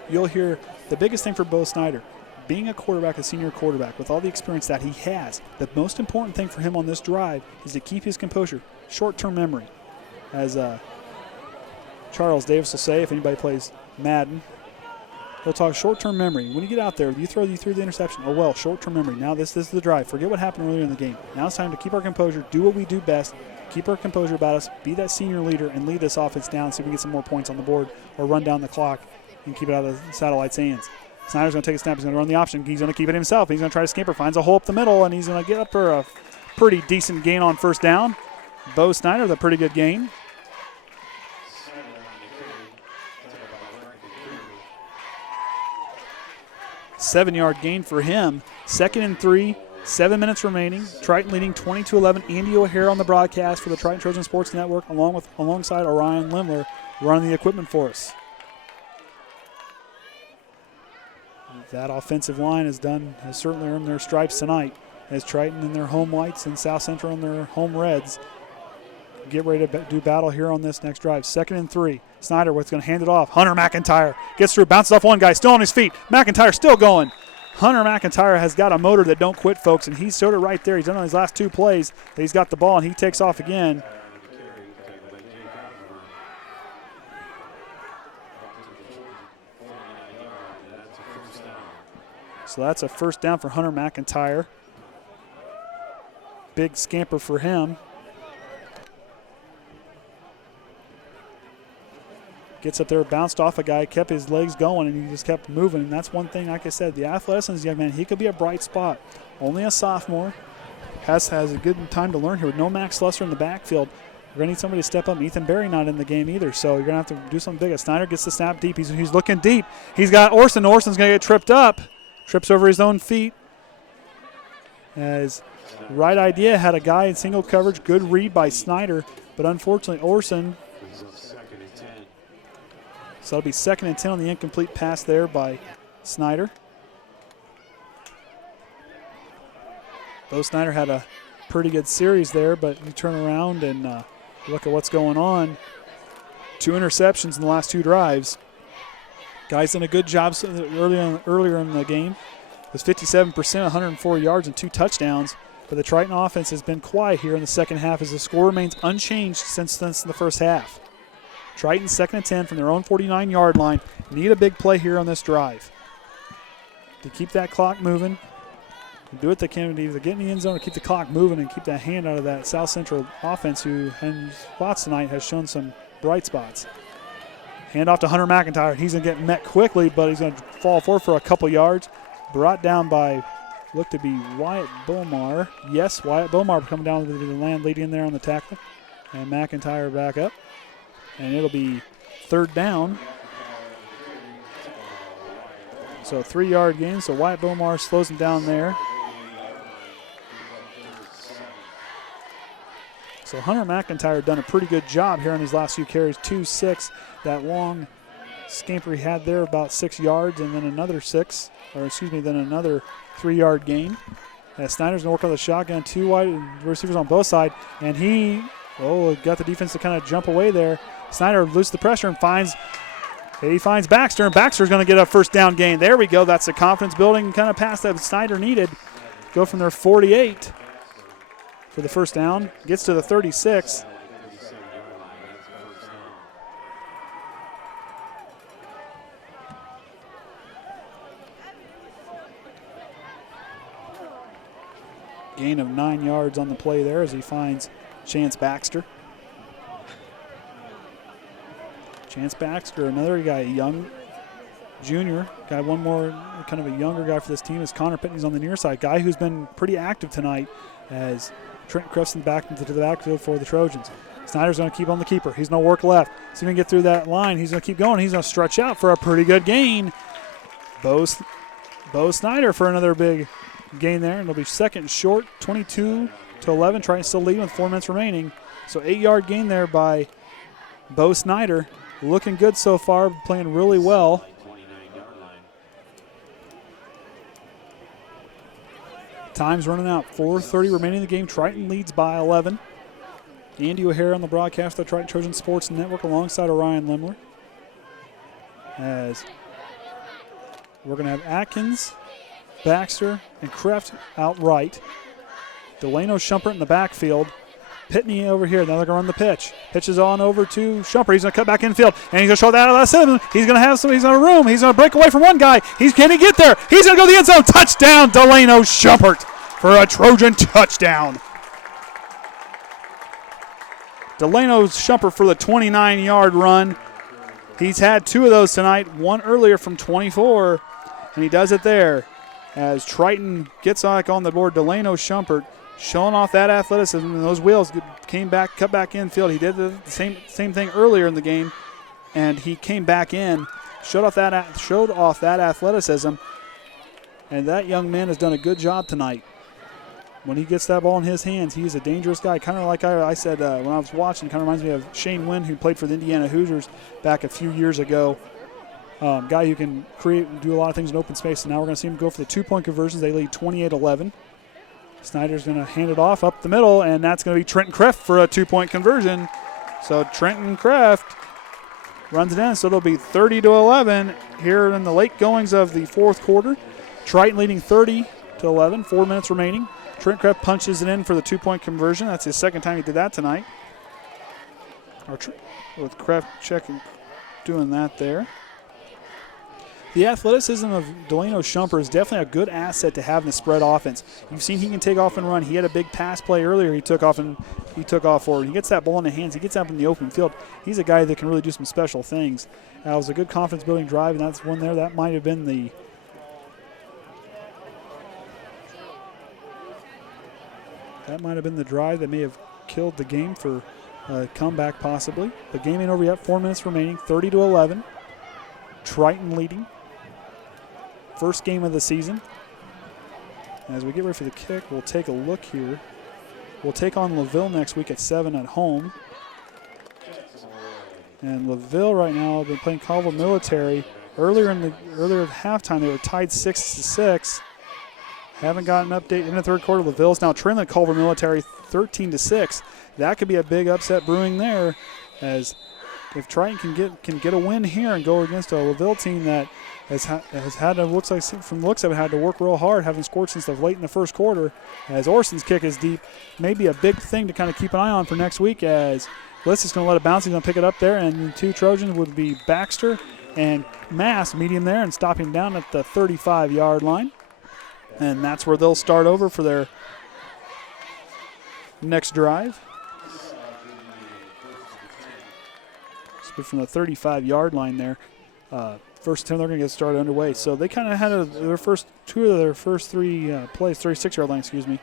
you'll hear the biggest thing for Bo Snyder, being a senior quarterback, with all the experience that he has, the most important thing for him on this drive is to keep his composure, short-term memory. As Charles Davis will say, if anybody plays Madden, He'll talk short-term memory. When you get out there, you threw the interception. Oh, well, short-term memory. Now this is the drive. Forget what happened earlier in the game. Now it's time to keep our composure, do what we do best, keep our composure about us, be that senior leader, and lead this offense down so we can get some more points on the board or run down the clock and keep it out of the Satellite's hands. Snyder's going to take a snap. He's going to run the option. He's going to keep it himself. He's going to try to scamper. Finds a hole up the middle, and he's going to get up for a pretty decent gain on first down. Bo Snyder, the pretty good gain. Seven-yard gain for him. 2nd and 3, 7 minutes remaining. Triton leading 20-11. Andy O'Hara on the broadcast for the Triton Trojan Sports Network, alongside Orion Lemler running the equipment for us. That offensive line has certainly earned their stripes tonight, as Triton in their home whites and South Central in their home reds get ready to do battle here on this next drive. 2nd and 3. Snyder going to hand it off. Hunter McIntyre gets through, bounces off one guy, still on his feet. McIntyre still going. Hunter McIntyre has got a motor that don't quit, folks, and he showed it right there. He's done on his last 2 plays that he's got the ball, and he takes off again. So that's a first down for Hunter McIntyre. Big scamper for him. Gets up there, bounced off a guy, kept his legs going, and he just kept moving. And that's one thing, like I said, the athleticism of this young man, he could be a bright spot. Only a sophomore. Has a good time to learn here. With no Max Slusser in the backfield, we're going to need somebody to step up. Ethan Berry not in the game either, so you're going to have to do something big. Snyder gets the snap deep. He's looking deep. He's got Orsund. Orsund's going to get tripped up. Trips over his own feet. As right idea, had a guy in single coverage. Good read by Snyder, but unfortunately Orsund. So it'll be 2nd and 10 on the incomplete pass there by Snyder. Bo Snyder had a pretty good series there, but you turn around and look at what's going on. 2 interceptions in the last 2 drives. Guy's done a good job earlier in the game. It was 57%, 104 yards, and 2 touchdowns. But the Triton offense has been quiet here in the second half as the score remains unchanged since the first half. Triton 2nd and 10 from their own 49-yard line. Need a big play here on this drive to keep that clock moving. Do what they can to either get in the end zone or keep the clock moving and keep that hand out of that South Central offense, who in spots tonight has shown some bright spots. Hand off to Hunter McIntyre. He's going to get met quickly, but he's going to fall forward for a couple yards. Brought down by, look to be Wyatt Bomar. Yes, Wyatt Bomar coming down to the land, leading in there on the tackle. And McIntyre back up. And it'll be 3rd down. So a 3-yard gain. So Wyatt Bomar slows him down there. So Hunter McIntyre done a pretty good job here on his last few carries. 2-6. That long scamper he had there, about 6 yards, and then another 3-yard gain. Snyder's going to work on the shotgun. 2 wide receivers on both sides. And he got the defense to kind of jump away there. Snyder loses the pressure and finds Baxter, and Baxter's going to get a first down gain. There we go. That's the confidence building kind of pass that Snyder needed. Go from their 48 for the first down. Gets to the 36. Gain of 9 yards on the play there as he finds Chance Baxter. Chance Baxter, another guy, young junior. Got one more kind of a younger guy for this team is Connor Pitney's on the near side. Guy who's been pretty active tonight as Trent Kreft's back into the backfield for the Trojans. Snyder's going to keep on the keeper. He's going to work left. So he can get through that line. He's going to keep going. He's going to stretch out for a pretty good gain. Bo Snyder for another big gain there. And it'll be 2nd and short, 22-11. Trying to still lead with 4 minutes remaining. So 8-yard gain there by Bo Snyder. Looking good so far, playing really well. Time's running out. 4:30 remaining in the game. Triton leads by 11. Andy O'Hara on the broadcast of the Triton Trojan Sports Network alongside Orion Lemler. As we're going to have Atkins, Baxter, and Kreft out right. Delano Shumpert in the backfield. Pitney over here. Now they're going to run the pitch. Pitch is on over to Shumpert. He's going to cut back infield, and he's going to show that athleticism. He's going to have some. He's in a room. He's going to break away from one guy. Can he get there? He's going to go to the end zone. Touchdown, Delano Shumpert for a Trojan touchdown. Delano Shumpert for the 29-yard run. He's had 2 of those tonight, one earlier from 24, and he does it there. As Triton gets back on the board, Delano Shumpert showing off that athleticism, and those wheels came back, cut back infield. He did the same thing earlier in the game, and he came back in, showed off that athleticism, and that young man has done a good job tonight. When he gets that ball in his hands, he's a dangerous guy. Kind of like I said when I was watching, kind of reminds me of Shane Wynn, who played for the Indiana Hoosiers back a few years ago. Guy who can create and do a lot of things in open space. And now we're going to see him go for the 2-point conversions. They lead 28-11. Snyder's going to hand it off up the middle, and that's going to be Trenton Kreft for a 2-point conversion. So Trenton Kreft runs it in, so it'll be 30-11 here in the late goings of the fourth quarter. Triton leading 30-11, 4 minutes remaining. Trent Kreft punches it in for the 2-point conversion. That's his second time he did that tonight. With Kreft checking, doing that there. The athleticism of Delano Shumpert is definitely a good asset to have in the spread offense. You've seen he can take off and run. He had a big pass play earlier. He took off forward. He gets that ball in the hands. He gets up in the open field. He's a guy that can really do some special things. It was a good confidence-building drive, and that's one there. That might have been the drive that may have killed the game for a comeback possibly. The game ain't over yet. 4 minutes remaining. 30-11. Triton leading. First game of the season. As we get ready for the kick, we'll take a look here. We'll take on LaVille next week at 7 at home. And LaVille right now have been playing Colville Military. Earlier at halftime, they were tied 6-6. Haven't got an update in the third quarter. LaVille's now trailing Culver Military 13-6. That could be a big upset brewing there, as if Triton can get a win here and go against a LaVille team that has had to, looks like from the looks of it, had to work real hard, having scored since the late in the first quarter. As Orsund's kick is deep, maybe a big thing to kind of keep an eye on for next week, as Bliss is going to let it bounce. He's going to pick it up there, and the 2 Trojans would be Baxter and Mast, meet him there and stop him down at the 35-yard line. And that's where they'll start over for their next drive. So from the 35-yard line there, first 10, they're going to get started underway. So they kind of had their first 3 plays, 36-yard line, excuse me.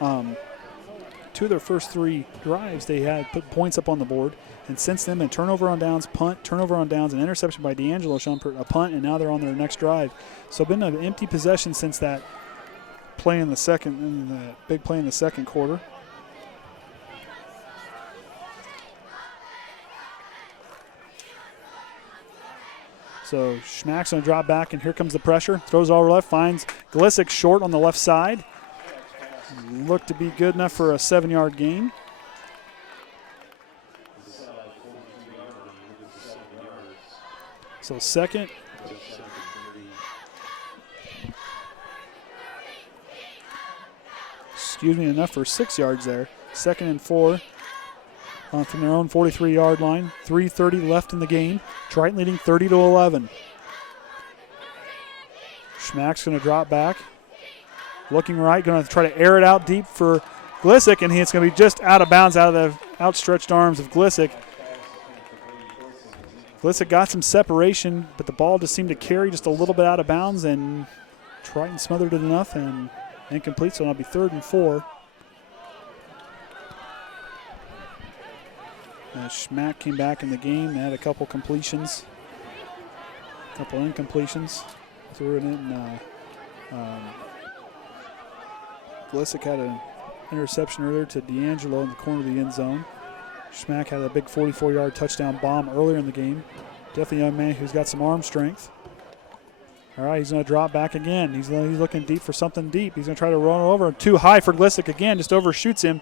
2 of their first 3 drives, they had put points up on the board. And since then, a turnover on downs, punt, turnover on downs, an interception by D'Angelo Shumpert, a punt, and now they're on their next drive. So been an empty possession since that play in the big play in the second quarter. So Schmack's going to drop back, and here comes the pressure. Throws all over left, finds Glisick short on the left side. Looked to be good enough for a 7-yard gain. So second. Enough for 6 yards there. 2nd and 4 from their own 43-yard line. 3:30 left in the game. Triton leading 30-11. Schmack's going to drop back. Looking right, going to try to air it out deep for Glisick, and it's going to be just out of bounds out of the outstretched arms of Glisick. Glisick got some separation, but the ball just seemed to carry just a little bit out of bounds, and Triton smothered it enough and incomplete, so it'll be 3rd and 4. Schmack came back in the game, had a couple completions, a couple incompletions, threw it in. Glisick had an interception earlier to D'Angelo in the corner of the end zone. Schmack had a big 44-yard touchdown bomb earlier in the game. Definitely a young man who's got some arm strength. All right, he's going to drop back again. He's looking deep for something deep. He's going to try to run over. Too high for Glisick again, just overshoots him.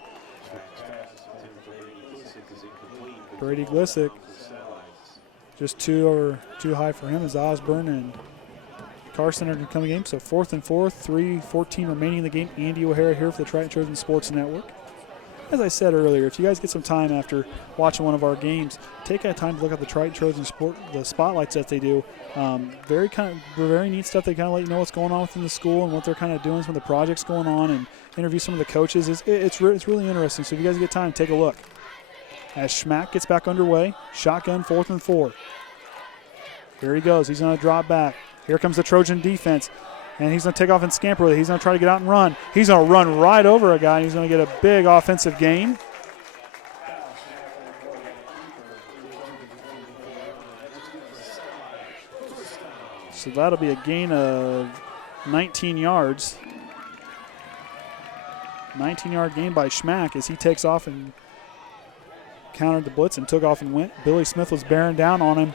Brady Glisick, just too high for him as Osborne and Carson are going to come in the game. So 4th and 4, 3:14 remaining in the game. Andy O'Hara here for the Triton Trojan Sports Network. as I said earlier, if you guys get some time after watching one of our games, take that time to look at the Triton Trojans the spotlights that they do. Very neat stuff. They kind of let you know what's going on within the school and what they're kind of doing, some of the projects going on, and interview some of the coaches. It's really interesting. So if you guys get time, take a look. As Schmack gets back underway, shotgun 4th and 4. Here he goes. He's going to drop back. Here comes the Trojan defense. And he's going to take off and scamper with it. He's going to try to get out and run. He's going to run right over a guy, and he's going to get a big offensive gain. So that'll be a gain of 19 yards. 19-yard gain by Schmack as he takes off and countered the blitz and took off and went. Billy Smith was bearing down on him.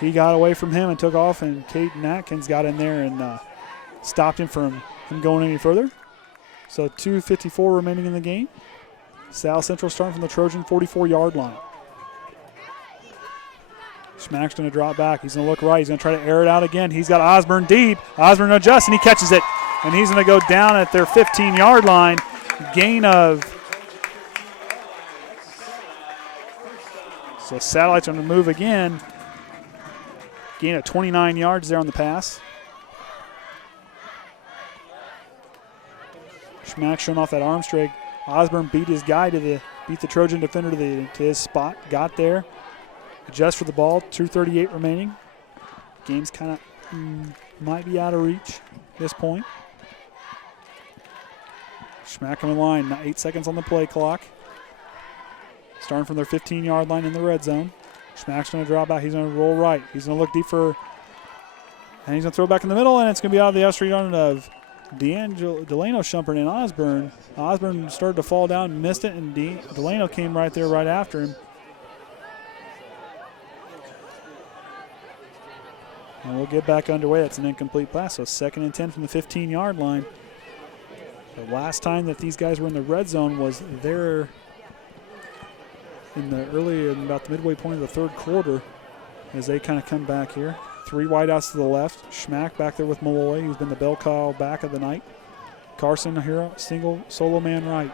He got away from him and took off, and Kaden Atkins got in there and stopped him from him going any further. So 2:54 remaining in the game. South Central starting from the Trojan 44-yard line. Schmack's going to drop back. He's going to look right. He's going to try to air it out again. He's got Osborne deep. Osborne adjusts, and he catches it. And he's going to go down at their 15-yard line. Gain of... So Satellites are going to move again. Gain of 29 yards there on the pass. Schmack showing off that arm strength. Osborne beat his guy beat the Trojan defender to his spot. Got there. Adjust for the ball. 2:38 remaining. Game's kind of might be out of reach at this point. Schmack on the line. 8 seconds on the play clock. Starting from their 15-yard line in the red zone. Schmack's going to drop back. He's going to roll right. He's going to look deep for, and he's going to throw it back in the middle, and it's going to be out of the S3 of Delano Shumpert and Osborne. Osborne started to fall down and missed it, and Delano came right there right after him. And we'll get back underway. That's an incomplete pass, so 2nd and 10 from the 15-yard line. The last time that these guys were in the red zone was there in about the midway point of the third quarter as they kind of come back here. 3 wideouts to the left. Schmack back there with Malloy, who's been the bell cow back of the night. Carson here, solo man right.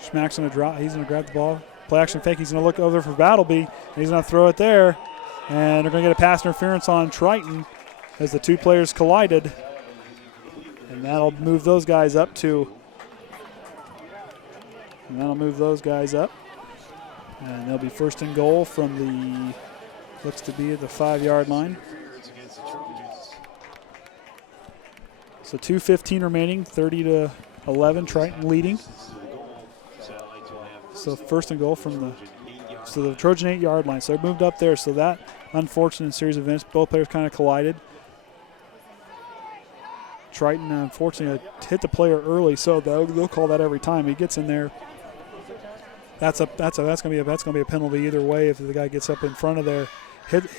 Schmack's going to drop. He's going to grab the ball. Play action fake. He's going to look over for Battleby. And he's going to throw it there. And they're going to get a pass interference on Triton as the 2 players collided. And that'll move those guys up to. And that'll move those guys up. And they'll be 1st and goal from the, looks to be at the 5-yard line. So 2:15 remaining, 30-11, Triton leading. So 1st and goal from the Trojan 8-yard line. So they moved up there. So that unfortunate series of events, both players kind of collided. Triton unfortunately hit the player early, so they'll call that every time he gets in there. That's gonna be a penalty either way if the guy gets up in front of there.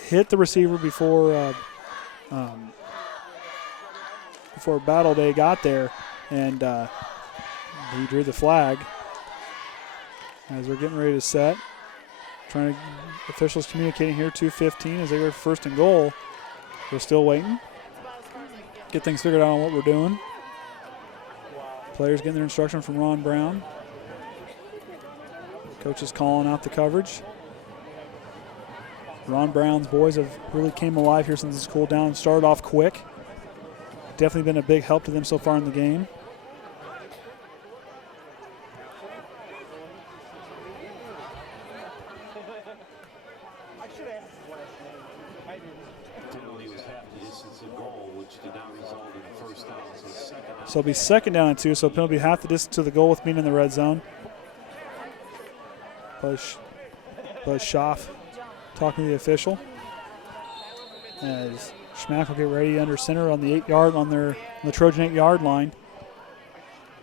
Hit the receiver before Battle Day got there, and he drew the flag as they're getting ready to set. Officials communicating here 2:15 as they go for 1st and goal. We're still waiting. Get things figured out on what we're doing. Players getting their instruction from Ron Brown. Coach is calling out the coverage. Ron Brown's boys have really came alive here since it's cooled down. Started off quick. Definitely been a big help to them so far in the game. So it'll be 2nd down and 2, so it'll be half the distance to the goal with being in the red zone. Buzz Schaff talking to the official. As Schmack will get ready under center on the 8-yard on the Trojan 8-yard line.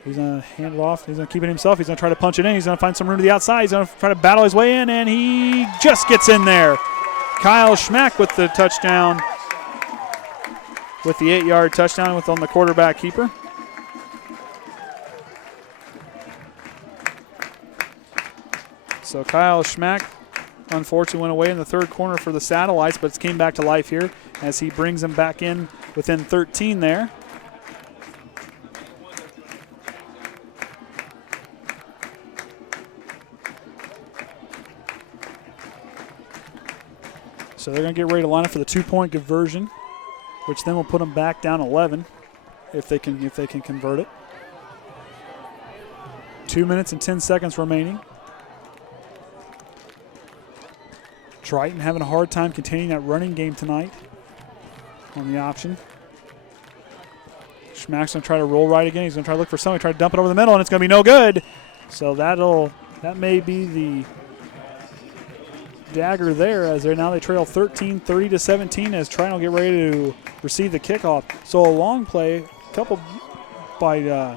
He's going to hand it off. He's going to keep it himself. He's going to try to punch it in. He's going to find some room to the outside. He's going to try to battle his way in, and he just gets in there. Kyle Schmack with the touchdown, with the 8-yard touchdown on the quarterback keeper. So Kyle Schmack unfortunately went away in the third corner for the Satellites, but it's came back to life here as he brings them back in within 13 there. So they're going to get ready to line up for the 2-point conversion, which then will put them back down 11 if they can convert it. 2 minutes and 10 seconds remaining. Triton having a hard time containing that running game tonight on the option. Schmack's going to try to roll right again. He's going to try to look for somebody, try to dump it over the middle, and it's going to be no good. So that may be the dagger there, as they trail 30-17 as Triton will get ready to receive the kickoff. So a long play, a couple by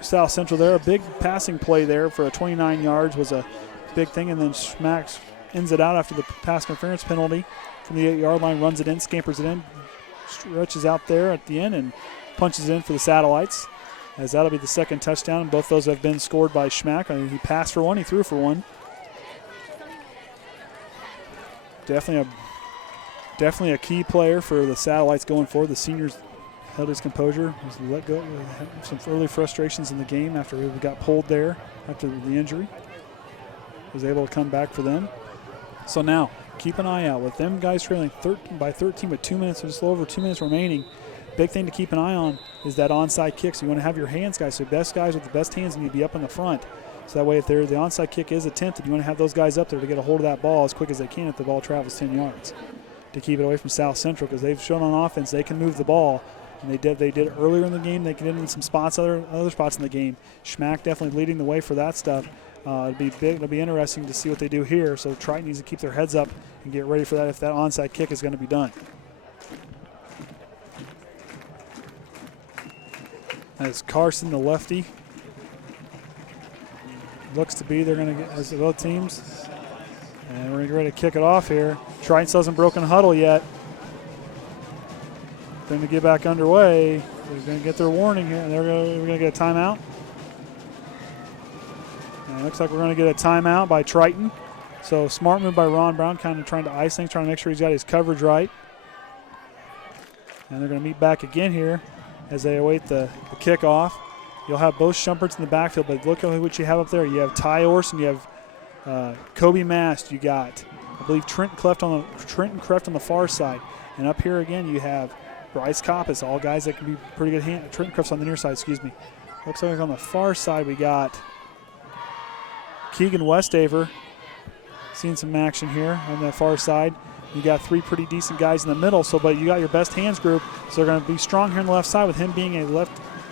South Central there. A big passing play there for a 29 yards was a big thing, and then Schmack ends it out after the pass interference penalty from the 8-yard line, runs it in, scampers it in, stretches out there at the end, and punches in for the Satellites, as that'll be the second touchdown, and both those have been scored by Schmack. He passed for one, he threw for one. Definitely a key player for the Satellites going forward. The seniors held his composure. He was let go. Had some early frustrations in the game after he got pulled there after the injury. Was able to come back for them. So now, keep an eye out. With them guys trailing 13 by 13 with 2 minutes, or just a little over 2 minutes remaining, big thing to keep an eye on is that onside kick. So you want to have your hands, guys. So best guys with the best hands need to be up in the front. So that way, if the onside kick is attempted, you want to have those guys up there to get a hold of that ball as quick as they can if the ball travels 10 yards to keep it away from South Central, because they've shown on offense they can move the ball. And they did earlier in the game. They did in some spots, other spots in the game. Schmack definitely leading the way for that stuff. It'll be big. It'll be interesting to see what they do here. So Triton needs to keep their heads up and get ready for that if that onside kick is going to be done. As Carson, the lefty, looks to be they're going to get as both teams. And we're going to get ready to kick it off here. Triton still hasn't broken huddle yet. Then to get back underway, they're going to get their warning here, and we're going to get a timeout. And it looks like we're going to get a timeout by Triton. So smart move by Ron Brown, kind of trying to ice things, trying to make sure he's got his coverage right. And they're going to meet back again here as they await the kickoff. You'll have both Shumperts in the backfield, but look at what you have up there. You have Tye Orsund, you have Koby Mast, you got, I believe, Trenton Kreft on the far side. And up here again, you have Bryce Coppes, all guys that can be pretty good hand. Trenton Kreft's on the near side, excuse me. Looks like on the far side we got Keegan Westafer. Seeing some action here on the far side. You got three pretty decent guys in the middle, but you got your best hands group, so they're going to be strong here on the left side with him being a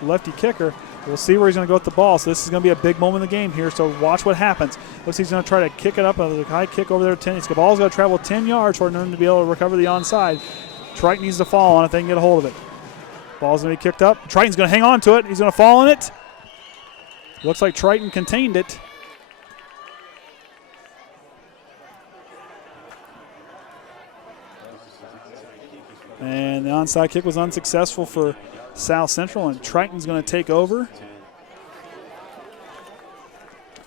lefty kicker. We'll see where he's going to go with the ball. So this is going to be a big moment in the game here, so watch what happens. Looks like he's going to try to kick it up, a high kick over there. The ball's going to travel 10 yards for him to be able to recover the onside. Triton needs to fall on it. They can get a hold of it. Ball's going to be kicked up. Triton's going to hang on to it. He's going to fall on it. Looks like Triton contained it. And the onside kick was unsuccessful for South Central, and Triton's going to take over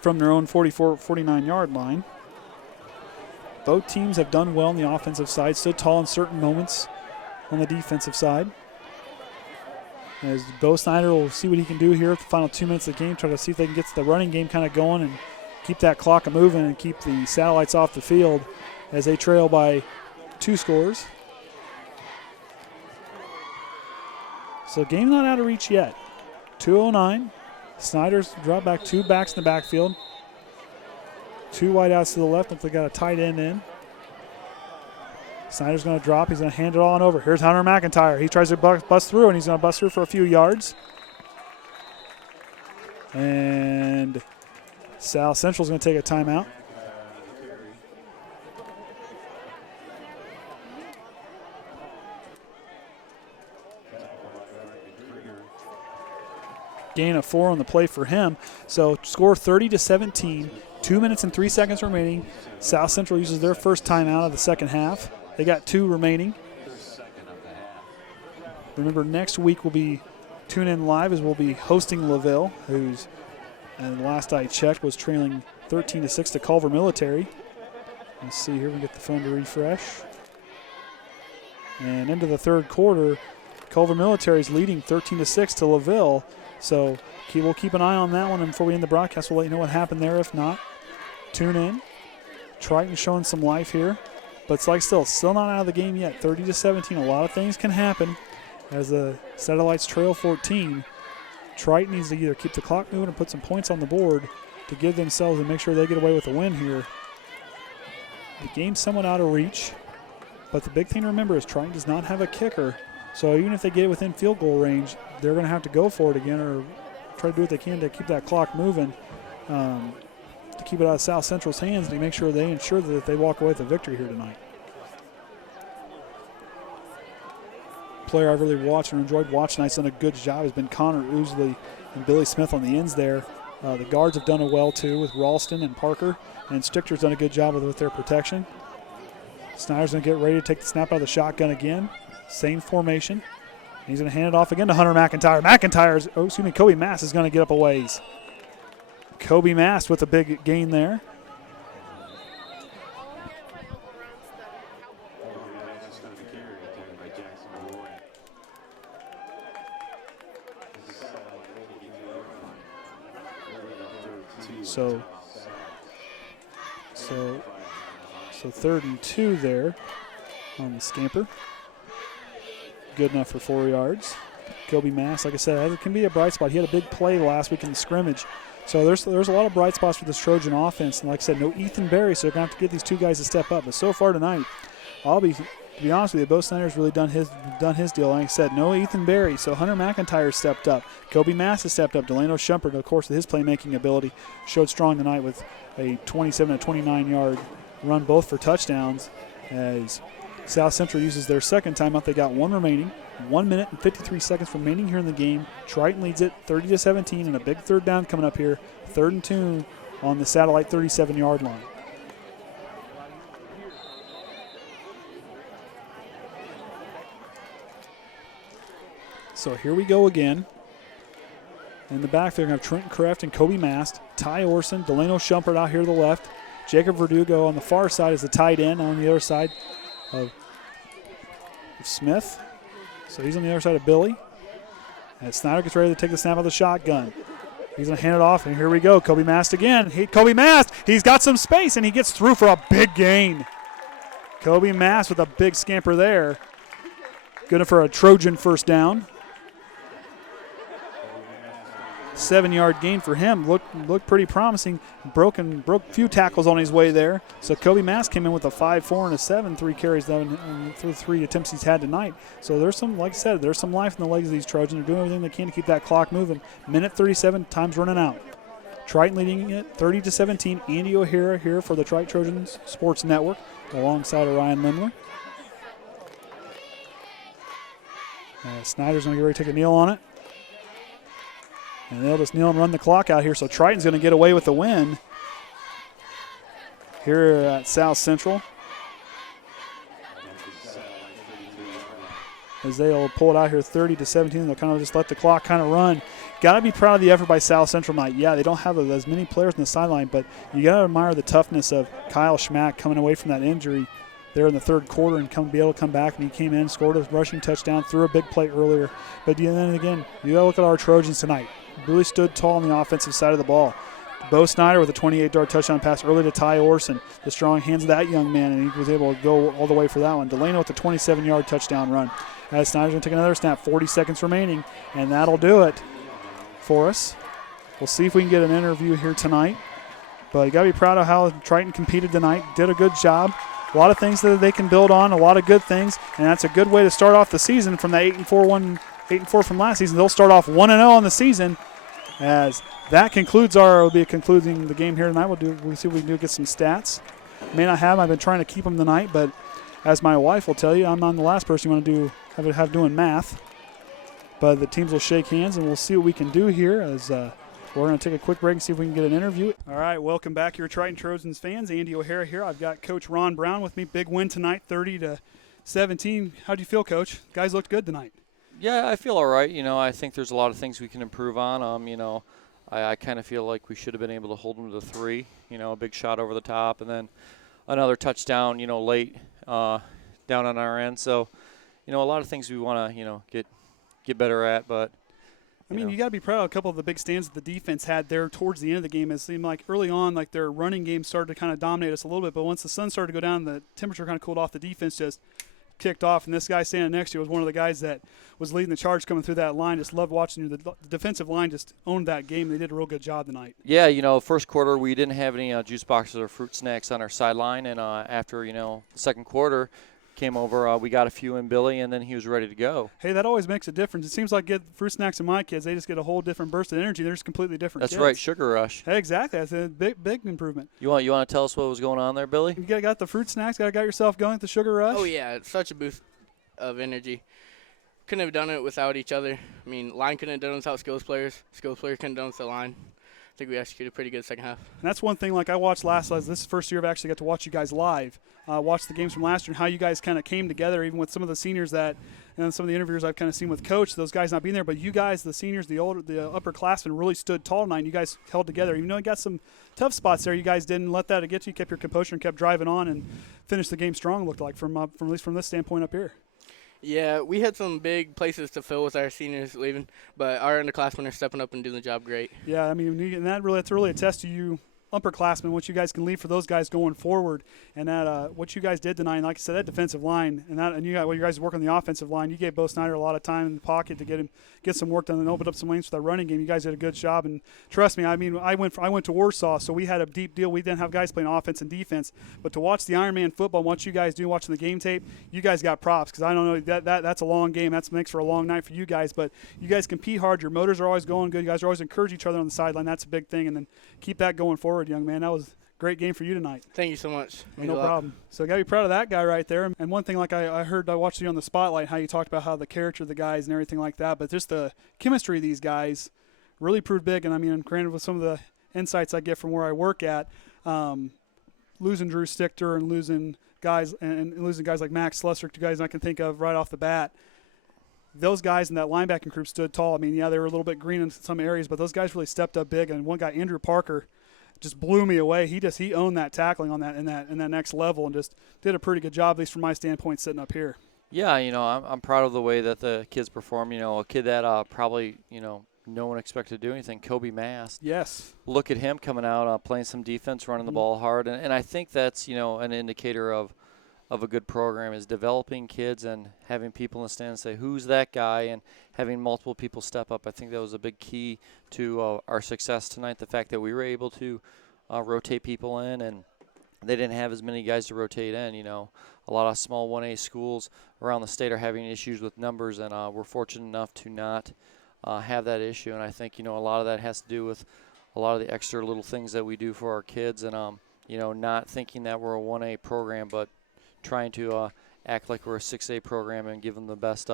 from their own 49-yard line. Both teams have done well on the offensive side, stood tall in certain moments on the defensive side. As Bo Snyder will see what he can do here at the final 2 minutes of the game, try to see if they can get the running game kind of going and keep that clock moving and keep the Satellites off the field as they trail by 2 scores. So game not out of reach yet. 2:09. Snyder's dropped back, 2 backs in the backfield. 2 wideouts to the left. Looks like they got a tight end in. Snyder's going to drop. He's going to hand it all on over. Here's Hunter McIntyre. He tries to bust through, and he's going to bust through for a few yards. And South Central's going to take a timeout. Gain of 4 on the play for him. So score 30-17. 2 minutes and 3 seconds remaining. South Central uses their first timeout of the second half. They got 2 remaining. Remember, next week we'll be tune in live as we'll be hosting LaVille, who's, and last I checked, was trailing 13-6 to Culver Military. Let's see here. We get the phone to refresh. And into the third quarter, Culver Military is leading 13-6 to LaVille. So we'll keep an eye on that one, and before we end the broadcast, we'll let you know what happened there. If not, tune in. Triton showing some life here. But it's like still not out of the game yet. 30-17. A lot of things can happen as the Satellites trail 14. Triton needs to either keep the clock moving or put some points on the board to give themselves and make sure they get away with a win here. The game's somewhat out of reach, but the big thing to remember is Triton does not have a kicker. So even if they get it within field goal range, they're going to have to go for it again or try to do what they can to keep that clock moving, to keep it out of South Central's hands to make sure they ensure that they walk away with a victory here tonight. Player I've really watched and enjoyed watching tonight's done a good job has been Connor Ousley and Billy Smith on the ends there. The guards have done it well too with Ralston and Parker, and Stichter's done a good job with their protection. Snyder's going to get ready to take the snap out of the shotgun again. Same formation. And he's going to hand it off again to Hunter McIntyre. Koby Mast is going to get up a ways. Koby Mast with a big gain there. So 3rd and 2 there on the scamper. Good enough for 4 yards. Koby Mast, like I said, it can be a bright spot. He had a big play last week in the scrimmage. So there's a lot of bright spots for this Trojan offense. And like I said, no Ethan Berry, so they're going to have to get these two guys to step up. But so far tonight, to be honest with you, Bo Snyder's really done his deal. Like I said, no Ethan Berry, so Hunter McIntyre stepped up. Koby Mast has stepped up. Delano Shumpert, of course, with his playmaking ability, showed strong tonight with a 27 to 29-yard run, both for touchdowns. As South Central uses their second timeout, they got one remaining. 1 minute and 53 seconds remaining here in the game. Triton leads it 30-17, and a big third down coming up here. 3rd and 2 on the Satellite 37-yard line. So here we go again. In the backfield, we have Trenton Kreft and Koby Mast, Tye Orsund, Delano Shumpert out here to the left. Jacob Verdugo on the far side is the tight end on the other side of Smith. So he's on the other side of Billy. And Snyder gets ready to take the snap out of the shotgun. He's going to hand it off, and here we go. Koby Mast again. Koby Mast, he's got some space, and he gets through for a big gain. Koby Mast with a big scamper there. Good for a Trojan first down. 7-yard gain for him. Looked pretty promising. Broke a few tackles on his way there. So Koby Mast came in with a 5-4 and a 7, 3 carries through 3 attempts he's had tonight. So there's some, like I said, there's some life in the legs of these Trojans. They're doing everything they can to keep that clock moving. Minute 37, time's running out. Triton leading it 30-17. Andy O'Hara here for the Triton Trojans Sports Network alongside Ryan Lemler. Snyder's going to get ready to take a kneel on it. And they'll just kneel and run the clock out here. So Triton's going to get away with the win here at South Central, as they'll pull it out here 30-17. They'll kind of just let the clock kind of run. Got to be proud of the effort by South Central tonight. Yeah, they don't have as many players on the sideline, but you got to admire the toughness of Kyle Schmack coming away from that injury there in the third quarter and be able to come back. And he came in, scored a rushing touchdown, threw a big play earlier. But then again, you got to look at our Trojans tonight. Really stood tall on the offensive side of the ball. Bo Snyder with a 28-yard touchdown pass early to Tye Orsund. The strong hands of that young man, and he was able to go all the way for that one. Delano with a 27-yard touchdown run. As Snyder's going to take another snap, 40 seconds remaining, and that'll do it for us. We'll see if we can get an interview here tonight. But you got to be proud of how Triton competed tonight. Did a good job. A lot of things that they can build on, a lot of good things, and that's a good way to start off the season from the 8-4 from last season. They'll start off 1-0 on the season. As that will be concluding the game here tonight. We'll see if we can get some stats. May not have. I've been trying to keep them tonight, but as my wife will tell you, I'm not the last person you want to have doing math. But the teams will shake hands, and we'll see what we can do here. As we're going to take a quick break and see if we can get an interview. All right, welcome back, your Triton Trojans fans. Andy O'Hara here. I've got Coach Ron Brown with me. Big win tonight, 30-17. How do you feel, Coach? Guys looked good tonight. Yeah, I feel all right. I think there's a lot of things we can improve on. I kind of feel like we should have been able to hold them to 3. A big shot over the top, and then another touchdown, late down on our end. So, a lot of things we want to, get better at. But I mean, you got to be proud of a couple of the big stands that the defense had there towards the end of the game. It seemed like early on, like their running game started to kind of dominate us a little bit, but once the sun started to go down, the temperature kind of cooled off, the defense just kicked off, and this guy standing next to you was one of the guys that was leading the charge coming through that line. Just loved watching you. The defensive line just owned that game. They did a real good job tonight. Yeah, first quarter we didn't have any juice boxes or fruit snacks on our sideline, and after, the second quarter came over, we got a few in Billy, and then he was ready to go. Hey, that always makes a difference. It seems like get fruit snacks in my kids, they just get a whole different burst of energy. They're just completely different That's kids. right, sugar rush. Hey, exactly. That's a big improvement. You want to tell us what was going on there, Billy? You got the fruit snacks, got yourself going at the sugar rush? Oh, yeah, it's such a boost of energy. Couldn't have done it without each other. I mean, line couldn't have done it without skills players. Skills players couldn't have done it without line. I think we executed pretty good second half. And that's one thing, like I watched last. This is the first year I've actually got to watch you guys live. Watch the games from last year and how you guys kind of came together, even with some of the seniors that, and some of the interviews I've kind of seen with Coach, those guys not being there. But you guys, the seniors, the upperclassmen, really stood tall tonight. You guys held together. Even though you got some tough spots there, you guys didn't let that get to you. Kept your composure and kept driving on and finished the game strong, looked like, from at least from this standpoint up here. Yeah, we had some big places to fill with our seniors leaving, but our underclassmen are stepping up and doing the job great. Yeah, I mean, and that's really a test to you upperclassmen, what you guys can leave for those guys going forward, and that what you guys did tonight. And like I said, that defensive line, and you got you guys work on the offensive line. You gave Bo Snyder a lot of time in the pocket to get some work done and open up some lanes for that running game. You guys did a good job, and trust me, I mean, I went to Warsaw, so we had a deep deal. We didn't have guys playing offense and defense, but to watch the Ironman football, and what you guys do, watching the game tape, you guys got props, because I don't know that's a long game. That makes for a long night for you guys, but you guys compete hard. Your motors are always going good. You guys are always encourage each other on the sideline. That's a big thing, and then keep that going forward, young man. That was great game for you tonight. Thank you so much. No problem. So got to be proud of that guy right there. And one thing, like I watched you on the spotlight, how you talked about how the character of the guys and everything like that, but just the chemistry of these guys really proved big. And I mean, granted, with some of the insights I get from where I work at, losing Drew Stichter and losing guys like Max Slessor, two guys I can think of right off the bat. Those guys in that linebacking group stood tall. I mean, yeah, they were a little bit green in some areas, but those guys really stepped up big. And one guy, Andrew Parker, just blew me away. He owned that tackling on that in that next level and just did a pretty good job, at least from my standpoint, sitting up here. Yeah, I'm proud of the way that the kids perform. A kid that probably no one expected to do anything. Koby Mast. Yes. Look at him coming out, playing some defense, running the ball hard, and I think that's an indicator of a good program is developing kids and having people in the stands say, who's that guy, and having multiple people step up. I think that was a big key to our success tonight, the fact that we were able to rotate people in, and they didn't have as many guys to rotate in. A lot of small 1A schools around the state are having issues with numbers, and we're fortunate enough to not have that issue. And I think, a lot of that has to do with a lot of the extra little things that we do for our kids, and, not thinking that we're a 1A program, but trying to act like we're a 6A program and give them the best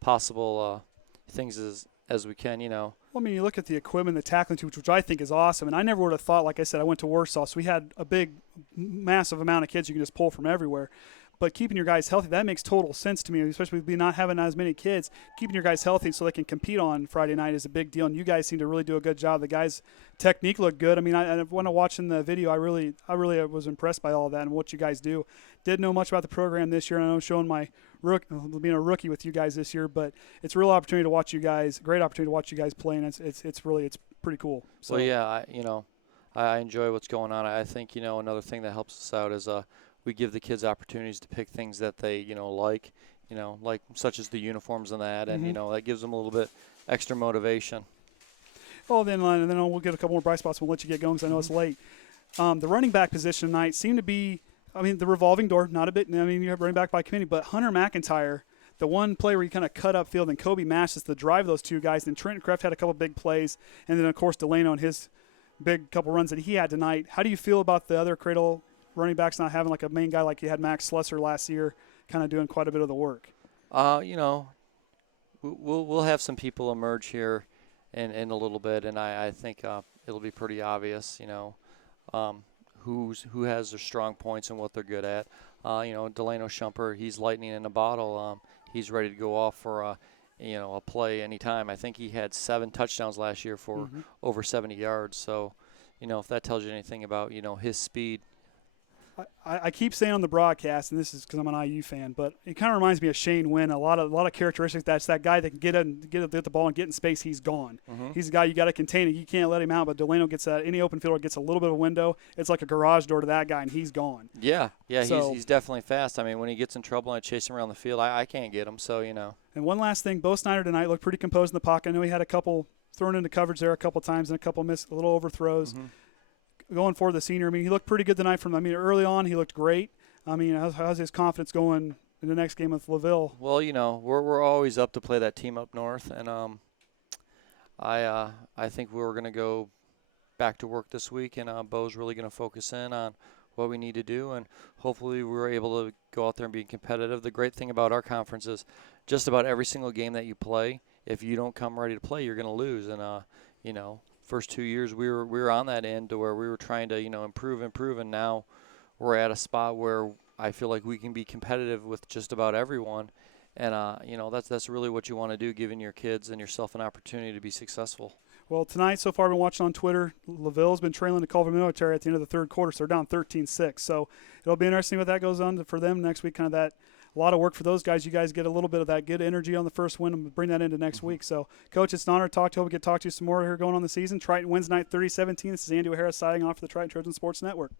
possible things as we can, Well, I mean, you look at the equipment, the tackling too, which I think is awesome. And I never would have thought, like I said, I went to Warsaw, so we had a big, massive amount of kids you can just pull from everywhere. But keeping your guys healthy, that makes total sense to me, especially with not having as many kids. Keeping your guys healthy so they can compete on Friday night is a big deal, and you guys seem to really do a good job. The guys' technique looked good. I mean, when I watching the video, I really was impressed by all of that and what you guys do. Didn't know much about the program this year. I know I'm showing my being a rookie with you guys this year, but it's a real opportunity to watch you guys. Great opportunity to watch you guys play, and it's pretty cool. So well, yeah, I enjoy what's going on. I think another thing that helps us out is we give the kids opportunities to pick things that they like such as the uniforms and that, and that gives them a little bit extra motivation. Well, then we'll get a couple more bright spots. We'll let you get going because I know it's late. The running back position tonight seemed to be, the revolving door. Not a bit. You have running back by committee, but Hunter McIntyre, the one play where you kind of cut upfield, and Koby Mast is the drive of those two guys. Then Trenton Kreft had a couple big plays, and then of course Delano and his big couple runs that he had tonight. How do you feel about the other Cradle running backs not having like a main guy like you had Max Slessor last year, kind of doing quite a bit of the work? We'll have some people emerge here in a little bit, and I think it'll be pretty obvious, who has their strong points and what they're good at. Delano Shumpert, he's lightning in a bottle. He's ready to go off for a play anytime. I think he had 7 touchdowns last year for over 70 yards. So, if that tells you anything about his speed. I keep saying on the broadcast, and this is because I'm an IU fan, but it kind of reminds me of Shane Wynn. A lot of characteristics. That's that guy that can get the ball and get in space. He's gone. He's the guy you got to contain it. You can't let him out. But Delano gets that. Any open fielder gets a little bit of a window. It's like a garage door to that guy, and he's gone. Yeah. So, he's definitely fast. I mean, when he gets in trouble and I chase him around the field, I can't get him. So And one last thing, Bo Snyder tonight looked pretty composed in the pocket. I know he had a couple thrown into coverage there a couple times and a couple missed little overthrows. Going forward, the senior, I mean, he looked pretty good tonight. Early on, he looked great. I mean, how's his confidence going in the next game with LaVille? Well, we're always up to play that team up north, and I think we're going to go back to work this week, and Bo's really going to focus in on what we need to do, and hopefully we're able to go out there and be competitive. The great thing about our conference is just about every single game that you play, if you don't come ready to play, you're going to lose, and first 2 years we were on that end to where we were trying to improve, and now we're at a spot where I feel like we can be competitive with just about everyone, and that's really what you want to do, giving your kids and yourself an opportunity to be successful. Well, tonight so far I've been watching on Twitter, LaVille's been trailing the Culver Military at the end of the third quarter, so they're down 13-6. So it'll be interesting what that goes on for them next week. Kind of that. A lot of work for those guys. You guys get a little bit of that good energy on the first win and bring that into next week. So, Coach, it's an honor to talk to you. Hope we get to talk to you some more here going on the season. Triton wins tonight 30-17. This is Andy O'Hara signing off for the Triton Trojan Sports Network.